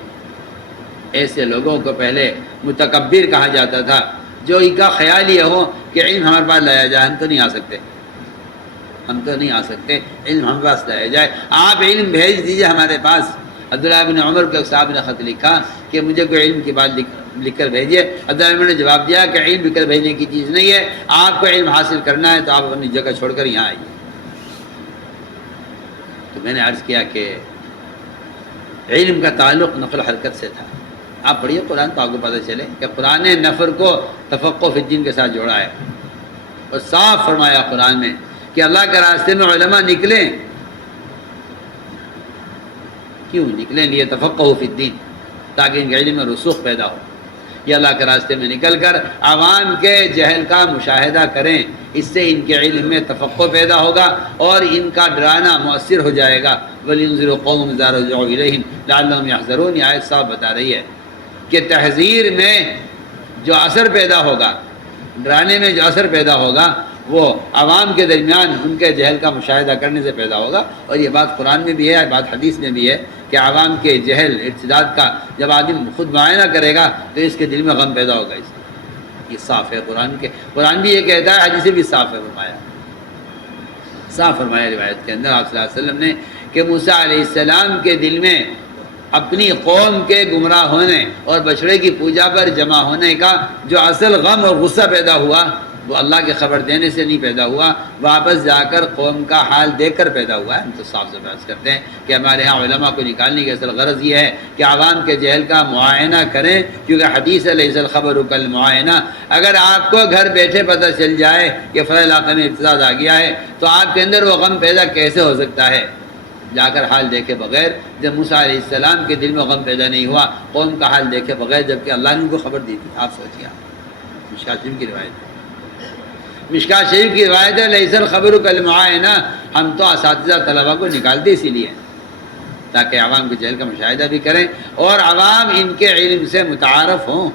ایسے لوگوں کو پہلے متکبر کہا جاتا تھا جو ان کا خیال یہ ہو کہ علم ہمارے پاس لایا جائے. ہم تو نہیں آ سکتے، علم ہمارے پاس لایا جائے. آپ علم بھیج دیجئے ہمارے پاس. عبداللہ بن عمر کو ایک صاحب نے خط لکھا کہ مجھے کوئی علم کی بات لکھ کر بھیجیے. عبداللہ بن عمر نے جواب دیا کہ علم لکھ کر بھیجنے کی چیز نہیں ہے. آپ کو علم حاصل کرنا ہے تو آپ اپنی جگہ چھوڑ کر یہاں آئیے. تو میں نے عرض کیا کہ علم کا تعلق نقل حرکت سے تھا. آپ پڑھیے قرآن تو آپ کو پتہ چلے کہ قرآن نے نفر کو تفقہ فی الدین کے ساتھ جوڑا ہے اور صاف فرمایا قرآن میں کہ اللہ کے راستے میں علماء نکلیں. کیوں نکلیں؟ لیے تفقہ فی الدین، تاکہ ان کے علم میں رسوخ پیدا ہو. یہ اللہ کے راستے میں نکل کر عوام کے جہل کا مشاہدہ کریں. اس سے ان کے علم میں تفقہ پیدا ہوگا اور ان کا ڈرانا مؤثر ہو جائے گا. وَلِيُنذِرُوا قَوْمًا إِذَا رَجَعُوا إِلَيْهِمْ لَعَلَّهُمْ يَحْذَرُونَ. یہ آیت صاحب بتا رہی ہے کہ تحذیر میں جو اثر پیدا ہوگا، ڈرانے میں جو اثر پیدا ہوگا، وہ عوام کے درمیان ان کے جہل کا مشاہدہ کرنے سے پیدا ہوگا. اور یہ بات قرآن میں بھی ہے، بات حدیث میں بھی ہے کہ عوام کے جہل ارتداد کا جب آدمی خود معائنہ کرے گا تو اس کے دل میں غم پیدا ہوگا. اس یہ صاف ہے قرآن بھی یہ کہتا ہے، حدیث بھی صاف ہے. صاف فرمایا روایت کے اندر آپ صلی اللہ علیہ وسلم نے کہ موسیٰ علیہ السلام کے دل میں اپنی قوم کے گمراہ ہونے اور بچڑے کی پوجا پر جمع ہونے کا جو اصل غم اور غصہ پیدا ہوا وہ اللہ کی خبر دینے سے نہیں پیدا ہوا، واپس جا کر قوم کا حال دیکھ کر پیدا ہوا ہے. ہم تو صاف سے بحث کرتے ہیں کہ ہمارے ہاں علماء کو نکالنے کی اصل غرض یہ ہے کہ عوام کے جہل کا معائنہ کریں، کیونکہ حدیث لیس الخبر کالمعائنہ. اگر آپ کو گھر بیٹھے پتہ چل جائے کہ فلاں علاقے میں ارتداد آ گیا ہے تو آپ کے اندر وہ غم پیدا کیسے ہو سکتا ہے جا کر حال دیکھے بغیر؟ جب موسیٰ علیہ السلام کے دل میں غم پیدا نہیں ہوا قوم کا حال دیکھے بغیر، جبکہ اللہ نے ان کو خبر دی تھی. آپ سوچیے، مشکات شریف کی روایت ہے، مشکات شریف کی روایت ہے لیس الخبر کالمعائنہ. ہم تو اساتذہ طلبہ کو نکالتے اسی لیے تاکہ عوام کے جہل کا مشاہدہ بھی کریں اور عوام ان کے علم سے متعارف ہوں.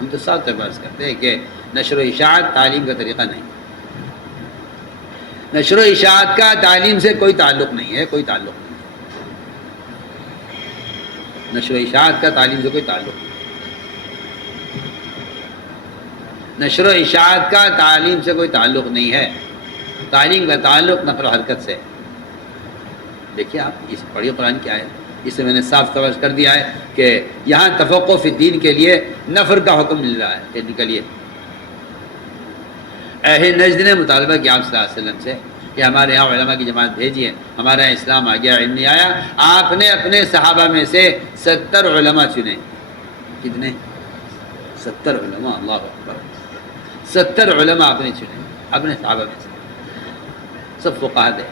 ہم تو صاف طور پر عرض کرتے ہیں کہ نشر و اشاعت تعلیم کا طریقہ نہیں. نشر و اشاعت کا تعلیم سے کوئی تعلق نہیں ہے، کوئی تعلق نہیں. نشر و اشاعت کا تعلیم سے کوئی تعلق نہیں. نشر و اشاعت کا تعلیم سے کوئی تعلق نہیں ہے. تعلیم کا تعلق نقل و حرکت سے. دیکھیے آپ اس پڑھی قرآن کی آیت اس سے میں نے صاف طور کر دیا ہے کہ یہاں تفقہ فی الدین کے لیے نفر کا حکم مل رہا ہے کہ نکلیے۔ اہل نجد نے مطالبہ کیا آپ صلی اللہ علیہ وسلم سے کہ ہمارے یہاں علماء کی جماعت بھیجیے، ہمارے یہاں اسلام آ گیا، علم نہیں آیا۔ آپ نے اپنے صحابہ میں سے 70 علماء چنے۔ کتنے؟ 70 علماء، اللہ اکبر، 70 علماء آپ نے چنے اپنے صحابہ میں سے، سب فقہا تھے۔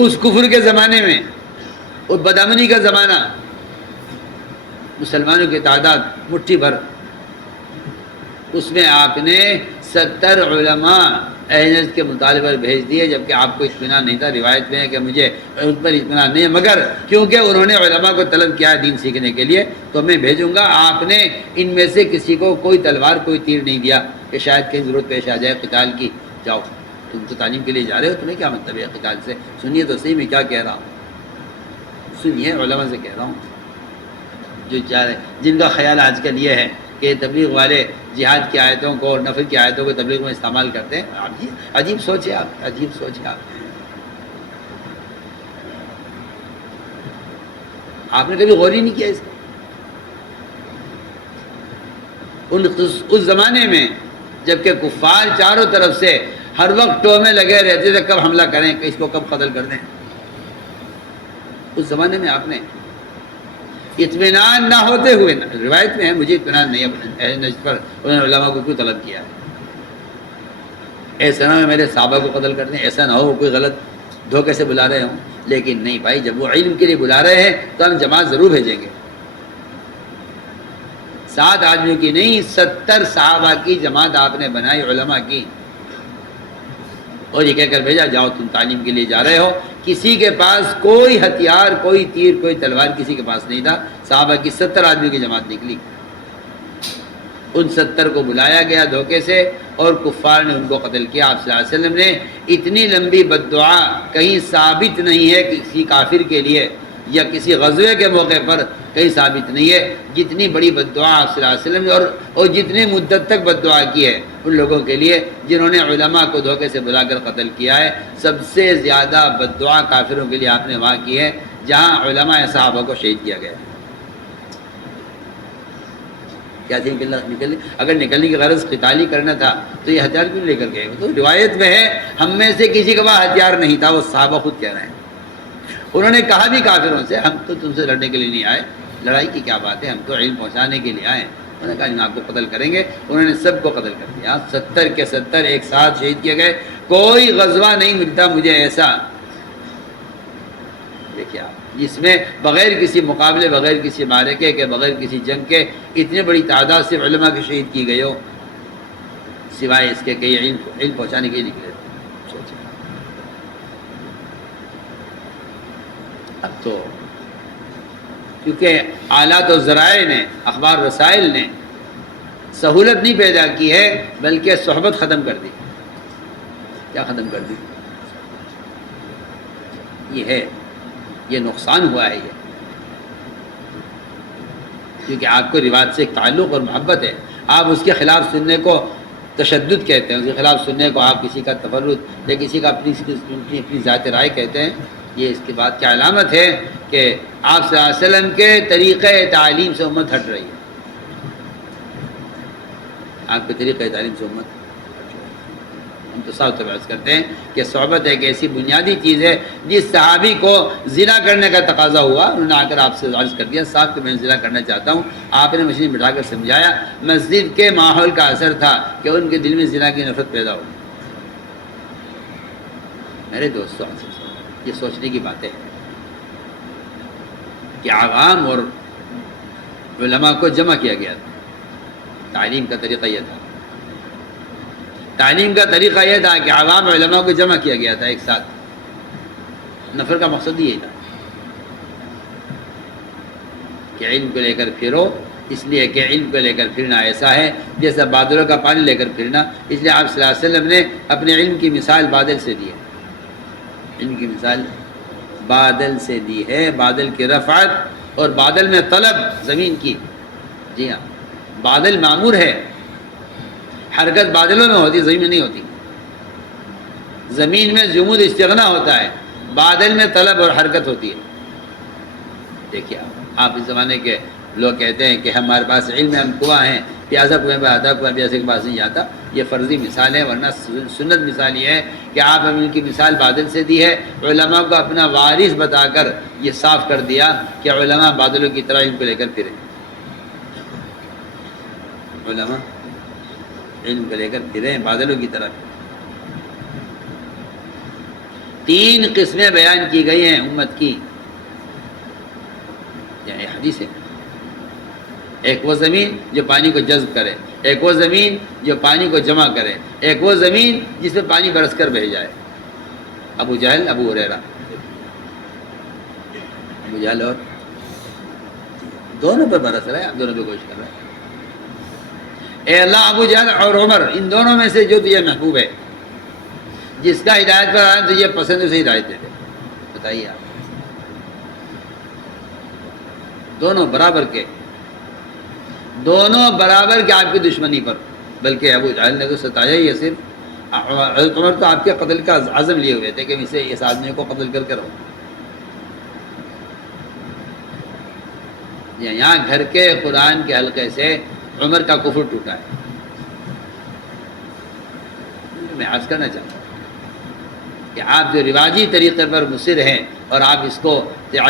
اس کفر کے زمانے میں، اور بدامنی کا زمانہ، مسلمانوں کی تعداد مٹھی بھر، اس میں آپ نے 70 علماء اہل نجد کے مطالبے پر بھیج دیے، جبکہ آپ کو اطمینان نہیں تھا۔ روایت میں ہے کہ مجھے ان پر اطمینان نہیں ہے، مگر کیونکہ انہوں نے علماء کو طلب کیا ہے دین سیکھنے کے لیے تو میں بھیجوں گا۔ آپ نے ان میں سے کسی کو کوئی تلوار کوئی تیر نہیں دیا کہ شاید کہیں ضرورت پیش آ جائے قتال کی، جاؤ تم تو تعلیم کے لیے جا رہے ہو، تمہیں کیا مطلب ہے قتال سے؟ سنیے تو صحیح میں کیا کہہ رہا ہوں، سنیے، علماء سے کہہ رہا ہوں جو چاہ رہے، جن کا خیال آج کل یہ ہے کہ تبلیغ والے جہاد کی آیتوں کو اور نفل کی آیتوں کو تبلیغ میں استعمال کرتے ہیں۔ عجیب سوچ ہے آپ، عجیب سوچ ہے آپ نے کبھی غور ہی نہیں کیا اس کو۔ اس زمانے میں جبکہ کفار چاروں طرف سے ہر وقت ٹو میں لگے رہتے تھے کب حملہ کریں، اس کو کب قتل کر دیں، اس زمانے میں آپ نے اطمینان نہ ہوتے ہوئے، روایت میں ہے مجھے اطمینان نہیں ہے اہل نجد پر، انہوں نے علماء کو کیوں طلب کیا ہے؟ ایسا نہ ہو میرے صحابہ کو قتل کر دیں، ایسا نہ ہو وہ کوئی غلط دھوکے سے بلا رہے ہوں، لیکن نہیں بھائی، جب وہ علم کے لیے بلا رہے ہیں تو ہم جماعت ضرور بھیجیں گے۔ 7 آدمیوں کی نہیں، 70 صحابہ کی جماعت آپ نے بنائی، علماء کی، اور یہ کہہ کر بھیجا جاؤ تم تعلیم کے لیے جا رہے ہو۔ کسی کے پاس کوئی ہتھیار، کوئی تیر، کوئی تلوار کسی کے پاس نہیں تھا۔ صحابہ کی 70 آدمیوں کی جماعت نکلی، ان 70 کو بلایا گیا دھوکے سے، اور کفار نے ان کو قتل کیا۔ آپ صلی اللہ علیہ وسلم نے اتنی لمبی بددعا کہیں ثابت نہیں ہے کسی کافر کے لیے یا کسی غزوے کے موقع پر کہیں ثابت نہیں ہے، جتنی بڑی بددعا آپ صلی اللہ علیہ وسلم نے اور جتنی مدت تک بددعا کی ہے ان لوگوں کے لیے جنہوں نے علماء کو دھوکے سے بلا کر قتل کیا ہے۔ سب سے زیادہ بددعا کافروں کے لیے آپ نے وہاں کی ہے جہاں علماء صحابہ کو شہید کیا گیا۔ کیا تھی نکلنے؟ اگر نکلنے کی غرض قتالی کرنا تھا تو یہ ہتھیار کیوں لے کر گئے؟ تو روایت میں ہے ہم میں سے کسی کے پاس ہتھیار نہیں تھا، وہ صحابہ خود کہہ رہے ہیں۔ انہوں نے کہا بھی کافروں سے ہم تو تم سے لڑنے کے لیے نہیں آئے، لڑائی کی کیا بات ہے، ہم تو علم پہنچانے کے لیے آئے۔ انہوں نے کہا ہم آپ کو قتل کریں گے، انہوں نے سب کو قتل کر دیا۔ 70 کے 70 ایک ساتھ شہید کیے گئے۔ کوئی غزوہ نہیں ملتا مجھے ایسا، دیکھیے آپ، جس میں بغیر کسی مقابلے، بغیر کسی معرکے کے، بغیر کسی جنگ کے اتنی بڑی تعداد سے علماء کی شہید کی گئی ہو، سوائے اس کے کہ یہ علم پہنچانے کے لیے نکلے۔ اب تو کیونکہ آلات و ذرائع نے، اخبار رسائل نے سہولت نہیں پیدا کی ہے بلکہ صحبت ختم کر دی۔ کیا ختم کر دی؟ یہ ہے، یہ نقصان ہوا ہے یہ، کیونکہ آپ کو روایت سے ایک تعلق اور محبت ہے، آپ اس کے خلاف سننے کو تشدد کہتے ہیں، اس کے خلاف سننے کو آپ کسی کا تفرد یا کسی کا اپنی ذات رائے کہتے ہیں۔ یہ اس کے بعد کیا علامت ہے کہ آپ صلی اللہ علیہ وسلم کے طریقہ تعلیم سے امت ہٹ رہی ہے، آپ کے طریقہ تعلیم سے امت ہٹ رہی ہے۔ ہم تو صاف طبع کرتے ہیں کہ صحبت ایک ایسی بنیادی چیز ہے جس صحابی کو زنا کرنے کا تقاضا ہوا، انہوں نے آ کر آپ سے عرض کر دیا صاحب کہ میں زنا کرنا چاہتا ہوں، آپ نے مشین بٹھا کر سمجھایا، مسجد کے ماحول کا اثر تھا کہ ان کے دل میں زنا کی نفرت پیدا ہوئی۔ میرے دوستوں، یہ سوچنے کی باتیں ہیں کہ عوام اور علماء کو جمع کیا گیا تھا۔ تعلیم کا طریقہ یہ تھا، تعلیم کا طریقہ یہ تھا کہ عوام علماء کو جمع کیا گیا تھا ایک ساتھ۔ نفر کا مقصد یہی تھا کہ علم کو لے کر پھرو، اس لیے کہ علم کو لے کر پھرنا ایسا ہے جیسا بادلوں کا پانی لے کر پھرنا۔ اس لیے آپ صلی اللہ علیہ وسلم نے اپنے علم کی مثال بادل سے دی ہے، علم کی مثال بادل سے دی ہے، بادل کی رفعت اور بادل میں طلب زمین کی۔ جی ہاں، بادل معمور ہے، حرکت بادلوں میں ہوتی، زمین میں نہیں ہوتی۔ زمین میں جمود استغنا ہوتا ہے، بادل میں طلب اور حرکت ہوتی ہے۔ دیکھیے آپ اس زمانے کے لوگ کہتے ہیں کہ ہمارے پاس علم ہے، ہم کنواں ہیں، پیاسا کنویں پہ آتا، کنویں پیاسے کے پاس نہیں جاتا. یہ فرضی مثال ہے، ورنہ سنت مثال یہ ہے کہ آپ ہم ان کی مثال بادل سے دی ہے. علماء کو اپنا وارث بتا کر یہ صاف کر دیا کہ علماء بادلوں کی طرح علم کو لے کر پھریں. علماء علم کو لے کر پھریں بادلوں کی طرح. 3 قسمیں بیان کی گئی ہیں امت کی، یہ حدیث ہے. ایک وہ زمین جو پانی کو جذب کرے، ایک وہ زمین جو پانی کو جمع کرے، ایک وہ زمین جس میں پانی برس کر بہہ جائے. ابو جہل، ابو ہریرہ، ابو جہل اور دونوں پر برس رہا ہے، اب دونوں پہ کوشش کر رہا ہے. اے اللہ، ابو جہل اور عمر، ان دونوں میں سے جو تجھے محبوب ہے، جس کا ہدایت پر آیا تجھے پسند ہے، اسے ہدایت دے دے. بتائیے آپ، دونوں برابر کے آپ کی دشمنی پر. بلکہ ابو جہل نے تو ستایا ہی ہے صرف. حضرت عمر تو آپ کے قتل کا عزم لیے ہوئے تھے کہ اسے اس آدمی کو قتل کر کے رہو. یہاں گھر کے قرآن کے حلقے سے عمر کا کفر ٹوٹا ہے. میں عرض کرنا چاہتا ہوں کہ آپ جو رواجی طریقے پر مصر ہیں اور آپ اس کو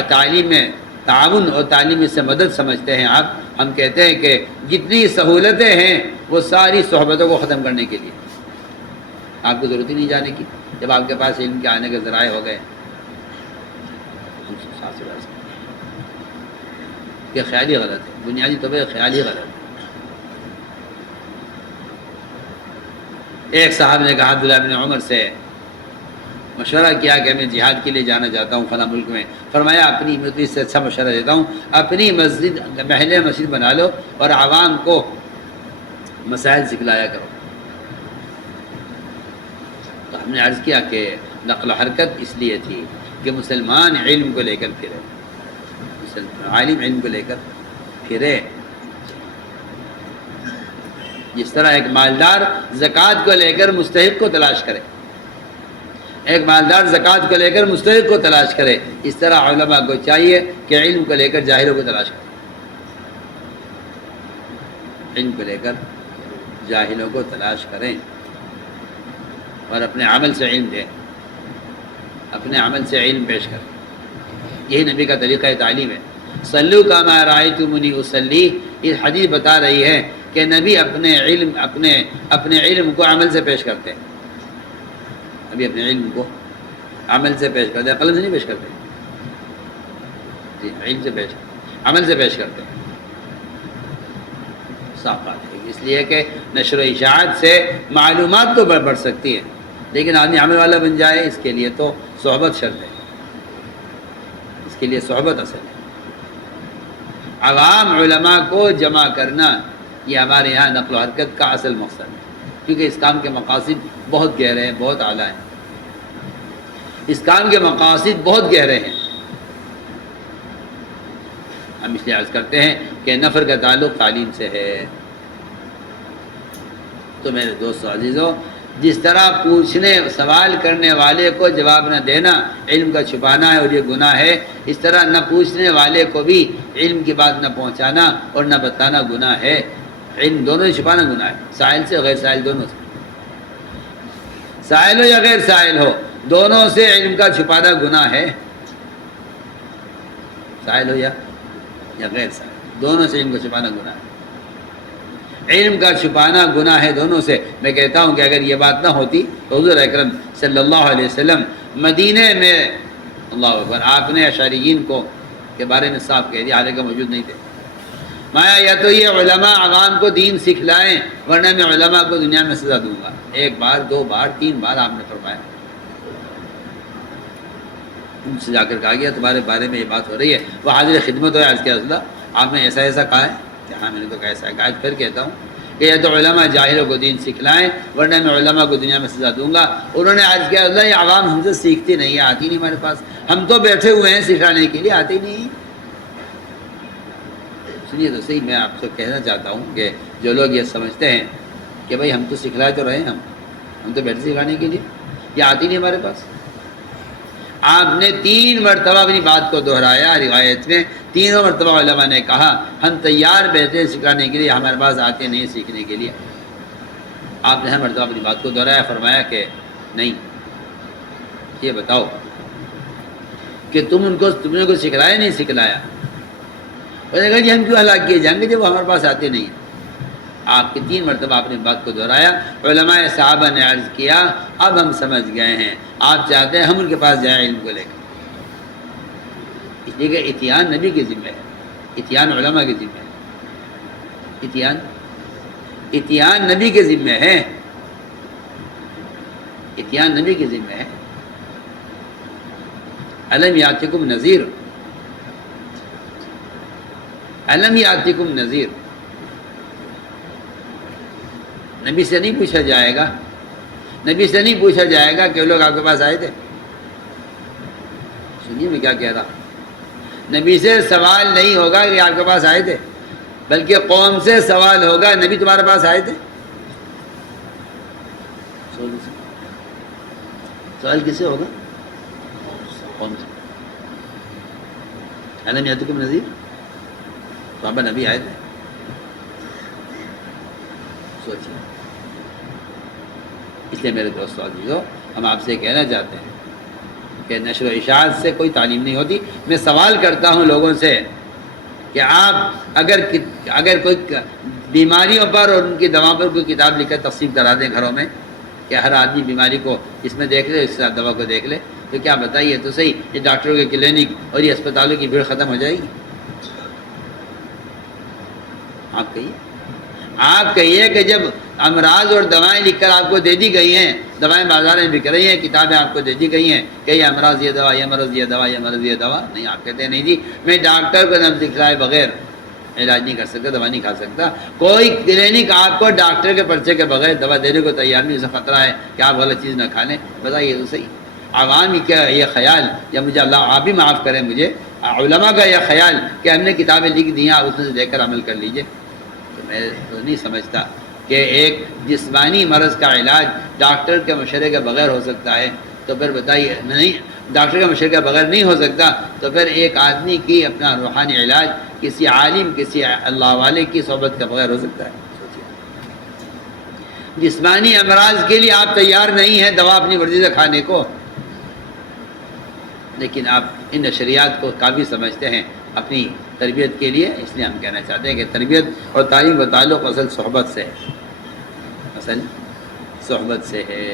تعلیم میں تعاون اور تعلیم سے مدد سمجھتے ہیں، ہم کہتے ہیں کہ جتنی سہولتیں ہیں وہ ساری صحبتوں کو ختم کرنے کے لیے. آپ کو ضرورت ہی نہیں جانے کی. جب آپ کے پاس علم کے آنے کے ذرائع ہو گئے، یہ خیال ہی غلط ہے، بنیادی طور پہ خیال ہی غلط ہے. ایک صاحب نے کہا عبداللہ بن عمر سے مشورہ کیا کہ میں جہاد کے لیے جانا چاہتا ہوں فلاں ملک میں. فرمایا اپنی مسجد سے اچھا مشورہ دیتا ہوں، اپنی مسجد محلے مسجد بنا لو اور عوام کو مسائل سکھلایا کرو. تو ہم نے عرض کیا کہ نقل و حرکت اس لیے تھی کہ مسلمان علم کو لے کر پھرے، عالم علم کو لے کر پھرے. جس طرح ایک مالدار زکوٰۃ کو لے کر مستحق کو تلاش کرے، ایک مالدار زکوٰۃ کو لے کر مستحق کو تلاش کرے، اس طرح علماء کو چاہیے کہ علم کو لے کر جاہلوں کو تلاش کرے. علم کو لے کر جاہلوں کو تلاش کریں اور اپنے عمل سے علم دیں، اپنے عمل سے علم پیش کریں. یہی نبی کا طریقہ تعلیم ہے. صلو کما رأیتمونی اصلی، یہ حدیث بتا رہی ہے کہ نبی اپنے علم کو عمل سے پیش کرتے ہیں. ابھی اپنے علم کو عمل سے پیش کرتے ہیں، قلم سے نہیں پیش کرتے. جی، علم سے پیش، عمل سے پیش کرتے ہیں. صاف بات ہے. اس لیے کہ نشر و اشاعت سے معلومات تو بڑھ سکتی ہے، لیکن آدمی عمل والا بن جائے، اس کے لیے تو صحبت شرط ہے، اس کے لیے صحبت اصل ہے. عوام علماء کو جمع کرنا یہ ہمارے یہاں نقل و حرکت کا اصل مقصد ہے، کیونکہ اس کام کے مقاصد بہت گہرے ہیں، بہت اعلیٰ ہیں. اس کام کے مقاصد بہت گہرے ہیں. ہم اس لیے عرض کرتے ہیں کہ نفر کا تعلق تعلیم سے ہے. تو میرے دوستو عزیزو، جس طرح پوچھنے سوال کرنے والے کو جواب نہ دینا علم کا چھپانا ہے اور یہ گناہ ہے، اس طرح نہ پوچھنے والے کو بھی علم کی بات نہ پہنچانا اور نہ بتانا گناہ ہے. علم دونوں سے چھپانا گناہ ہے، سائل سے غیر سائل دونوں سے. سائل ہو یا غیر سائل ہو، دونوں سے علم کا چھپانا گناہ ہے. سائل ہو یا غیر سائل، دونوں سے علم کا چھپانا گناہ ہے. علم کا چھپانا گناہ ہے دونوں سے. میں کہتا ہوں کہ اگر یہ بات نہ ہوتی تو حضور اکرم صلی اللہ علیہ وسلم مدینے میں، اللہ اکبر، آپ نے اشعریین کو کے بارے میں صاف کہہ دیا، حالانکہ موجود نہیں تھے. مایا یا تو یہ علماء عوام کو دین سکھلائیں ورنہ میں علماء کو دنیا میں سزا دوں گا. 1 بار 2 بار 3 بار آپ نے فرمایا. ان سے جا کر کہا گیا تمہارے بارے میں یہ بات ہو رہی ہے، وہ حاضر خدمت ہو. عرض کیا رسول اللہ، آپ نے ایسا کہا ہے؟ کہ ہاں میں نے تو ایسا کہا. پھر کہتا ہوں کہ یا تو علماء جاہلوں کو دین سکھلائیں ورنہ میں علماء کو دنیا میں سزا دوں گا. انہوں نے عرض کیا اللہ، یہ عوام ہم سے سیکھتی نہیں، آتی نہیں ہمارے پاس، ہم تو بیٹھے ہوئے ہیں سکھانے کے لیے، آتی نہیں. سنیے تو صحیح، میں آپ سے کہنا چاہتا ہوں کہ جو لوگ یہ سمجھتے ہیں کہ بھائی ہم تو سکھلائے تو رہے ہیں، ہم تو بیٹھے سکھانے کے لیے، یہ آتی نہیں ہمارے پاس. آپ نے 3 مرتبہ اپنی بات کو دہرایا روایت میں، تینوں مرتبہ علماء نے کہا ہم تیار بیٹھے سکھانے کے لیے، ہمارے پاس آتے نہیں سیکھنے کے لیے۔ آپ نے ہر مرتبہ اپنی بات کو دہرایا، فرمایا کہ نہیں، یہ بتاؤ کہ تم نے کو سکھلایا نہیں سکھلایا؟ انہوں نے کہا جی ہم کیوں ہلاک کیے جائیں گے جب وہ ہمارے پاس آتے نہیں ہیں۔ آپ کے 3 مرتبہ آپ نے بات کو دہرایا۔ علماء صحابہ نے عرض کیا اب ہم سمجھ گئے ہیں، آپ چاہتے ہیں ہم ان کے پاس جائیں علم کو لے کر، اس لیے کہ اتیان نبی کے ذمہ ہے، اتیان علماء کے ذمہ ہے، اتیان نبی کے ذمہ ہے، اتیان نبی کے ذمہ ہے۔ الم یاتکم نذیر، الم یاتکم نذیر، نبی سے نہیں پوچھا جائے گا، نبی سے نہیں پوچھا جائے گا کہ وہ لوگ آپ کے پاس آئے تھے۔ سنیے میں کیا کہہ رہا ہوں، نبی سے سوال نہیں ہوگا کہ آپ کے پاس آئے تھے، بلکہ قوم سے سوال ہوگا نبی تمہارے پاس آئے تھے۔ سوال کس سے ہوگا؟ قوم سے۔ الم یاتکم نذیر، صحابہ نبی آئے تھے، سوچیے۔ اس لیے میرے دوستو عزیزو، ہم آپ سے کہنا چاہتے ہیں کہ نشر و اشاعت سے کوئی تعلیم نہیں ہوتی۔ میں سوال کرتا ہوں لوگوں سے کہ آپ اگر کوئی بیماریوں پر اور ان کی دوا پر کوئی کتاب لکھ کر تقسیم کرا دیں گھروں میں کہ ہر آدمی بیماری کو اس میں دیکھ لے، اس دوا کو دیکھ لے، تو کیا بتائیے تو صحیح یہ ڈاکٹروں کے کلینک اور یہ اسپتالوں کی بھیڑ ختم ہو جائے گی؟ آپ کہیے کہ جب امراض اور دوائیں لکھ کر آپ کو دے دی گئی ہیں، دوائیں بازار میں بک رہی ہیں، کتابیں آپ کو دے دی گئی ہیں کہ یہ امراض یہ دوا، یہ مرض یہ دوا، یہ مرض یہ دوا، نہیں، آپ کہتے ہیں نہیں جی میں ڈاکٹر کو نبض دکھلائے بغیر علاج نہیں کر سکتا، دوا نہیں کھا سکتا۔ کوئی کلینک آپ کو ڈاکٹر کے پرچے کے بغیر دوا دینے کو تیار نہیں، اسے خطرہ ہے کہ آپ غلط چیز نہ کھا لیں۔ بتائیے تو صحیح، عوام کیا یہ خیال، یا مجھے اللہ آپ بھی معاف کریں مجھے، علماء کا یہ خیال کہ ہم نے کتابیں لکھ دی ہیں آپ اس میں سے دیکھ کر عمل کر لیجئے، تو میں تو نہیں سمجھتا کہ ایک جسمانی مرض کا علاج ڈاکٹر کے مشورے کے بغیر ہو سکتا ہے، تو پھر بتائیے نہیں، ڈاکٹر کے مشورے کے بغیر نہیں ہو سکتا، تو پھر ایک آدمی کی اپنا روحانی علاج کسی عالم، کسی اللہ والے کی صحبت کے بغیر ہو سکتا ہے؟ جسمانی امراض کے لیے آپ تیار نہیں ہیں دوا اپنی مرضی سے کھانے کو، لیکن آپ ان نشریات کو کافی سمجھتے ہیں اپنی تربیت کے لیے۔ اس لیے ہم کہنا چاہتے ہیں کہ تربیت اور تعلیم کا تعلق اصل صحبت سے ہے، اصل صحبت سے ہے۔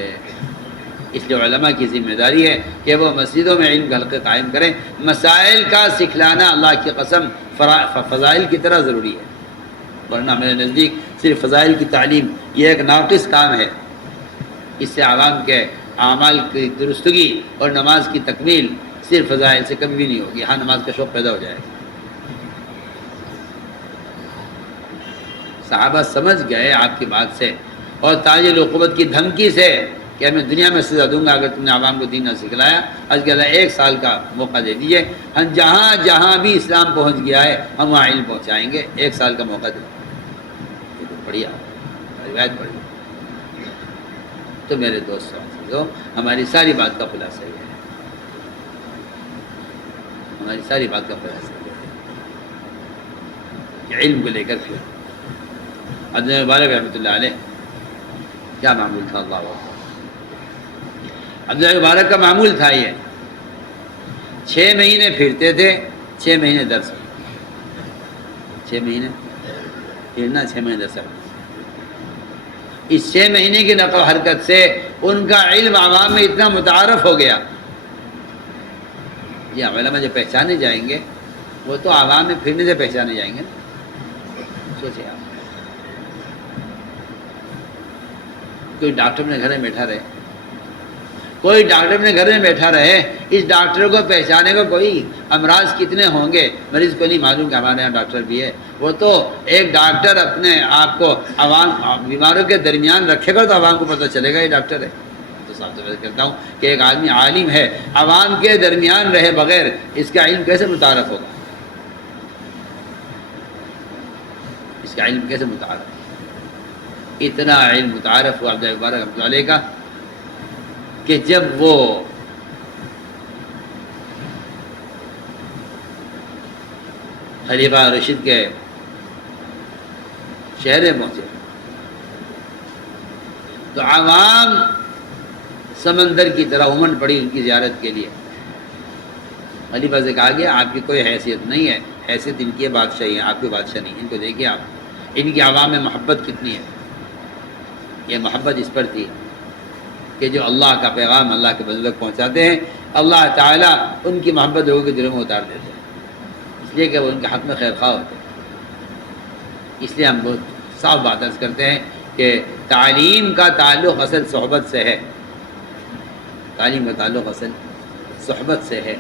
اس لیے علماء کی ذمہ داری ہے کہ وہ مسجدوں میں علم کے حلقے قائم کریں۔ مسائل کا سکھلانا اللہ کی قسم فضائل کی طرح ضروری ہے، ورنہ میرے نزدیک صرف فضائل کی تعلیم یہ ایک ناقص کام ہے، اس سے عوام کے اعمال کی درستگی اور نماز کی تکمیل صرف فضائل سے کبھی بھی نہیں ہوگی۔ ہاں نماز کا شوق پیدا ہو جائے گا۔ صحابہ سمجھ گئے آپ کی بات سے اور تاج العقوبت کی دھمکی سے کہ میں دنیا میں سزا دوں گا اگر تم نے عوام کو دین نہ سکھلایا۔ آج کے اللہ 1 سال کا موقع دے دیجئے، ہم جہاں جہاں بھی اسلام پہنچ گیا ہے ہم وہاں علم پہنچائیں گے، 1 سال کا موقع دیں۔ بڑھیا روایت بڑھیا۔ تو میرے دوستوں ہماری ساری بات کا خلاصہ یہ ہے، ہماری ساری بات کا خلاصہ یہ ہے کہ علم کو لے کر پھر عبداللہ مبارک رحمۃ اللہ علیہ کیا معمول تھا؟ اللہ اکبر۔ عبداللہ مبارک کا معمول تھا یہ 6 مہینے پھرتے تھے، 6 مہینے درس، 6 مہینے پھرنا، 6 مہینے درس۔ اس 6 مہینے کی نقل و حرکت سے ان کا علم عوام میں اتنا متعارف ہو گیا۔ یہ علماء جو پہچانے جائیں گے وہ تو عوام میں پھرنے سے پہچانے جائیں گے۔ سوچیں آپ، کوئی ڈاکٹر اپنے گھر میں بیٹھا رہے، کوئی ڈاکٹر اپنے گھر میں بیٹھا رہے، اس ڈاکٹر کو پہچانے کو کوئی امراض کتنے ہوں گے مریض کو نہیں معلوم کہ ہمارے یہاں ڈاکٹر بھی ہے۔ وہ تو ایک ڈاکٹر اپنے آپ کو عوام بیماروں کے درمیان رکھے گا تو عوام کو پتہ چلے گا یہ ڈاکٹر ہے۔ تو صاحب سے کہتا ہوں کہ ایک آدمی عالم ہے، عوام کے درمیان رہے بغیر اس کا علم کیسے متعارف ہوگا؟ اس کا علم کیسے متعارف؟ اتنا علم متعارف ہوا عبداللہ مبارک رحمۃ اللہ علیہ کا کہ جب وہ خلیفہ رشید کے شہر میں پہنچے تو عوام سمندر کی طرح امنڈ پڑی ان کی زیارت کے لیے۔ خلیفہ سے کہا گیا آپ کی کوئی حیثیت نہیں ہے، حیثیت ان کی بادشاہی ہے، آپ کی بادشاہ نہیں، ان کو دیکھیے آپ، ان کی عوام میں محبت کتنی ہے۔ یہ محبت اس پر تھی کہ جو اللہ کا پیغام اللہ کے بندوں تک پہنچاتے ہیں، اللہ تعالیٰ ان کی محبت لوگوں کے دلوں میں اتار دیتے ہیں، اس لیے کہ وہ ان کے حق میں خیر خواہ ہوتے ہیں۔ اس لیے ہم بہت صاف بات عرض کرتے ہیں کہ تعلیم کا تعلق اصل صحبت سے ہے، تعلیم کا تعلق اصل صحبت سے ہے،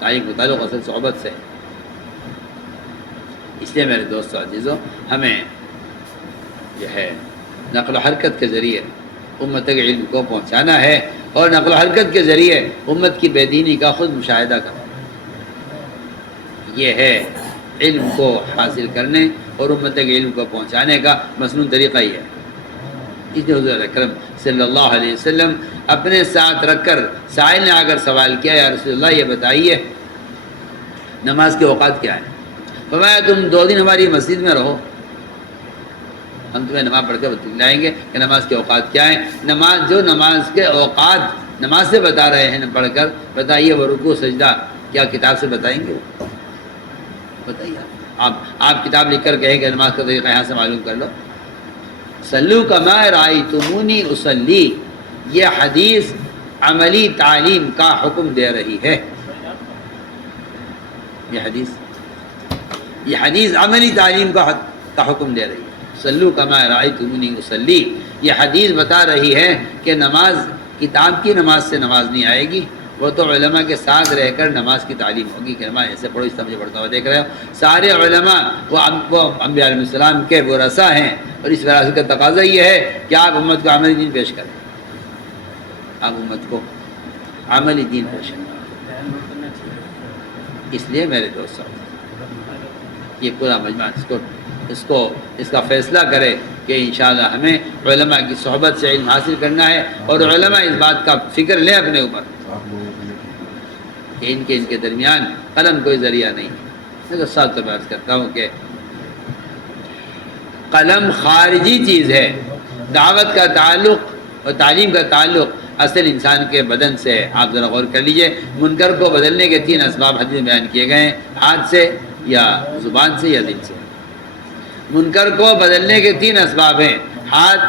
تعلیم کا تعلق اصل صحبت سے ہے۔ اس لیے میرے دوستو عزیزو، ہمیں جو ہے نقل و حرکت کے ذریعے امت کے علم کو پہنچانا ہے، اور نقل و حرکت کے ذریعے امت کی بے دینی کا خود مشاہدہ کرنا۔ یہ ہے علم کو حاصل کرنے اور امت کے علم کو پہنچانے کا مسنون طریقہ ہی ہے۔ اس لیے حضور اکرم صلی اللہ علیہ وسلم اپنے ساتھ رکھ کر سائل نے آ کر سوال کیا، یا رسول اللہ یہ بتائیے نماز کے اوقات کیا ہیں؟ فرمایا تم 2 دن ہماری مسجد میں رہو، ہم تمہیں نماز پڑھ کے بتلائیں گے کہ نماز کے اوقات کیا ہیں۔ نماز کے اوقات نماز سے بتا رہے ہیں پڑھ کر، بتائیے وہ رکوع سجدہ کیا کتاب سے بتائیں گے؟ بتائیے آپ کتاب لکھ کر کہیں کہ نماز کا طریقہ یہاں سے معلوم کر لو۔ صلو کما رأیتمونی اصلی، یہ حدیث عملی تعلیم کا حکم دے رہی ہے۔ یہ حدیث عملی تعلیم کا حکم دے رہی ہے۔ صلو کما رأیتمونی اصلی، یہ حدیث بتا رہی ہے کہ نماز کتاب کی نماز سے نماز نہیں آئے گی، وہ تو علماء کے ساتھ رہ کر نماز کی تعلیم ہوگی کہ نماز ایسے پڑھو، اس طرح مجھے پڑھتا ہوا دیکھ رہے ہو۔ سارے علماء وہ انبیاء علیہ السلام کے ورثاء ہیں، اور اس وراثت کا تقاضا یہ ہے کہ آپ امت کو عملی دین پیش کریں، آپ امت کو عملی دین پیش کریں۔ اس لیے میرے دوستوں، یہ پورا مجمع اس کا فیصلہ کرے کہ انشاءاللہ ہمیں علماء کی صحبت سے علم حاصل کرنا ہے، اور علماء اس بات کا فکر لیں اپنے اوپر کہ ان کے درمیان قلم کوئی ذریعہ نہیں ہے۔ میں تو ساتھ بات کرتا ہوں کہ قلم خارجی چیز ہے، دعوت کا تعلق اور تعلیم کا تعلق اصل انسان کے بدن سے ہے۔ آپ ذرا غور کر لیجئے، منکر کو بدلنے کے 3 اسباب حدیث میں بیان کیے گئے ہیں، ہاتھ سے یا زبان سے یا دل سے۔ منکر کو بدلنے کے 3 اسباب ہیں، ہاتھ،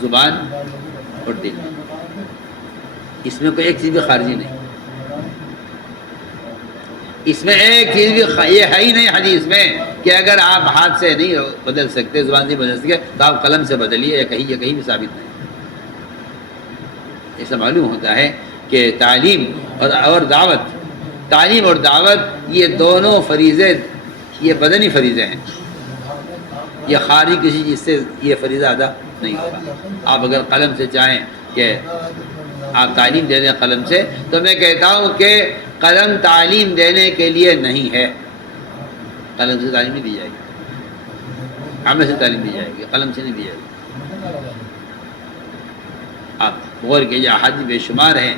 زبان اور دل۔ اس میں کوئی ایک چیز بھی خارجی نہیں، اس میں ایک چیز بھی یہ ہے ہی نہیں حدیث میں کہ اگر آپ ہاتھ سے نہیں بدل سکتے، زبان سے بدل سکتے تو آپ قلم سے بدلیے، یا کہیں بھی ثابت نہیں۔ ایسا معلوم ہوتا ہے کہ تعلیم اور دعوت یہ دونوں فریضے، یہ بدنی فریضے ہیں، یہ خارجی کسی چیز سے یہ فریضہ ادا نہیں ہوگا۔ آپ اگر قلم سے چاہیں کہ آپ تعلیم دے دیں قلم سے، تو میں کہتا ہوں کہ قلم تعلیم دینے کے لیے نہیں ہے، قلم سے تعلیم نہیں دی جائے گی، عمل سے تعلیم دی جائے گی، قلم سے نہیں دی جائے گی۔ آپ غور کیجیے، احادیث بے شمار ہیں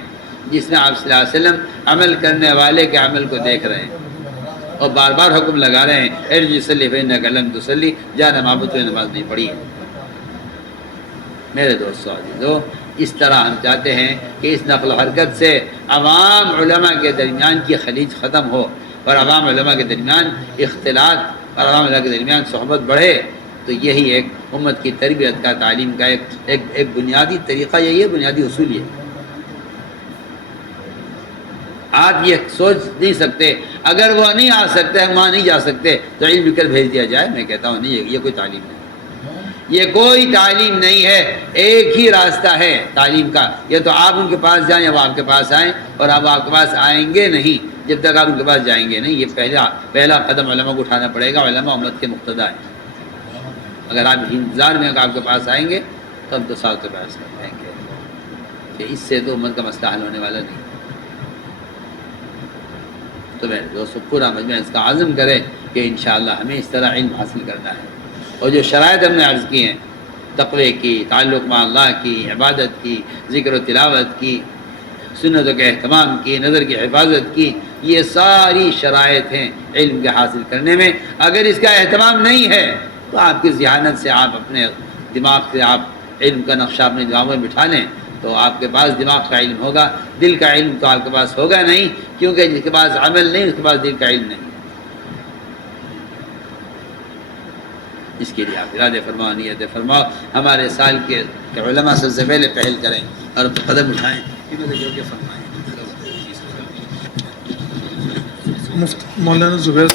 جس میں آپ صلی اللہ علیہ وسلم عمل کرنے والے کے عمل کو دیکھ رہے ہیں اور بار بار حکم لگا رہے ہیں، ارجع صلی فإنک لم تصلی، جا نماز تو نماز نہیں پڑھی ہے۔ میرے دوستو عزیزو، اس طرح ہم چاہتے ہیں کہ اس نقل و حرکت سے عوام علماء کے درمیان کی خلیج ختم ہو، اور عوام علماء کے درمیان اختلاط اور عوام علماء کے درمیان صحبت بڑھے۔ تو یہی ایک امت کی تربیت کا، تعلیم کا ایک بنیادی طریقہ یہی ہے، بنیادی اصول یہ۔ آپ یہ سوچ نہیں سکتے، اگر وہ نہیں آ سکتے، وہاں نہیں جا سکتے تو علم لکھ کر بھیج دیا جائے۔ میں کہتا ہوں نہیں، یہ کوئی تعلیم نہیں، یہ کوئی تعلیم نہیں ہے۔ ایک ہی راستہ ہے تعلیم کا، یا تو آپ ان کے پاس جائیں یا وہ آپ کے پاس آئیں، اور اب آپ کے پاس آئیں گے نہیں جب تک آپ ان کے پاس جائیں گے نہیں۔ یہ پہلا قدم علماء کو اٹھانا پڑے گا، علماء امت کے مقتدیٰ ہیں۔ اگر آپ انتظار میں آپ کے پاس آئیں گے تو ہم تو ساتھ بحث کر رہیں گے کہ اس سے تو امت کا مسئلہ حل ہونے والا نہیں۔ تو میرے دوستو، پورا مجمع اس کا عزم کرے کہ انشاءاللہ ہمیں اس طرح علم حاصل کرنا ہے، اور جو شرائط ہم نے عرض کی ہیں، تقوی کی، تعلق مع اللہ کی، عبادت کی، ذکر و تلاوت کی، سنتوں کے اہتمام کی، نظر کی حفاظت کی، یہ ساری شرائط ہیں علم کے حاصل کرنے میں. اگر اس کا اہتمام نہیں ہے تو آپ کی ذہانت سے آپ اپنے دماغ سے آپ علم کا نقشہ اپنے دماغ میں بٹھا لیں تو آپ کے پاس دماغ کا علم ہوگا. دل کا علم تو آپ کے پاس ہوگا نہیں، کیونکہ جس کے پاس عمل نہیں اس کے پاس دل کا علم نہیں. اس کے لیے آپ ارادے فرماؤ، نیت فرماؤ. ہمارے سال کے علماء سب سے پہلے پہل کریں اور قدم اٹھائیں. مولانا زبیر